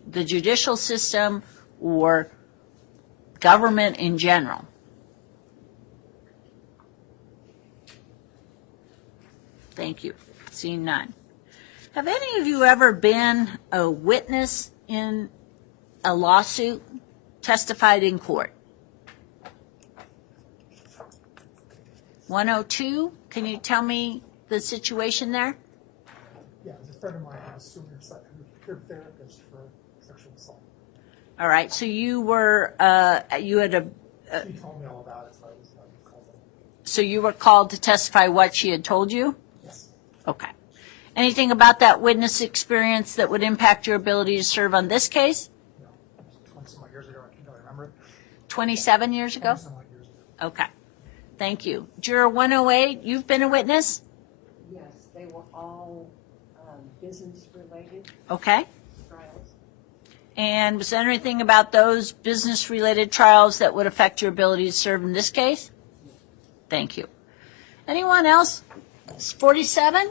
the judicial system or government in general? Thank you. Seeing none. Have any of you ever been a witness in a lawsuit, testified in court? 102, can you tell me the situation there? Yeah, as a friend of mine, I was suing a therapist for sexual assault. All right, so you were, you had a... She told me all about it, so I was called in. So you were called to testify what she had told you? Yes. Okay. Anything about that witness experience that would impact your ability to serve on this case? 20-some years ago, I can't remember it. 27 years ago? 20-some years ago. Okay. Thank you. Juror 108, you've been a witness? Yes, they were all business-related Okay. trials. And was there anything about those business-related trials that would affect your ability to serve in this case? Thank you. Anyone else? 47?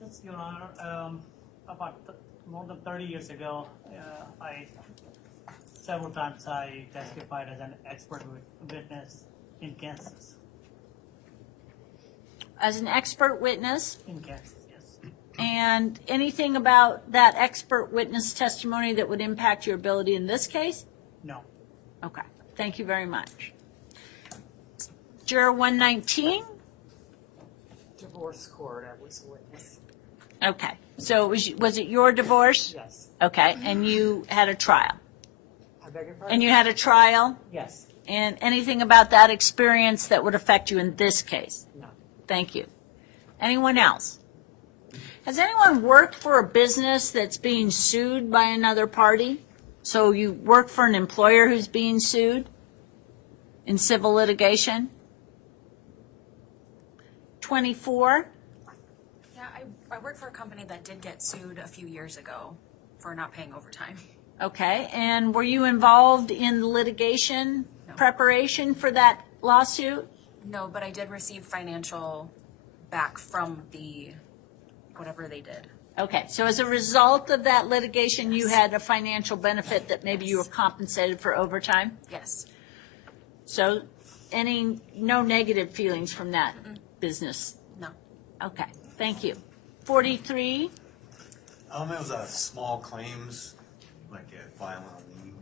Yes, Your Honor. More than 30 years ago, several times I testified as an expert witness in Kansas. As an expert witness? In Kansas, yes. And anything about that expert witness testimony that would impact your ability in this case? No. Okay. Thank you very much. Juror 119? Divorce court, I was a witness. Okay. So was it your divorce? Yes. Okay. And you had a trial? I beg your pardon? And you had a trial? Yes. And anything about that experience that would affect you in this case? No. Thank you. Anyone else? Has anyone worked for a business that's being sued by another party? So you work for an employer who's being sued in civil litigation? 24? Yeah, I work for a company that did get sued a few years ago for not paying overtime. Okay. And were you involved in the litigation preparation for that lawsuit? No, but I did receive financial back from whatever they did. Okay. So as a result of that litigation, you had a financial benefit that maybe you were compensated for overtime? Yes. So no negative feelings from that business? No. Okay. Thank you. 43? It was a small claims, like a filing a lien.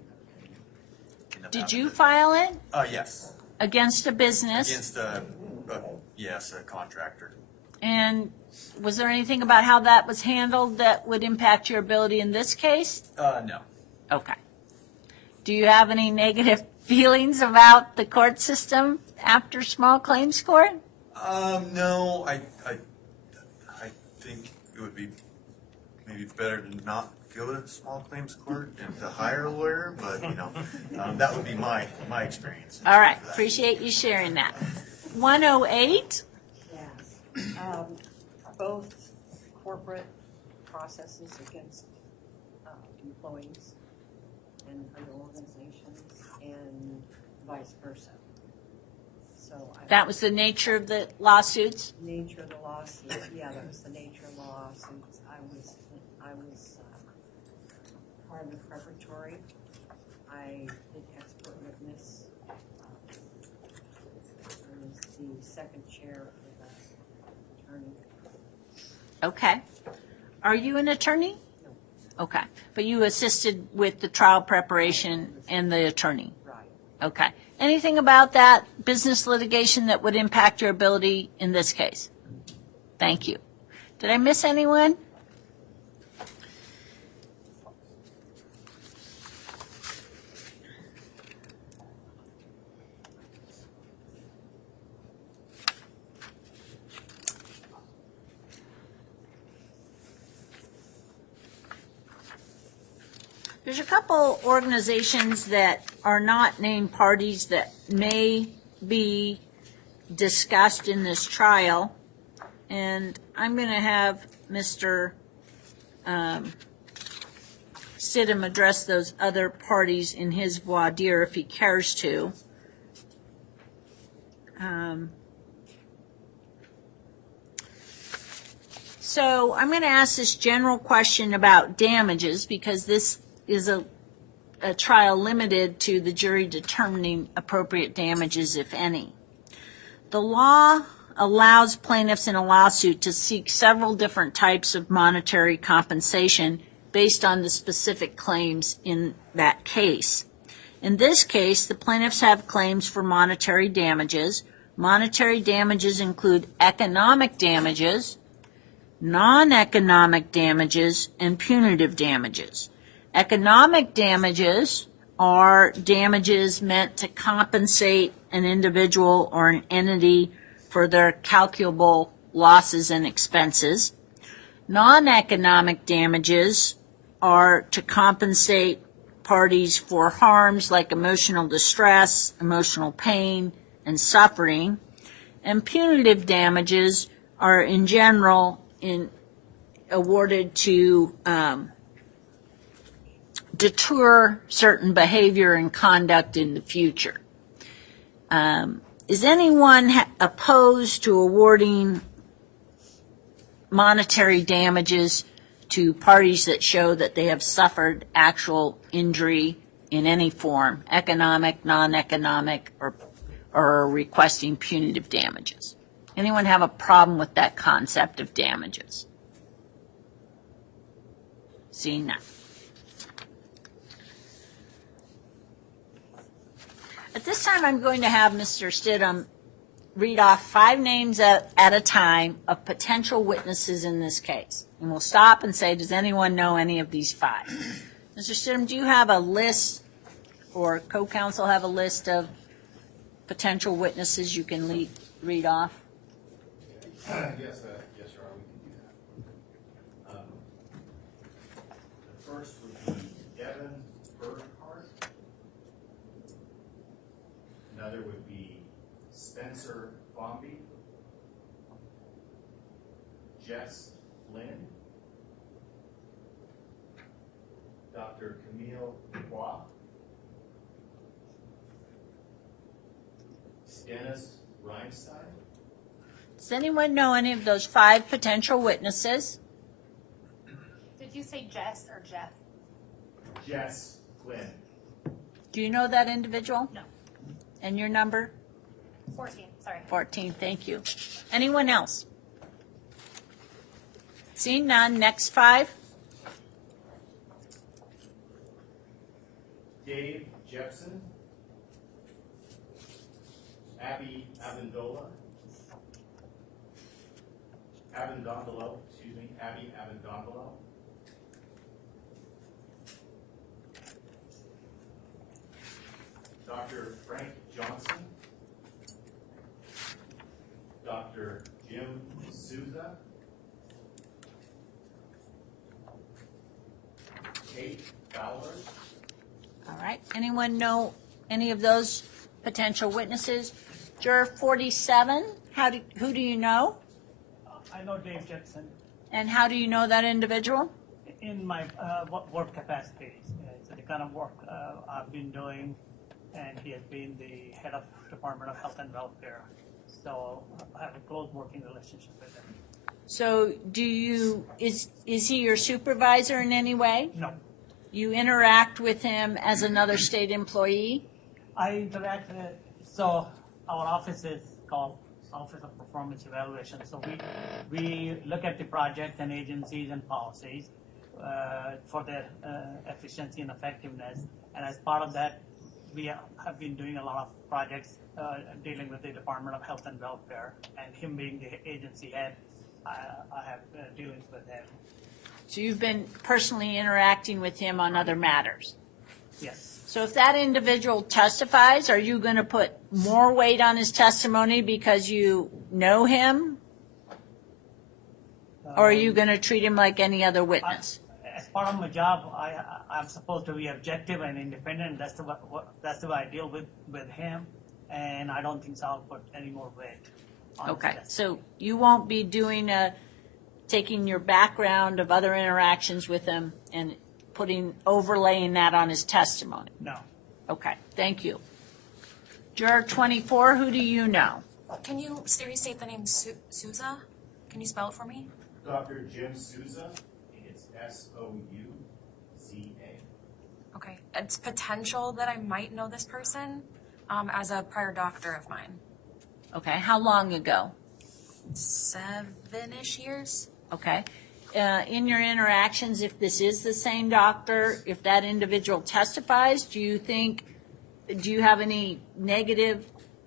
Did you file it? Yes. Against a business? Against a contractor. And was there anything about how that was handled that would impact your ability in this case? No. Okay. Do you have any negative feelings about the court system after small claims court? No, I think it would be maybe better to not go to small claims court and to hire a lawyer, but that would be my experience. All right. Appreciate you sharing that. 108? Yes. Both corporate processes against employees and other organizations and vice versa. So That was the nature of the lawsuits? Nature of the lawsuit, yeah, that was the nature of the lawsuits. I was part of the preparatory. I did expert witness. I was the second chair of the attorney. Okay. Are you an attorney? No. Okay. But you assisted with the trial preparation and the attorney? Right. Okay. Anything about that business litigation that would impact your ability in this case? Thank you. Did I miss anyone? There's a couple organizations that are not named parties that may be discussed in this trial, and I'm going to have Mr. Stidham address those other parties in his voir dire if he cares to. So I'm going to ask this general question about damages because this is a trial limited to the jury determining appropriate damages, if any. The law allows plaintiffs in a lawsuit to seek several different types of monetary compensation based on the specific claims in that case. In this case, the plaintiffs have claims for monetary damages. Monetary damages include economic damages, non-economic damages, and punitive damages. Economic damages are damages meant to compensate an individual or an entity for their calculable losses and expenses. Non-economic damages are to compensate parties for harms like emotional distress, emotional pain, and suffering. And punitive damages are in general awarded to deter certain behavior and conduct in the future. Is anyone opposed to awarding monetary damages to parties that show that they have suffered actual injury in any form, economic, non-economic, or requesting punitive damages? Anyone have a problem with that concept of damages? Seeing none. At this time, I'm going to have Mr. Stidham read off 5 names at a time of potential witnesses in this case. And we'll stop and say, does anyone know any of these 5? Mr. Stidham, do you have a list, or co-counsel have a list of potential witnesses you can read off? Yes, Your Honor, we can do that. The first would be Devin Burkhart. Another would be Spencer Bombi, Jess Lynn, Dr. Camille Dubois, Dennis Reinstein. Does anyone know any of those 5 potential witnesses? Did you say Jess or Jeff? Jess Lynn. Do you know that individual? No. And your number? 14, sorry. 14, thank you. Anyone else? Seeing none, next 5. Dave Jepson, Abby Avendondolo, Abby Avendondolo, Dr. Frank Johnson, Dr. Jim Souza, Kate Fowler. All right. Anyone know any of those potential witnesses? Juror 47, who do you know? I know Dave Jepson And how do you know that individual? in my work capacities. It's the kind of work I've been doing, and he has been the head of Department of Health and Welfare. So I have a close working relationship with him. So is he your supervisor in any way? No. You interact with him as another state employee? I interact with, so our office is called Office of Performance Evaluation. So we look at the project and agencies and policies for their efficiency and effectiveness. And as part of that, we have been doing a lot of projects dealing with the Department of Health and Welfare. And him being the agency head, I have dealings with him. So you've been personally interacting with him on other matters? Yes. So if that individual testifies, are you going to put more weight on his testimony because you know him? Or are you going to treat him like any other witness? As part of my job, I'm supposed to be objective and independent. That's the way I deal with him, and I don't think so I'll put any more weight on his Okay, testimony. so you won't be taking your background of other interactions with him and overlaying that on his testimony? No. Okay, thank you. Juror 24, who do you know? Can you restate the name Souza? Can you spell it for me? Dr. Jim Souza, and it's Souza. Okay. It's potential that I might know this person as a prior doctor of mine. Okay, how long ago? 7-ish years. Okay. In your interactions, if this is the same doctor, if that individual testifies, do you have any negative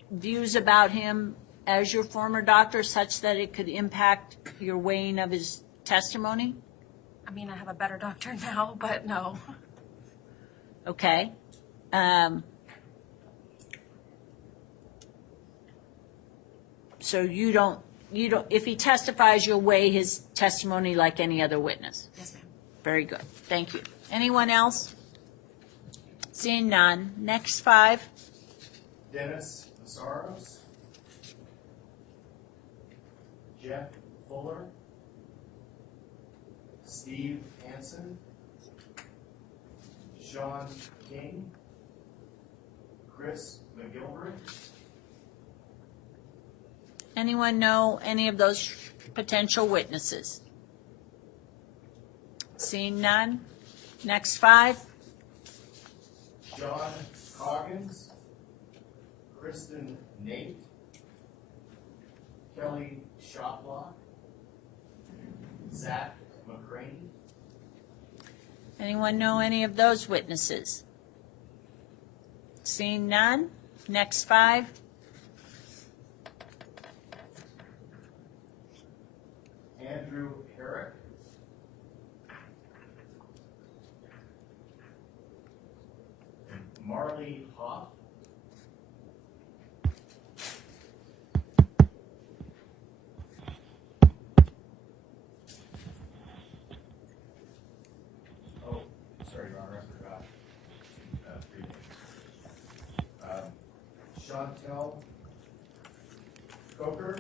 views about him as your former doctor such that it could impact your weighing of his testimony? I mean, I have a better doctor now, but no. Okay. So you don't you don't, if he testifies, you'll weigh his testimony like any other witness? Yes, ma'am. Very good. Thank you. Anyone else? Seeing none. Next 5. Dennis Masaros, Jeff Fuller, Steve Hansen, Sean King, Chris McGilvery. Anyone know any of those potential witnesses? Seeing none. Next 5. John Coggins, Kristen Nate, Kelly Shoplock, Zach McCraney. Anyone know any of those witnesses? Seeing none. Next 5. Andrew Herrick, Marley Hoff, oh, sorry, Your Honor, I forgot. 3 names. Chantel Coker,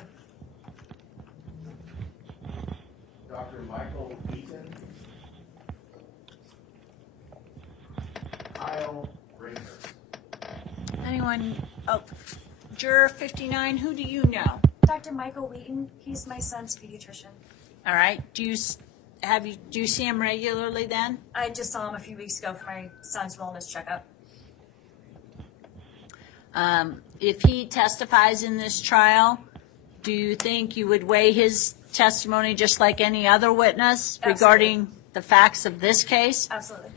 Dr. Michael Eaton, Kyle Raker. Anyone? Oh, Juror 59, who do you know? Dr. Michael Wheaton, he's my son's pediatrician. All right. Do you see him regularly then? I just saw him a few weeks ago for my son's wellness checkup. If he testifies in this trial, do you think you would weigh his testimony just like any other witness regarding the facts of this case? Absolutely.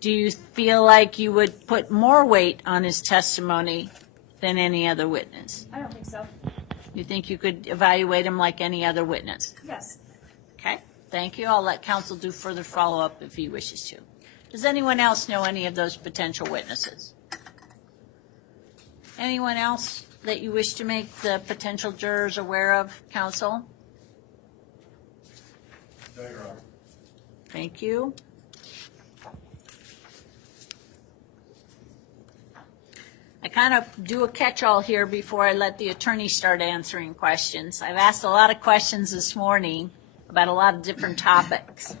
Do you feel like you would put more weight on his testimony than any other witness? I don't think so. You think you could evaluate him like any other witness? Yes. Okay, thank you. I'll let counsel do further follow-up if he wishes to. Does anyone else know any of those potential witnesses? Anyone else that you wish to make the potential jurors aware of, counsel? No, Your Honor. Thank you. I kind of do a catch-all here before I let the attorney start answering questions. I've asked a lot of questions this morning about a lot of different topics,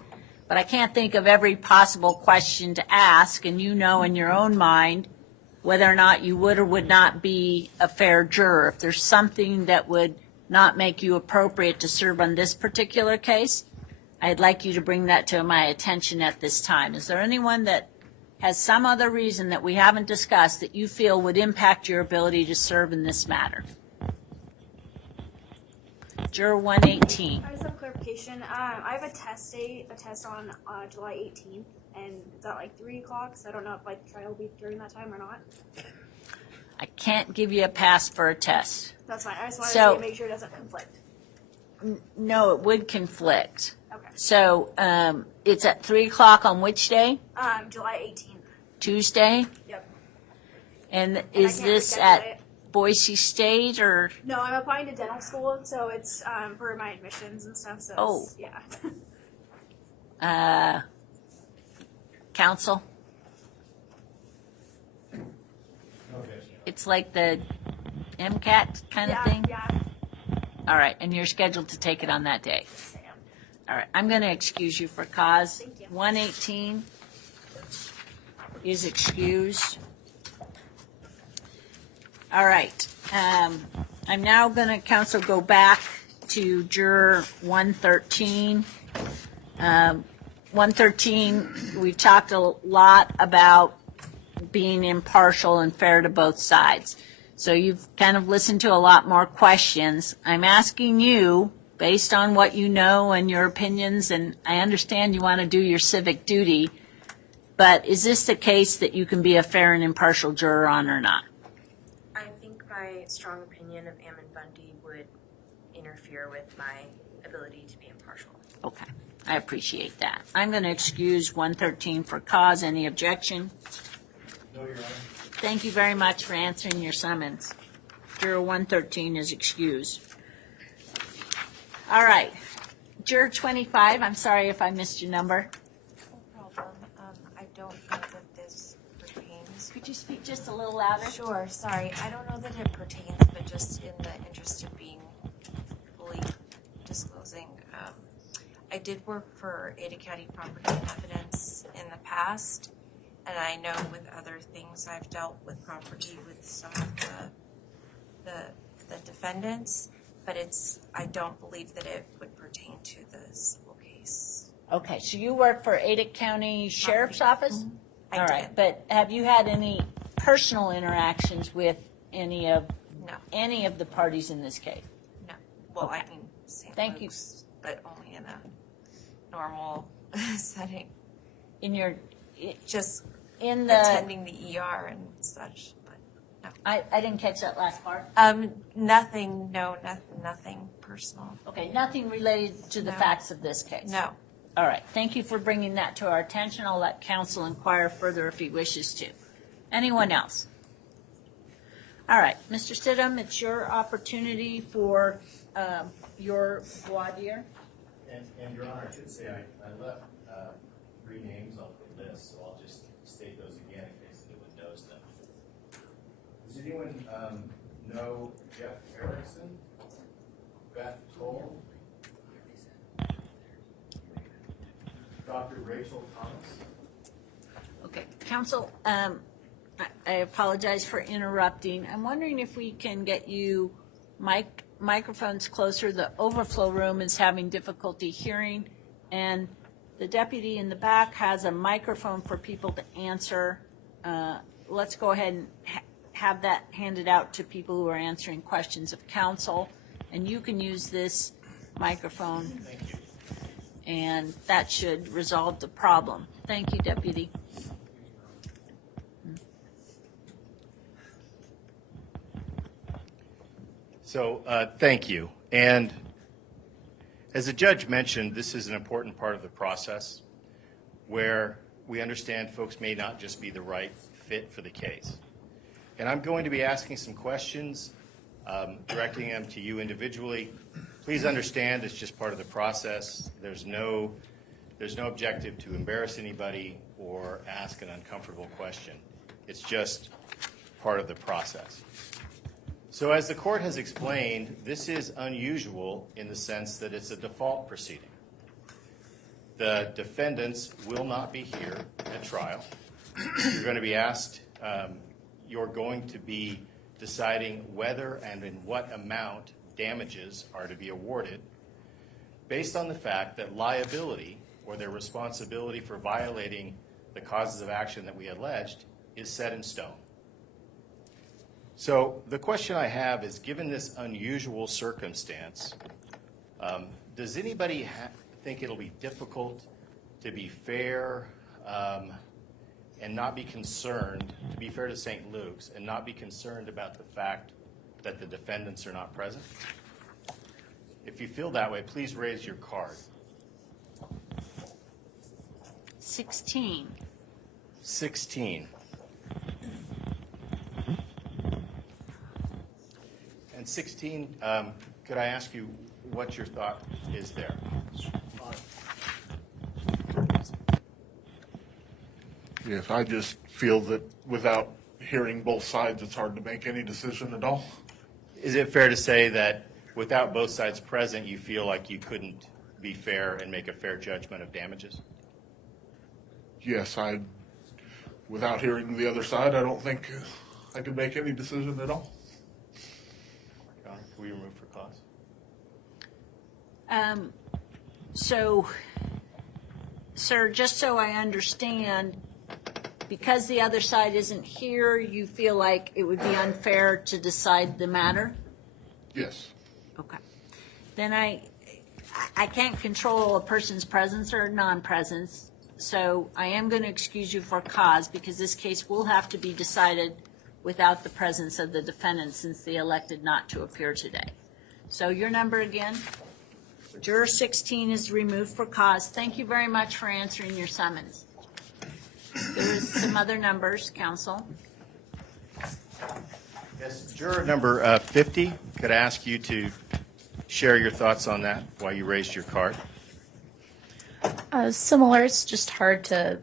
but I can't think of every possible question to ask, and you know in your own mind whether or not you would or would not be a fair juror. If there's something that would not make you appropriate to serve on this particular case, I'd like you to bring that to my attention at this time. Is there anyone that has some other reason that we haven't discussed that you feel would impact your ability to serve in this matter? Juror 118. I just have clarification. I have a test on July 18th, and it's at like 3 o'clock, so I don't know if like the trial will be during that time or not. I can't give you a pass for a test. That's fine. I just wanted So- to make sure it doesn't conflict. No, it would conflict. Okay. So it's at 3 o'clock on which day? July 18th. Tuesday? Yep. And I is can't this reschedule at it. Boise State or? No, I'm applying to dental school, so it's for my admissions and stuff. So Oh. it's, yeah. Counsel? Okay. It's like the MCAT kind of thing? Yeah. All right, and you're scheduled to take it on that day? All right, I'm going to excuse you for cause. 118 is excused. All right, I'm now going to, counsel, go back to juror 113. 113, we've talked a lot about being impartial and fair to both sides. So you've kind of listened to a lot more questions. I'm asking you, based on what you know and your opinions, and I understand you want to do your civic duty, but is this the case that you can be a fair and impartial juror on or not? I think my strong opinion of Ammon Bundy would interfere with my ability to be impartial. Okay, I appreciate that. I'm going to excuse 113 for cause. Any objection? No, Your Honor. Thank you very much for answering your summons. Juror 113 is excused. All right. Juror 25, I'm sorry if I missed your number. No problem. I don't know that this pertains. Could you speak just a little louder? Sure, sorry. I don't know that it pertains, but just in the interest of being fully disclosing, I did work for Ada County Property and Evidence in the past, and I know with other things I've dealt with property with some of the defendants, but I don't believe that it would pertain to the civil case. Okay, so you work for Ada County Sheriff's Office? I All did. right, but have you had any personal interactions with any of the parties in this case? No. Well, Okay. I mean, St. Thank Luke's, but only in a normal setting. In your just in the attending the ER and such. But no. I didn't catch that last part. Nothing. No, nothing personal. Okay, nothing related to the facts of this case. No. All right. Thank you for bringing that to our attention. I'll let counsel inquire further if he wishes to. Anyone else? All right, Mr. Stidham, it's your opportunity for your voir dire. And Your Honor, I should say I left 3 names off the list, so I'll just state those again in case anyone knows them. Does anyone know Jeff Erickson, Beth Cole, Dr. Rachel Thomas? Okay, counsel, I apologize for interrupting. I'm wondering if we can get you microphones closer. The overflow room is having difficulty hearing, and the deputy in the back has a microphone for people to answer. Let's go ahead and have that handed out to people who are answering questions of counsel, and you can use this microphone. Thank you. And that should resolve the problem. Thank you, Deputy. So, thank you. And as the judge mentioned, this is an important part of the process where we understand folks may not just be the right fit for the case. And I'm going to be asking some questions, directing them to you individually. Please understand it's just part of the process. There's no objective to embarrass anybody or ask an uncomfortable question. It's just part of the process. So as the court has explained, this is unusual in the sense that it's a default proceeding. The defendants will not be here at trial. You're going to be asked, you're going to be deciding whether and in what amount damages are to be awarded based on the fact that liability or their responsibility for violating the causes of action that we alleged is set in stone. So the question I have is, given this unusual circumstance, does anybody think it'll be difficult to be fair and not be concerned, to be fair to St. Luke's, and not be concerned about the fact that the defendants are not present? If you feel that way, please raise your card. 16. 16. And 16, could I ask you what your thought is there? Yes, I just feel that without hearing both sides, it's hard to make any decision at all. Is it fair to say that without both sides present, you feel like you couldn't be fair and make a fair judgment of damages? Yes, without hearing the other side, I don't think I could make any decision at all. Can we remove for cause? So, sir, just so I understand, because the other side isn't here, you feel like it would be unfair to decide the matter? Yes. Okay. Then I can't control a person's presence or non-presence, so I am going to excuse you for cause because this case will have to be decided without the presence of the defendant since they elected not to appear today. So your number again? Juror 16 is removed for cause. Thank you very much for answering your summons. There's some other numbers, counsel. Yes, juror number 50, could I ask you to share your thoughts on that while you raised your card? Similar. It's just hard to.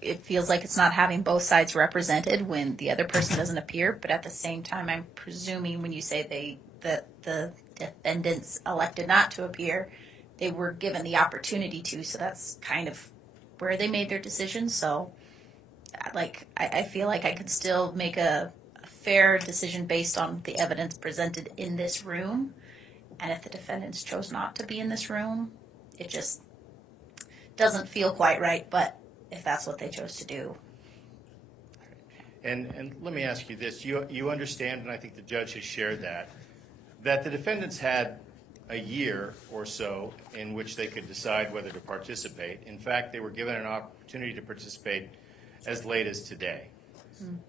It feels like it's not having both sides represented when the other person doesn't appear. But at the same time, I'm presuming when you say the defendants elected not to appear, they were given the opportunity to. So that's kind of where they made their decision. So, I feel like I could still make a fair decision based on the evidence presented in this room. And if the defendants chose not to be in this room, it just doesn't feel quite right, but if that's what they chose to do. And let me ask you this. You understand, and I think the judge has shared that the defendants had a year or so in which they could decide whether to participate. In fact, they were given an opportunity to participate as late as today.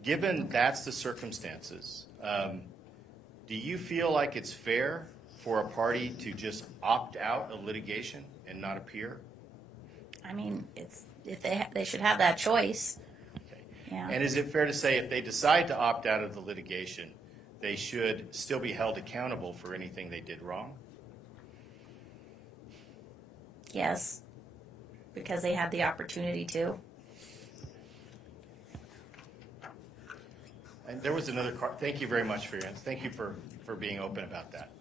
Given that's the circumstances, do you feel like it's fair for a party to just opt out of litigation and not appear? I mean, it's if they should have that choice. Okay. Yeah. And is it fair to say if they decide to opt out of the litigation, they should still be held accountable for anything they did wrong? Yes, because they had the opportunity to. And there was another card. Thank you very much for your answer. Thank you for being open about that.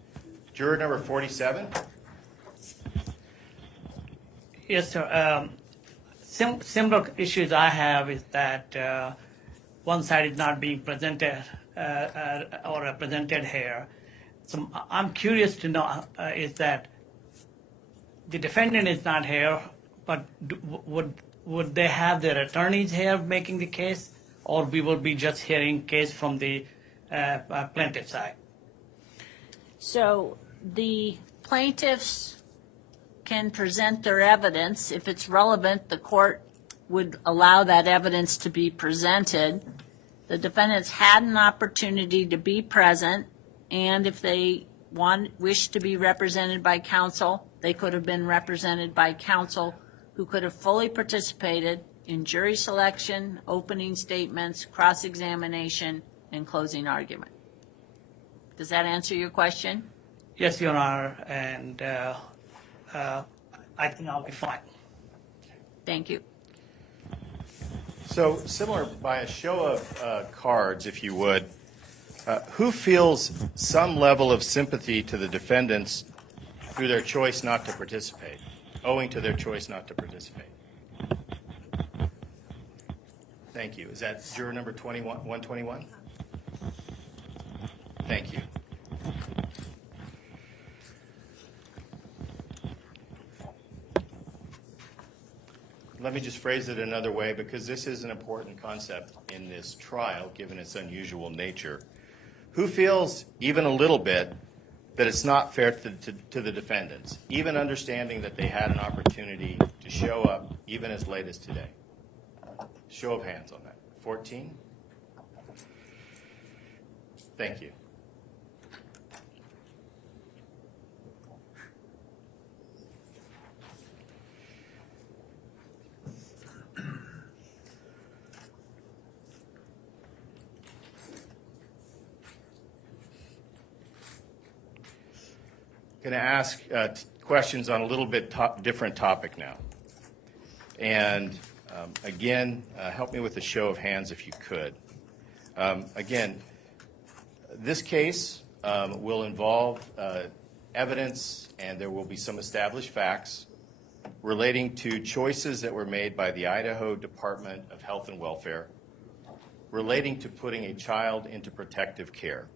Juror number 47. Yes, sir. Similar issues I have is that one side is not being presented or represented here. So I'm curious to know is that the defendant is not here, but would they have their attorneys here making the case, or we will be just hearing case from the plaintiff side? So the plaintiffs can present their evidence. If it's relevant, the court would allow that evidence to be presented. The defendants had an opportunity to be present, and if they wish to be represented by counsel, they could have been represented by counsel who could have fully participated in jury selection, opening statements, cross-examination, and closing argument. Does that answer your question? Yes, Your Honor, and I think I'll be fine. Thank you. So similar, by a show of cards, if you would, who feels some level of sympathy to the defendants through their choice not to participate, owing to their choice not to participate? Thank you. Is that juror number 121? Thank you. Let me just phrase it another way, because this is an important concept in this trial, given its unusual nature. Who feels even a little bit that it's not fair to the defendants, even understanding that they had an opportunity to show up even as late as today? Show of hands on that. 14? Thank you. Going to ask questions on a little bit different topic now. And again, help me with a show of hands if you could. Again, this case will involve evidence, and there will be some established facts relating to choices that were made by the Idaho Department of Health and Welfare relating to putting a child into protective care.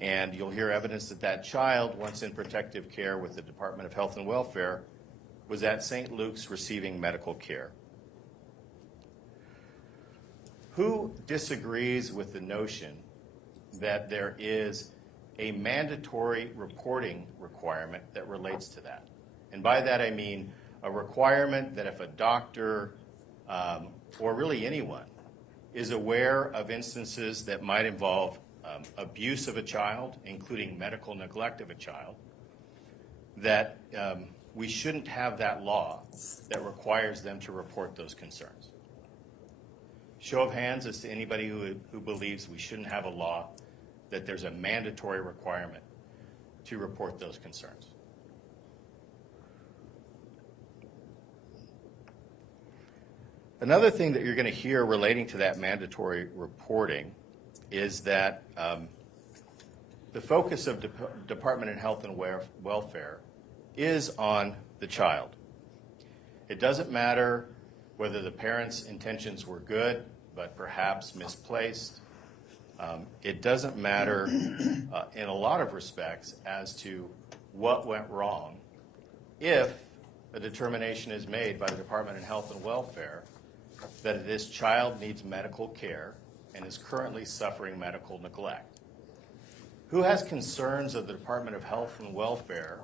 And you'll hear evidence that that child, once in protective care with the Department of Health and Welfare, was at St. Luke's receiving medical care. Who disagrees with the notion that there is a mandatory reporting requirement that relates to that? And by that I mean a requirement that if a doctor or really anyone is aware of instances that might involve abuse of a child, including medical neglect of a child, that we shouldn't have that law that requires them to report those concerns. Show of hands as to anybody who believes we shouldn't have a law that there's a mandatory requirement to report those concerns. Another thing that you're going to hear relating to that mandatory reporting is that the focus of Department of Health and Welfare is on the child. It doesn't matter whether the parents' intentions were good, but perhaps misplaced. It doesn't matter in a lot of respects as to what went wrong if a determination is made by the Department of Health and Welfare that this child needs medical care and is currently suffering medical neglect. Who has concerns of the Department of Health and Welfare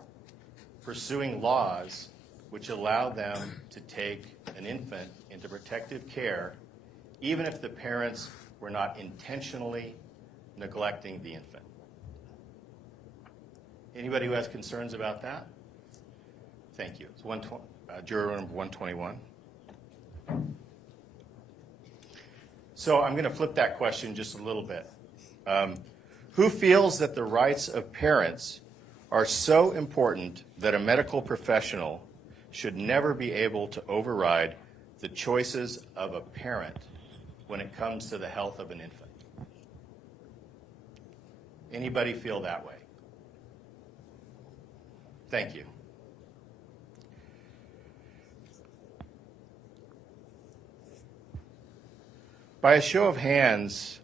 pursuing laws which allow them to take an infant into protective care even if the parents were not intentionally neglecting the infant? Anybody who has concerns about that? Thank you. It's juror number 121. So I'm going to flip that question just a little bit. Who feels that the rights of parents are so important that a medical professional should never be able to override the choices of a parent when it comes to the health of an infant? Anybody feel that way? Thank you. By a show of hands,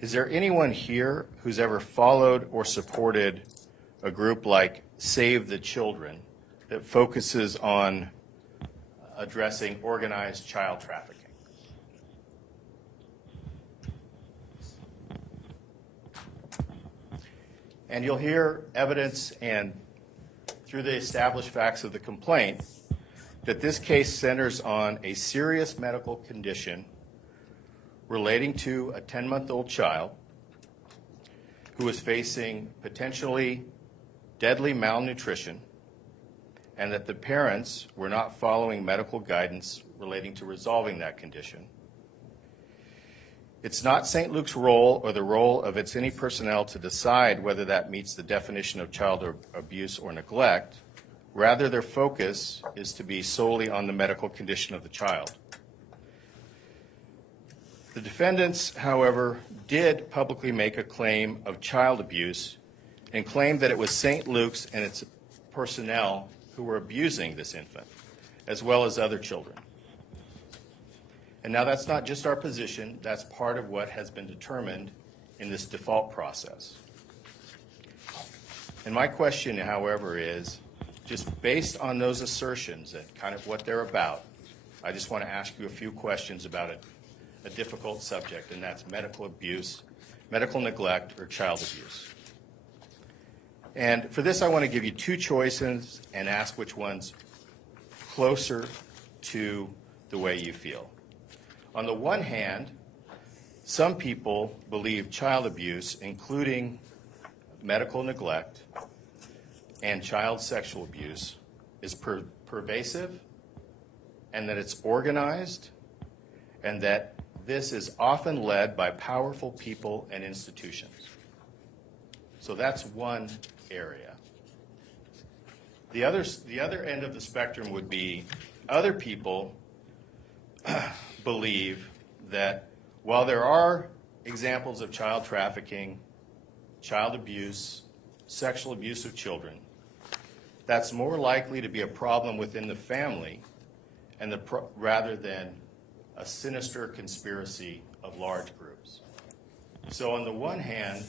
is there anyone here who's ever followed or supported a group like Save the Children that focuses on addressing organized child trafficking? And you'll hear evidence and through the established facts of the complaint that this case centers on a serious medical condition relating to a 10-month-old child who was facing potentially deadly malnutrition, and that the parents were not following medical guidance relating to resolving that condition. It's not St. Luke's role or the role of its any personnel to decide whether that meets the definition of child abuse or neglect. Rather, their focus is to be solely on the medical condition of the child. The defendants, however, did publicly make a claim of child abuse and claimed that it was St. Luke's and its personnel who were abusing this infant, as well as other children. And now that's not just our position, that's part of what has been determined in this default process. And my question, however, is, just based on those assertions and kind of what they're about, I just want to ask you a few questions about a difficult subject, and that's medical abuse, medical neglect, or child abuse. And for this, I want to give you two choices and ask which one's closer to the way you feel. On the one hand, some people believe child abuse, including medical neglect and child sexual abuse, is pervasive, and that it's organized, and that this is often led by powerful people and institutions. So that's one area. The other end of the spectrum would be other people believe that while there are examples of child trafficking, child abuse, sexual abuse of children, that's more likely to be a problem within the family and rather than a sinister conspiracy of large groups. So on the one hand,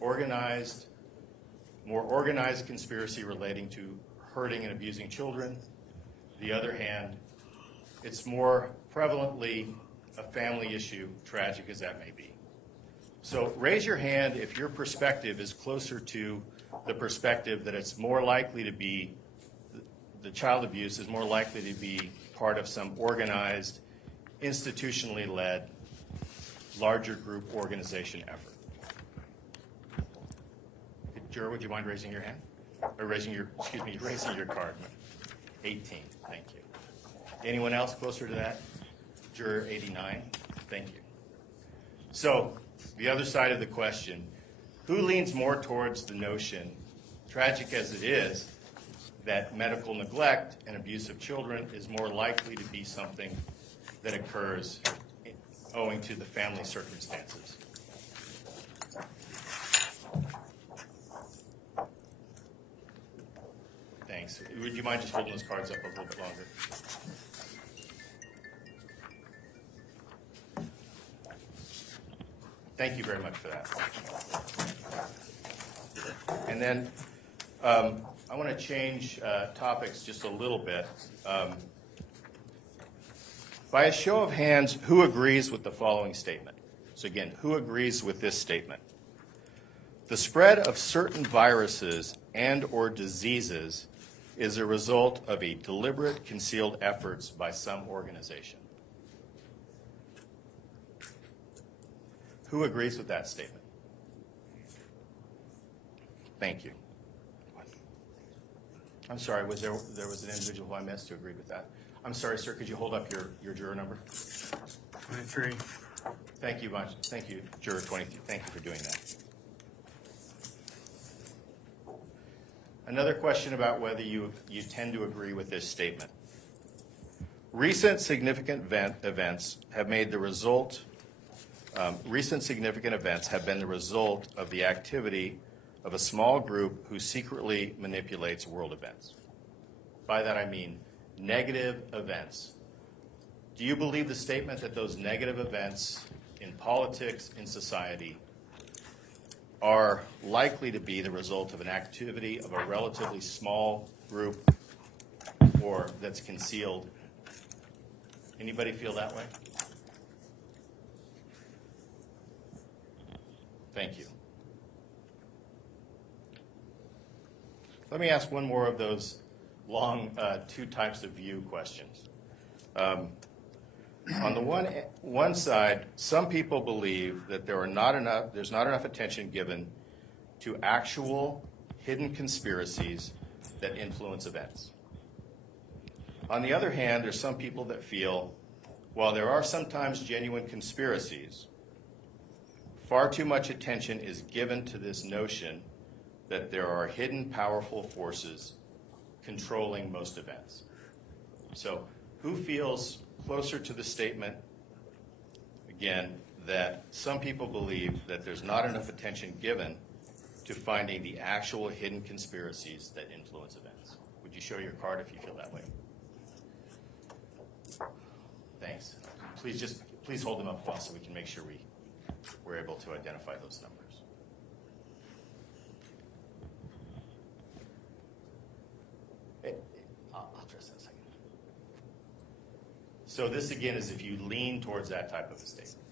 more organized conspiracy relating to hurting and abusing children. The other hand, it's more prevalently a family issue, tragic as that may be. So raise your hand if your perspective is closer to the perspective that it's more likely to be, the child abuse is more likely to be part of some organized, institutionally led, larger group organization effort. Juror, would you mind raising your hand? Or raising your card. 18, thank you. Anyone else closer to that? Juror 89, thank you. So, the other side of the question, Who leans more towards the notion, tragic as it is, that medical neglect and abuse of children is more likely to be something that occurs owing to the family circumstances? Thanks. Would you mind just holding those cards up a little bit longer? Thank you very much for that. And then I want to change topics just a little bit. By a show of hands, who agrees with the following statement? So again, who agrees with this statement? The spread of certain viruses and or diseases is a result of a deliberate, concealed efforts by some organization. Who agrees with that statement? Thank you. I'm sorry, there was an individual who I missed who agreed with that. I'm sorry, sir, could you hold up your juror number? 23. Thank you much. Thank you, juror 23. Thank you for doing that. Another question about whether you tend to agree with this statement. Recent significant events have been the result of the activity of a small group who secretly manipulates world events. By that I mean negative events. Do you believe the statement that those negative events in politics, in society, are likely to be the result of an activity of a relatively small group or that's concealed? Anybody feel that way? Thank you. Let me ask one more of those long two types of view questions. On the one side, some people believe that there's not enough attention given to actual hidden conspiracies that influence events. On the other hand, there's some people that feel, while there are sometimes genuine conspiracies, far too much attention is given to this notion that there are hidden powerful forces controlling most events. So who feels closer to the statement, again, that some people believe that there's not enough attention given to finding the actual hidden conspiracies that influence events? Would you show your card if you feel that way? Thanks. Please hold them up well so we can make sure we're able to identify those numbers. I'll address that in a second. So this again is if you lean towards that type of a statement.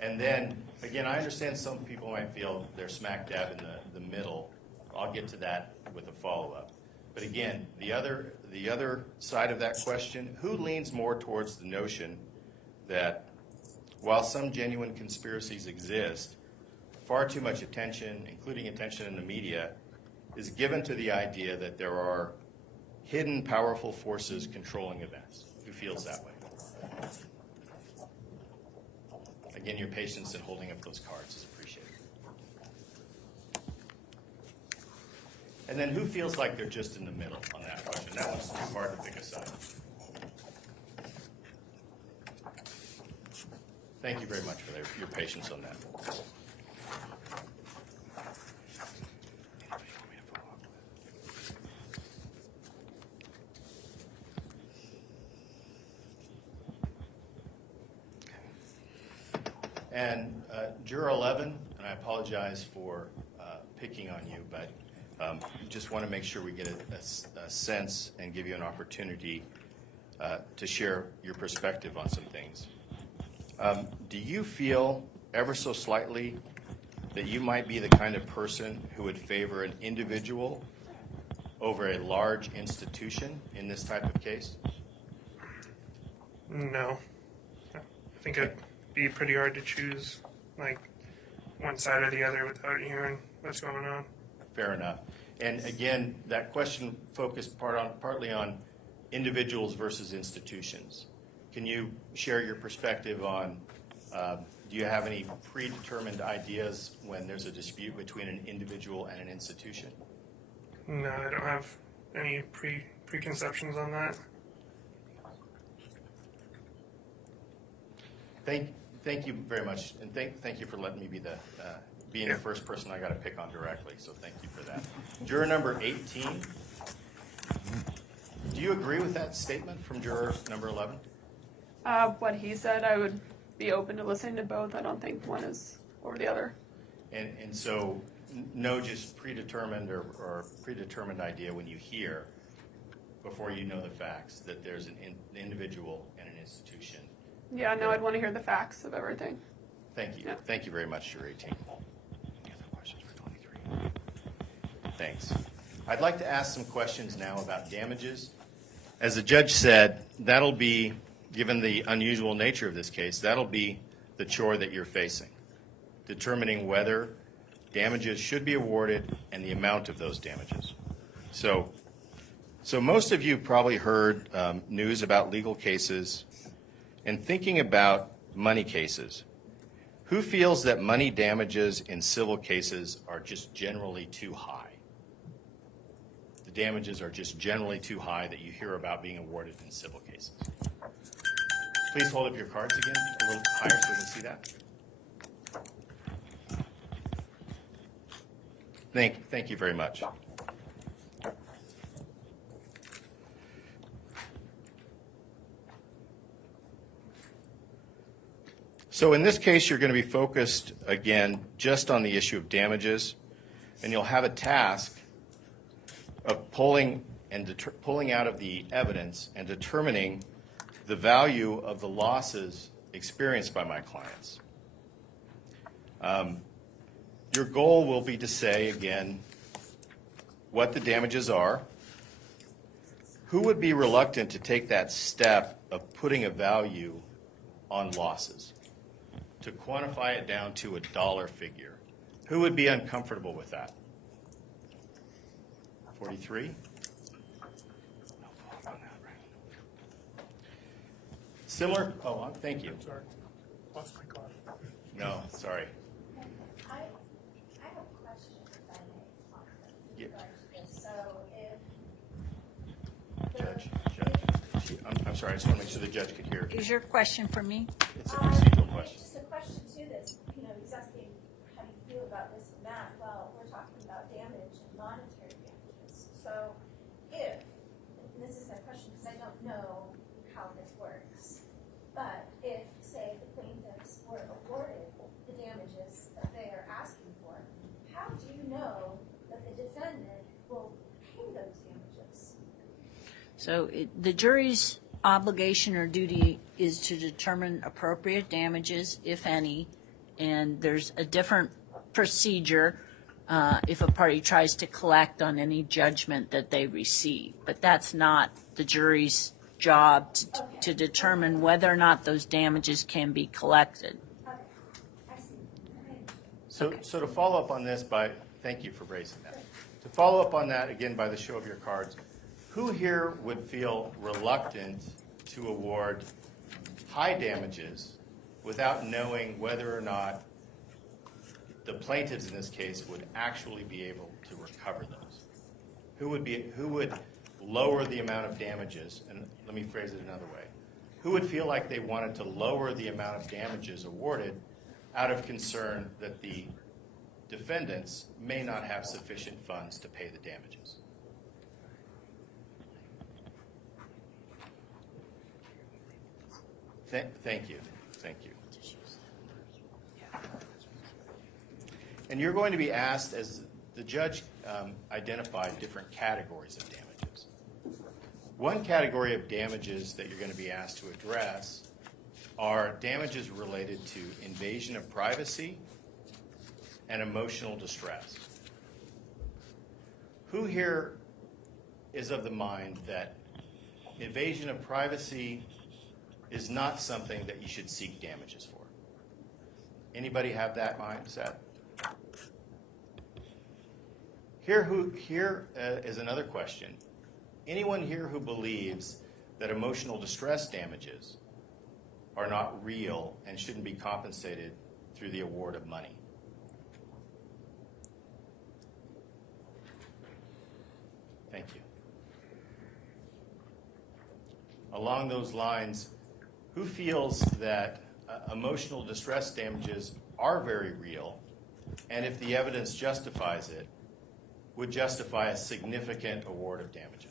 And then, again, I understand some people might feel they're smack dab in the middle. I'll get to that with a follow-up. But again, the other side of that question, who leans more towards the notion that while some genuine conspiracies exist, far too much attention, including attention in the media, is given to the idea that there are hidden powerful forces controlling events? Who feels that way? Again, your patience in holding up those cards is appreciated. And then who feels like they're just in the middle on that question? That one's too hard to pick a side. Thank you very much for your patience on that. And Juror 11, and I apologize for picking on you, but just want to make sure we get a sense and give you an opportunity to share your perspective on some things. Do you feel ever so slightly that you might be the kind of person who would favor an individual over a large institution in this type of case? No. I think it'd be pretty hard to choose like one side or the other without hearing what's going on. Fair enough. And again, that question focused partly on individuals versus institutions. Can you share your perspective on, do Do you have any predetermined ideas when there's a dispute between an individual and an institution? No, I don't have any preconceptions on that. Thank you very much, and thank you for letting me be being the first person I got to pick on directly. So thank you for that. Juror number 18. Do you agree with that statement from juror number 11? What he said, I would be open to listening to both. I don't think one is over the other. And so no just predetermined or predetermined idea when you hear, before you know the facts, that there's an individual and an institution. Yeah, no, I'd want to hear the facts of everything. Thank you. Yeah. Thank you very much, Juror 18. Any other questions for 23? Thanks. I'd like to ask some questions now about damages. As the judge said, that'll be, given the unusual nature of this case, that'll be the chore that you're facing, determining whether damages should be awarded and the amount of those damages. So most of you probably heard news about legal cases and thinking about money cases. Who feels that money damages in civil cases are just generally too high? The damages are just generally too high that you hear about being awarded in civil cases. Please hold up your cards again a little higher so we can see that. Thank you very much. So in this case, you're going to be focused, again, just on the issue of damages, and you'll have a task of pulling out of the evidence and determining the value of the losses experienced by my clients. Your goal will be to say, again, what the damages are. Who would be reluctant to take that step of putting a value on losses, to quantify it down to a dollar figure? Who would be uncomfortable with that? 43? Similar, thank you. Sorry, lost my card. No, sorry. I have a question, if I may. Yeah. So if Judge, I'm sorry, I just want to make sure the judge could hear. Is your question for me? It's a procedural question. Just a question to this, he's asking how do you feel about this and that. Well, we're talking about damage and monetary damages. So if, and this is my question because I don't know how this works, but if, say, the plaintiffs were awarded the damages that they are asking for, how do you know that the defendant will pay those damages? So the jury's obligation or duty is to determine appropriate damages, if any, and there's a different procedure if a party tries to collect on any judgment that they receive. But that's not the jury's job to determine whether or not those damages can be collected. So to follow up on this thank you for raising that. To follow up on that, again, by the show of your cards, who here would feel reluctant to award high damages without knowing whether or not the plaintiffs in this case would actually be able to recover those? Who would lower the amount of damages? And let me phrase it another way. Who would feel like they wanted to lower the amount of damages awarded out of concern that the defendants may not have sufficient funds to pay the damages? Thank you. Thank you. And you're going to be asked, as the judge identified, different categories of damages. One category of damages that you're going to be asked to address are damages related to invasion of privacy and emotional distress. Who here is of the mind that invasion of privacy is not something that you should seek damages for? Anybody have that mindset? Here is another question. Anyone here who believes that emotional distress damages are not real and shouldn't be compensated through the award of money. Thank you. Along those lines, who feels that emotional distress damages are very real, and if the evidence justifies it, would justify a significant award of damages?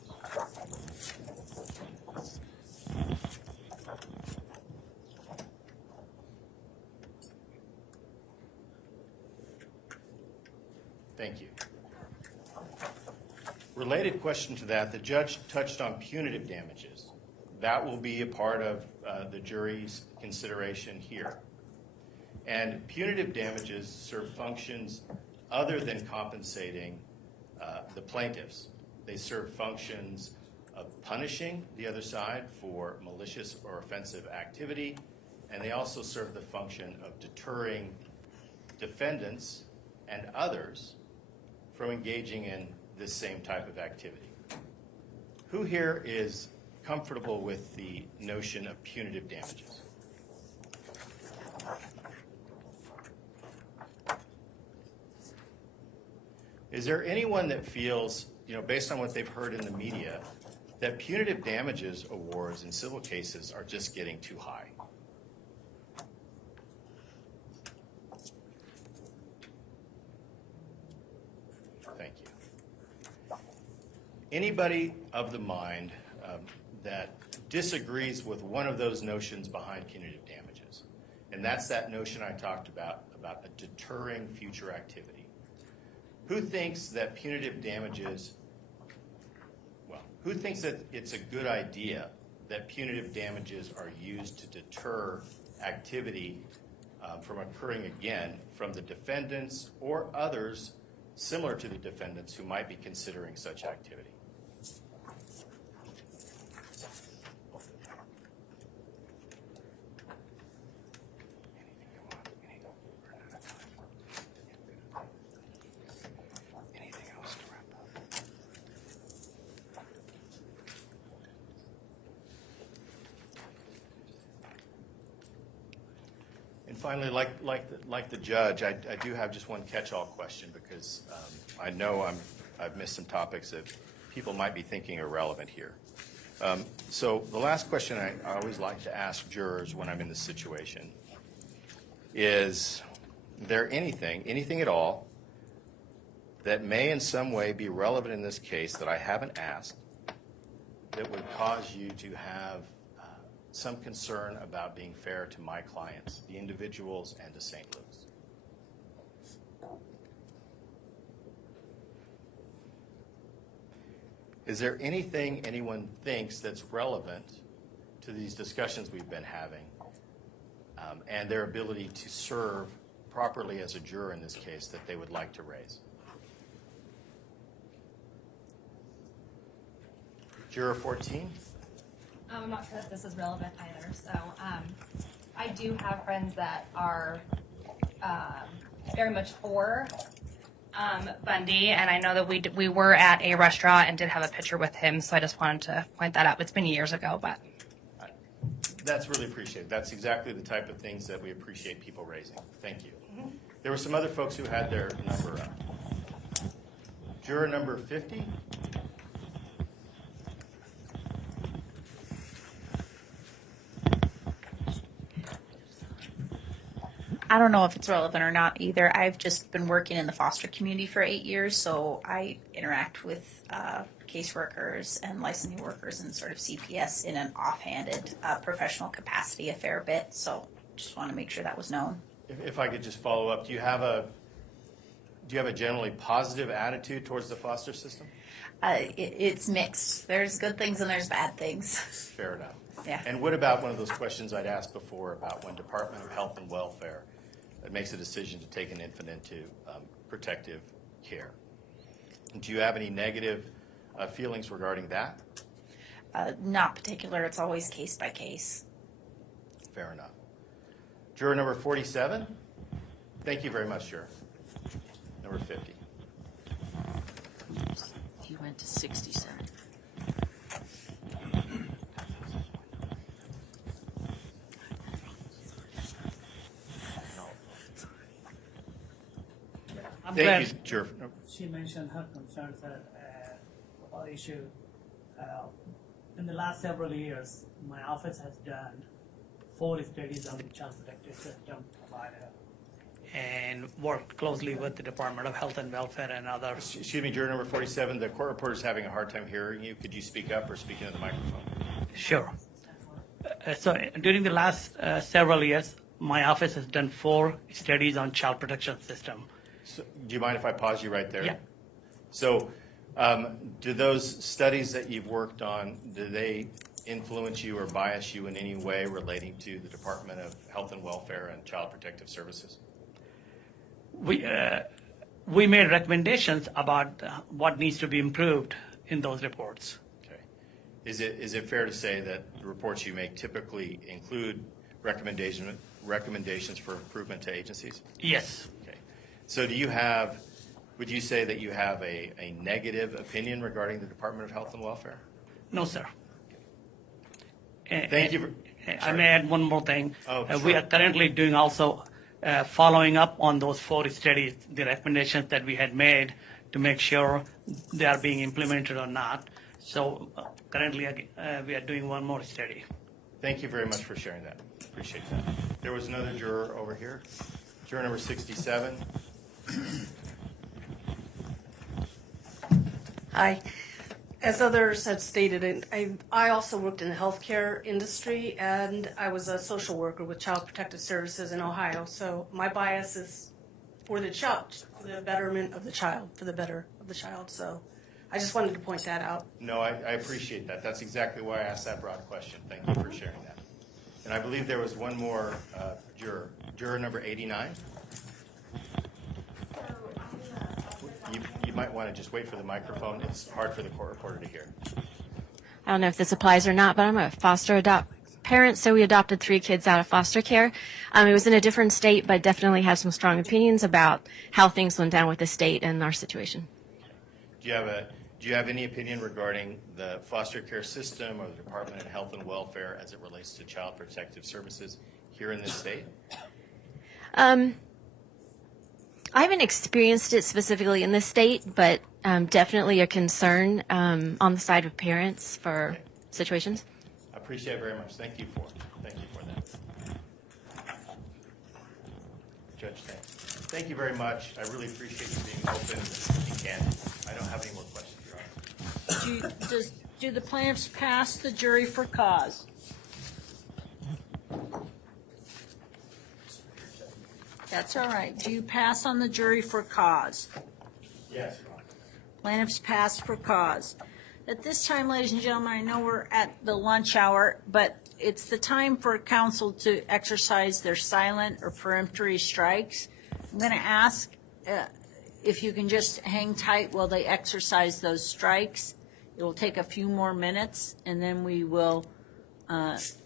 Thank you. Related question to that, the judge touched on punitive damages. That will be a part of the jury's consideration here. And punitive damages serve functions other than compensating the plaintiffs. They serve functions of punishing the other side for malicious or offensive activity, and they also serve the function of deterring defendants and others from engaging in this same type of activity. Who here is comfortable with the notion of punitive damages? Is there anyone that feels, based on what they've heard in the media, that punitive damages awards in civil cases are just getting too high? Thank you. Anybody of the mind that disagrees with one of those notions behind punitive damages? And that's that notion I talked about a deterring future activity. Who thinks that punitive damages, who thinks that it's a good idea that punitive damages are used to deter activity from occurring again from the defendants or others similar to the defendants who might be considering such activity? Finally, like the judge, I do have just one catch-all question because I know I've missed some topics that people might be thinking are relevant here. So the last question I always like to ask jurors when I'm in this situation is there anything at all that may in some way be relevant in this case that I haven't asked that would cause you to have some concern about being fair to my clients, the individuals, and to St. Luke's? Is there anything anyone thinks that's relevant to these discussions we've been having and their ability to serve properly as a juror in this case that they would like to raise? Juror 14? I'm not sure if this is relevant either. So I do have friends that are very much for Bundy, and I know that we were at a restaurant and did have a picture with him, so I just wanted to point that out. It's been years ago, but. That's really appreciated. That's exactly the type of things that we appreciate people raising. Thank you. Mm-hmm. There were some other folks who had their number up. Juror number 50? I don't know if it's relevant or not either. I've just been working in the foster community for 8 years, so I interact with caseworkers and licensing workers and sort of CPS in an offhanded professional capacity a fair bit. So just want to make sure that was known. If I could just follow up, do you have a generally positive attitude towards the foster system? It's mixed. There's good things and there's bad things. Fair enough. Yeah. And what about one of those questions I'd asked before about when Department of Health and Welfare makes a decision to take an infant into protective care? Do you have any negative feelings regarding that? Not particular. It's always case by case. Fair enough. Juror number 47. Thank you very much, Juror. Number 50. He went to 67. I'm Thank glad you, Juror. she mentioned her concerns about issue. In the last several years, my office has done 4 studies on the child protective system of Idaho and worked closely with the Department of Health and Welfare and others. Excuse me, juror number 47, the court reporter is having a hard time hearing you. Could you speak up or speak into the microphone? Sure. So during the last several years, my office has done 4 studies on child protection system. So, do you mind if I pause you right there? Yeah. So, do those studies that you've worked on, do they influence you or bias you in any way relating to the Department of Health and Welfare and Child Protective Services? We made recommendations about what needs to be improved in those reports. Okay. Is it fair to say that the reports you make typically include recommendations for improvement to agencies? Yes. Okay. So would you say that you have a negative opinion regarding the Department of Health and Welfare? No, sir. Thank you. I may add one more thing. Oh, We sure. are currently doing also following up on those 4 studies, the recommendations that we had made to make sure they are being implemented or not. So currently we are doing one more study. Thank you very much for sharing that. Appreciate that. There was another juror over here. Juror number 67. Hi. As others have stated, I also worked in the healthcare industry, and I was a social worker with Child Protective Services in Ohio. So my bias is for the child, for the betterment of the child, for the better of the child. So I just wanted to point that out. No, I appreciate that. That's exactly why I asked that broad question. Thank you for sharing that. And I believe there was one more juror. Juror number 89. You might want to just wait for the microphone. It's hard for the court reporter to hear. I don't know if this applies or not, but I'm a foster parent, so we adopted 3 kids out of foster care. It was in a different state, but definitely have some strong opinions about how things went down with the state and our situation. Do you have any opinion regarding the foster care system or the Department of Health and Welfare as it relates to Child Protective Services here in this state? I haven't experienced it specifically in this state, but definitely a concern on the side of parents for situations. I appreciate it very much. Thank you for that. Judge, thank you very much. I really appreciate you being open and candid. I don't have any more questions, Your Honor. Do the plaintiffs pass the jury for cause? That's all right. Do you pass on the jury for cause? Yes, Your Honor. Plaintiffs pass for cause. At this time, ladies and gentlemen, I know we're at the lunch hour, but it's the time for counsel to exercise their silent or peremptory strikes. I'm going to ask if you can just hang tight while they exercise those strikes. It will take a few more minutes, and then we will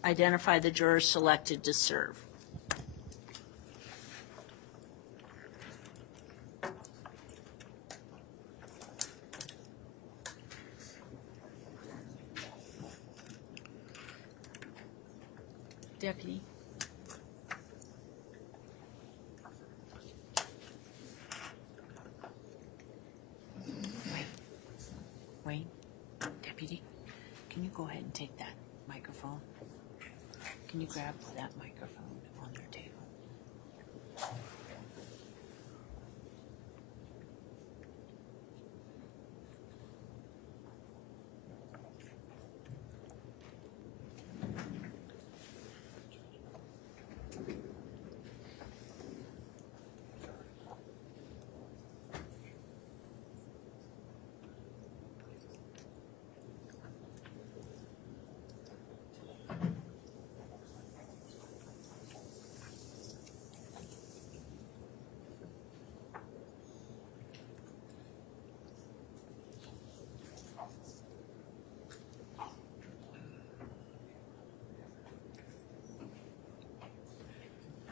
identify the jurors selected to serve. Deputy. Wait, Deputy, can you go ahead and take that microphone? Can you grab that microphone on your table?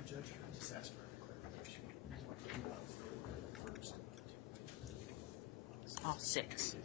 Judge, can I just ask for a clarification? All 6.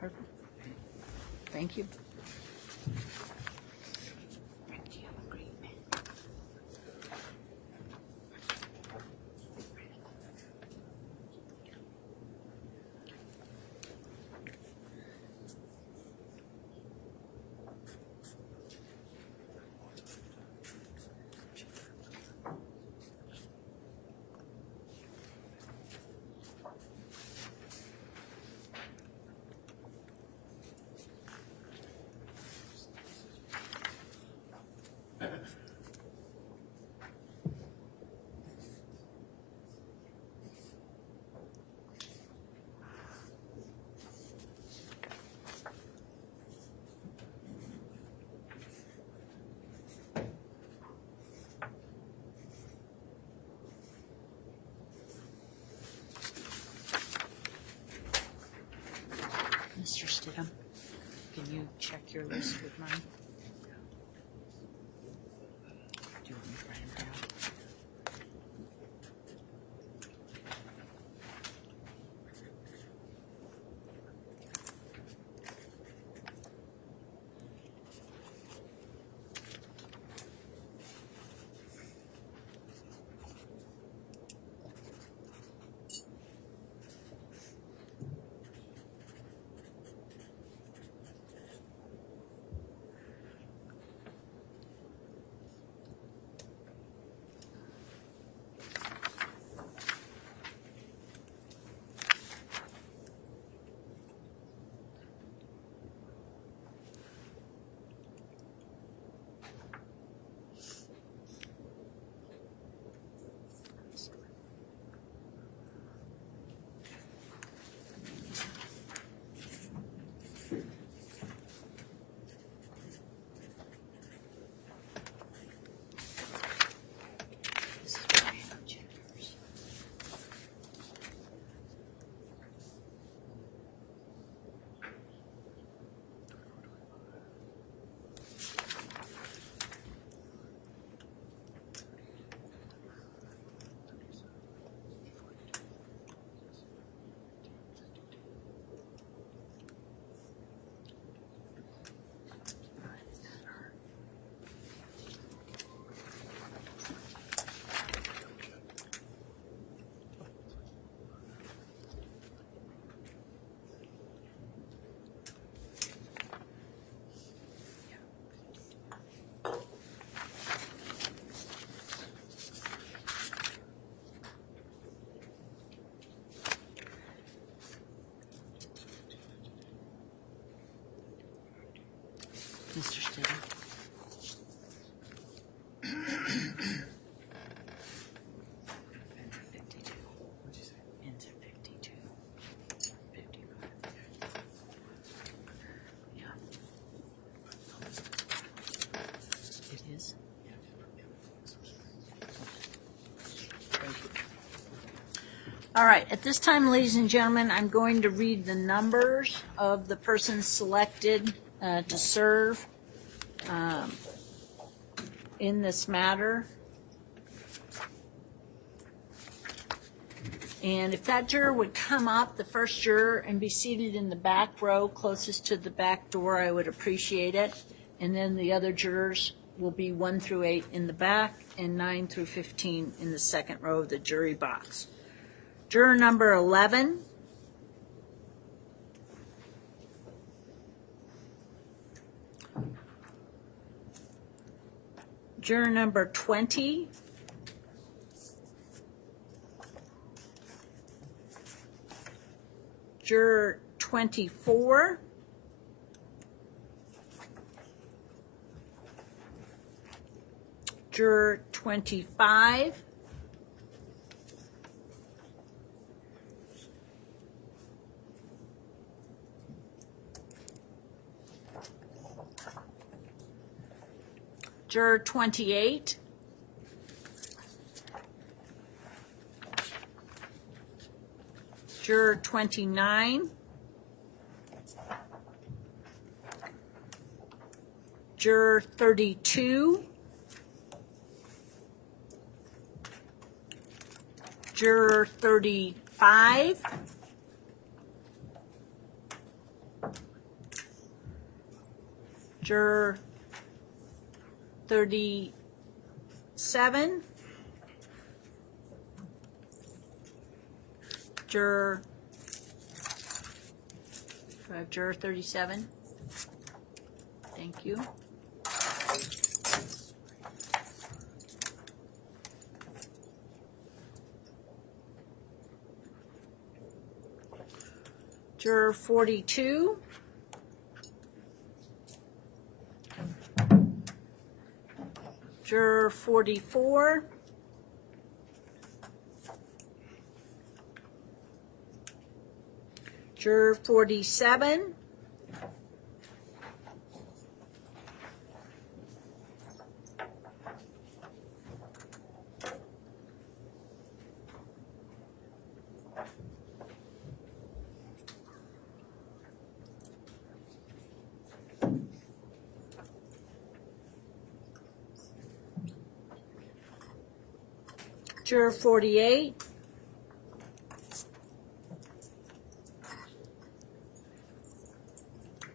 Perfect. Thank you. Mr. Stidham, can you check your list with mine? Do you want me to write them down? Mr. Stidham. Enter 52. What'd you say? Enter 52. 55. Yeah. It is? Thank you. All right, at this time, ladies and gentlemen, I'm going to read the numbers of the persons selected to serve in this matter. And if that juror would come up, the first juror, and be seated in the back row closest to the back door, I would appreciate it. And then the other jurors will be 1 through 8 in the back and 9 through 15 in the second row of the jury box. Juror number 11. Juror number 20. Juror 24. Juror 25. Juror 28. Juror 29. Juror 32. Juror 35. Juror 37. Juror 37. Thank you. Juror 42. Juror 44. Juror 47. Juror 48.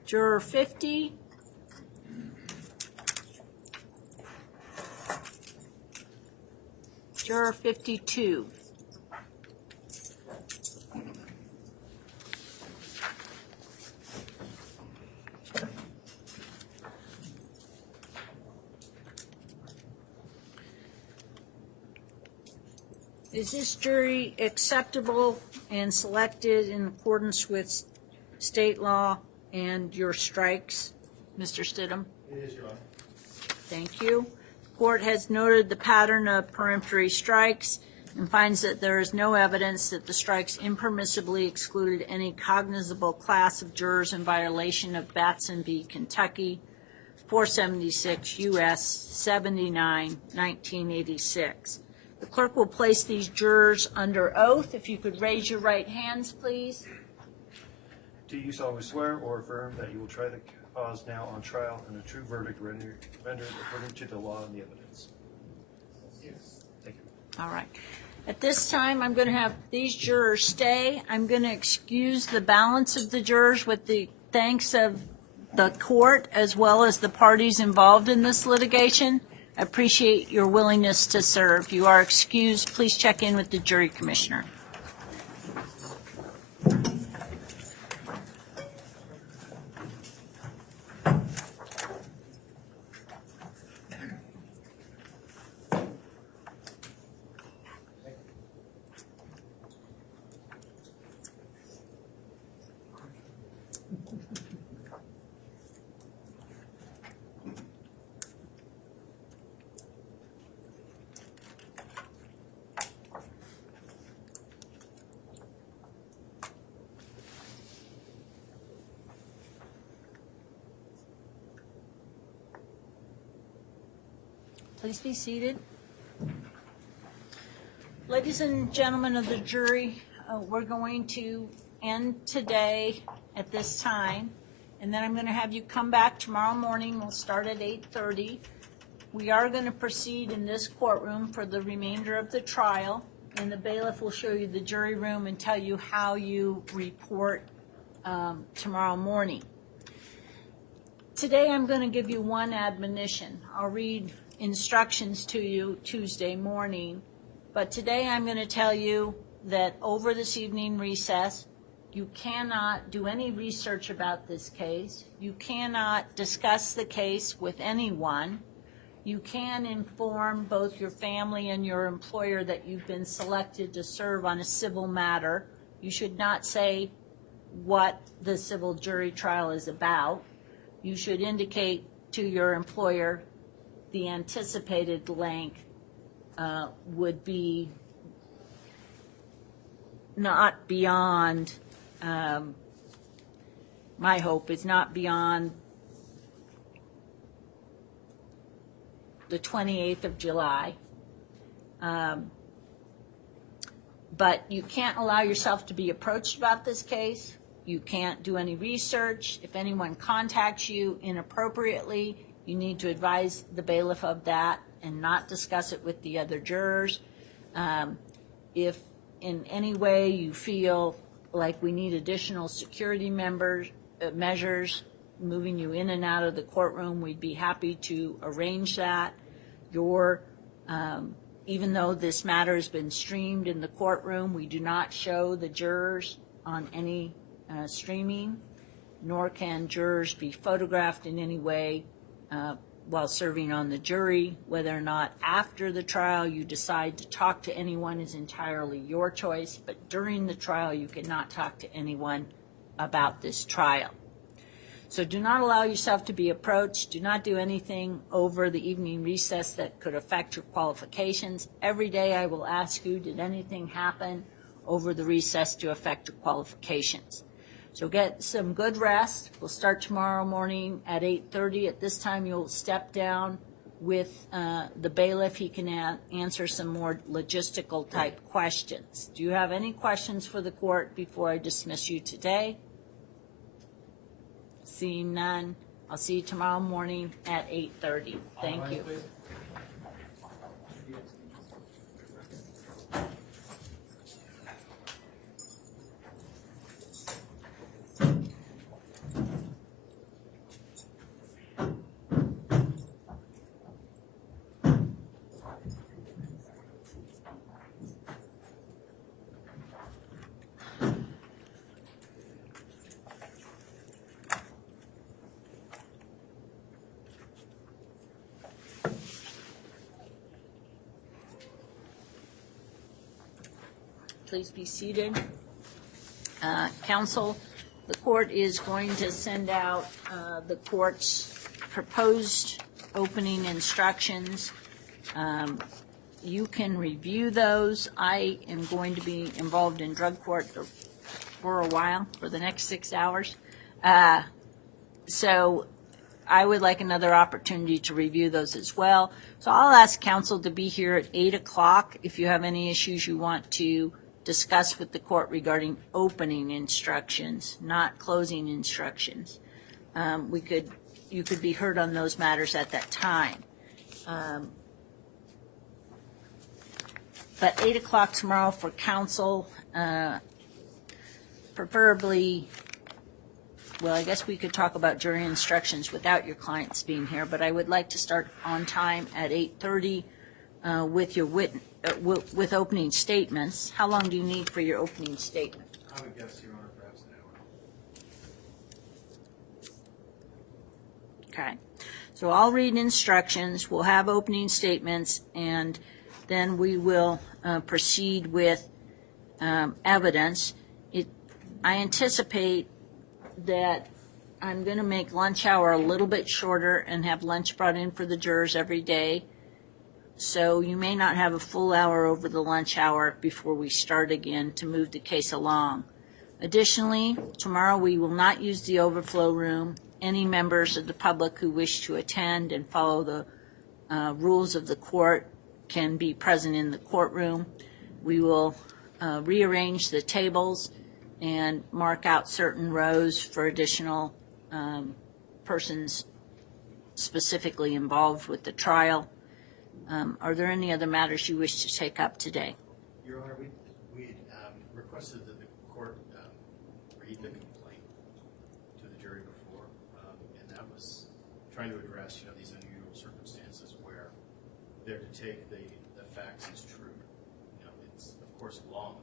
Juror 50. Juror 52. Is this jury acceptable and selected in accordance with state law and your strikes, Mr. Stidham? It is, Your Honor. Thank you. The court has noted the pattern of peremptory strikes and finds that there is no evidence that the strikes impermissibly excluded any cognizable class of jurors in violation of Batson v. Kentucky, 476 U.S. 79, 1986. The clerk will place these jurors under oath. If you could raise your right hands, please. Do you solemnly swear or affirm that you will try the cause now on trial and a true verdict rendered according to the law and the evidence? Yes. Thank you. All right. At this time, I'm going to have these jurors stay. I'm going to excuse the balance of the jurors with the thanks of the court as well as the parties involved in this litigation. I appreciate your willingness to serve. You are excused. Please check in with the jury commissioner. Please be seated. Ladies and gentlemen of the jury, we're going to end today at this time, and then I'm going to have you come back tomorrow morning. We'll start at 8:30. We are going to proceed in this courtroom for the remainder of the trial, and the bailiff will show you the jury room and tell you how you report tomorrow morning. Today I'm going to give you one admonition. I'll read instructions to you Tuesday morning, but today I'm going to tell you that over this evening recess, you cannot do any research about this case. You cannot discuss the case with anyone. You can inform both your family and your employer that you've been selected to serve on a civil matter. You should not say what the civil jury trial is about. You should indicate to your employer the anticipated length would be not beyond, my hope is not beyond the 28th of July. But you can't allow yourself to be approached about this case. You can't do any research. If anyone contacts you inappropriately, you need to advise the bailiff of that and not discuss it with the other jurors. If in any way you feel like we need additional security members, measures, moving you in and out of the courtroom, we'd be happy to arrange that. Even though this matter has been streamed in the courtroom, we do not show the jurors on any streaming, nor can jurors be photographed in any way while serving on the jury. Whether or not after the trial you decide to talk to anyone is entirely your choice, but during the trial you cannot talk to anyone about this trial. So do not allow yourself to be approached. Do not do anything over the evening recess that could affect your qualifications. Every day I will ask you, did anything happen over the recess to affect your qualifications? So get some good rest. We'll start tomorrow morning at 8:30. At this time you'll step down with the bailiff. He can answer some more logistical type questions. Do you have any questions for the court before I dismiss you today? Seeing none, I'll see you tomorrow morning at 8:30. Thank you. Please be seated. Counsel, the court is going to send out the court's proposed opening instructions. You can review those. I am going to be involved in drug court for a while, for the next 6 hours. So I would like another opportunity to review those as well. So I'll ask counsel to be here at 8 o'clock if you have any issues you want to discuss with the court regarding opening instructions, not closing instructions. You could be heard on those matters at that time. But 8 o'clock tomorrow for counsel, preferably, well, I guess we could talk about jury instructions without your clients being here, but I would like to start on time at 8:30 with your with opening statements. How long do you need for your opening statement? I would guess, Your Honor, perhaps an hour. Okay. So I'll read instructions. We'll have opening statements, and then we will proceed with evidence. I anticipate that I'm going to make lunch hour a little bit shorter and have lunch brought in for the jurors every day. So you may not have a full hour over the lunch hour before we start again to move the case along. Additionally, tomorrow we will not use the overflow room. Any members of the public who wish to attend and follow the rules of the court can be present in the courtroom. We will rearrange the tables and mark out certain rows for additional persons specifically involved with the trial. Are there any other matters you wish to take up today? Your Honor, we requested that the court read the complaint to the jury before, and that was trying to address, these unusual circumstances where they're to take the facts as true. It's of course long,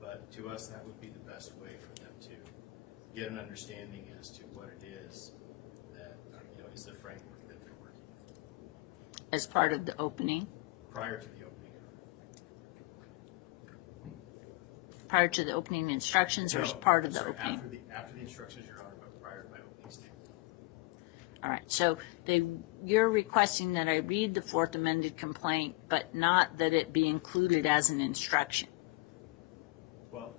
but to us that would be the best way for them to get an understanding as to what it is that is the framework that they're working with. As part of the opening? Prior to the opening. Prior to the opening instructions, or as part of the opening? After the instructions, Your Honor, but prior to my opening statement. All right. So you're requesting that I read the Fourth Amended Complaint, but not that it be included as an instruction? Well,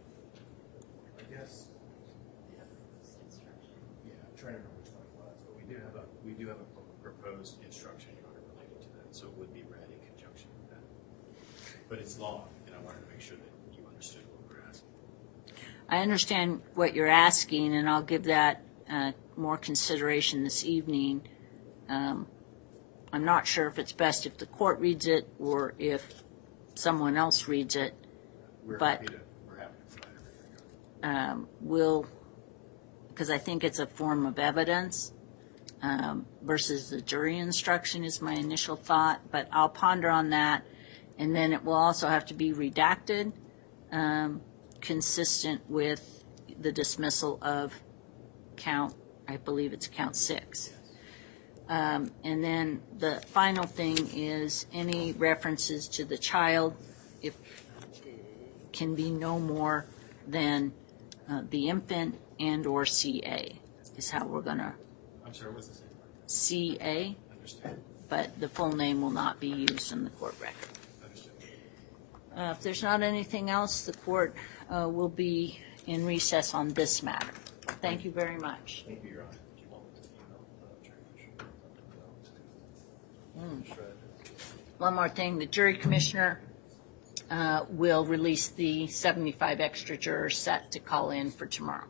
I guess. Yeah, I'm trying to remember which one it was, but we do have a proposed instruction, Your Honor, related to that, so it would be read in conjunction with that. But it's long, and I wanted to make sure that you understood what we're asking. I understand what you're asking, and I'll give that more consideration this evening. I'm not sure if it's best if the court reads it or if someone else reads it. We're happy to provide it. because I think it's a form of evidence versus the jury instruction is my initial thought, but I'll ponder on that. And then it will also have to be redacted, consistent with the dismissal of count, I believe it's count 6. And then the final thing is any references to the child, if can be no more than the infant and or CA is how we're going to. I'm sorry, what's the same? CA, Understand. but the full name will not be used in the court record. If there's not anything else, the court will be in recess on this matter. Thank you very much. Thank you, Your Honor. One more thing, the jury commissioner will release the 75 extra jurors set to call in for tomorrow.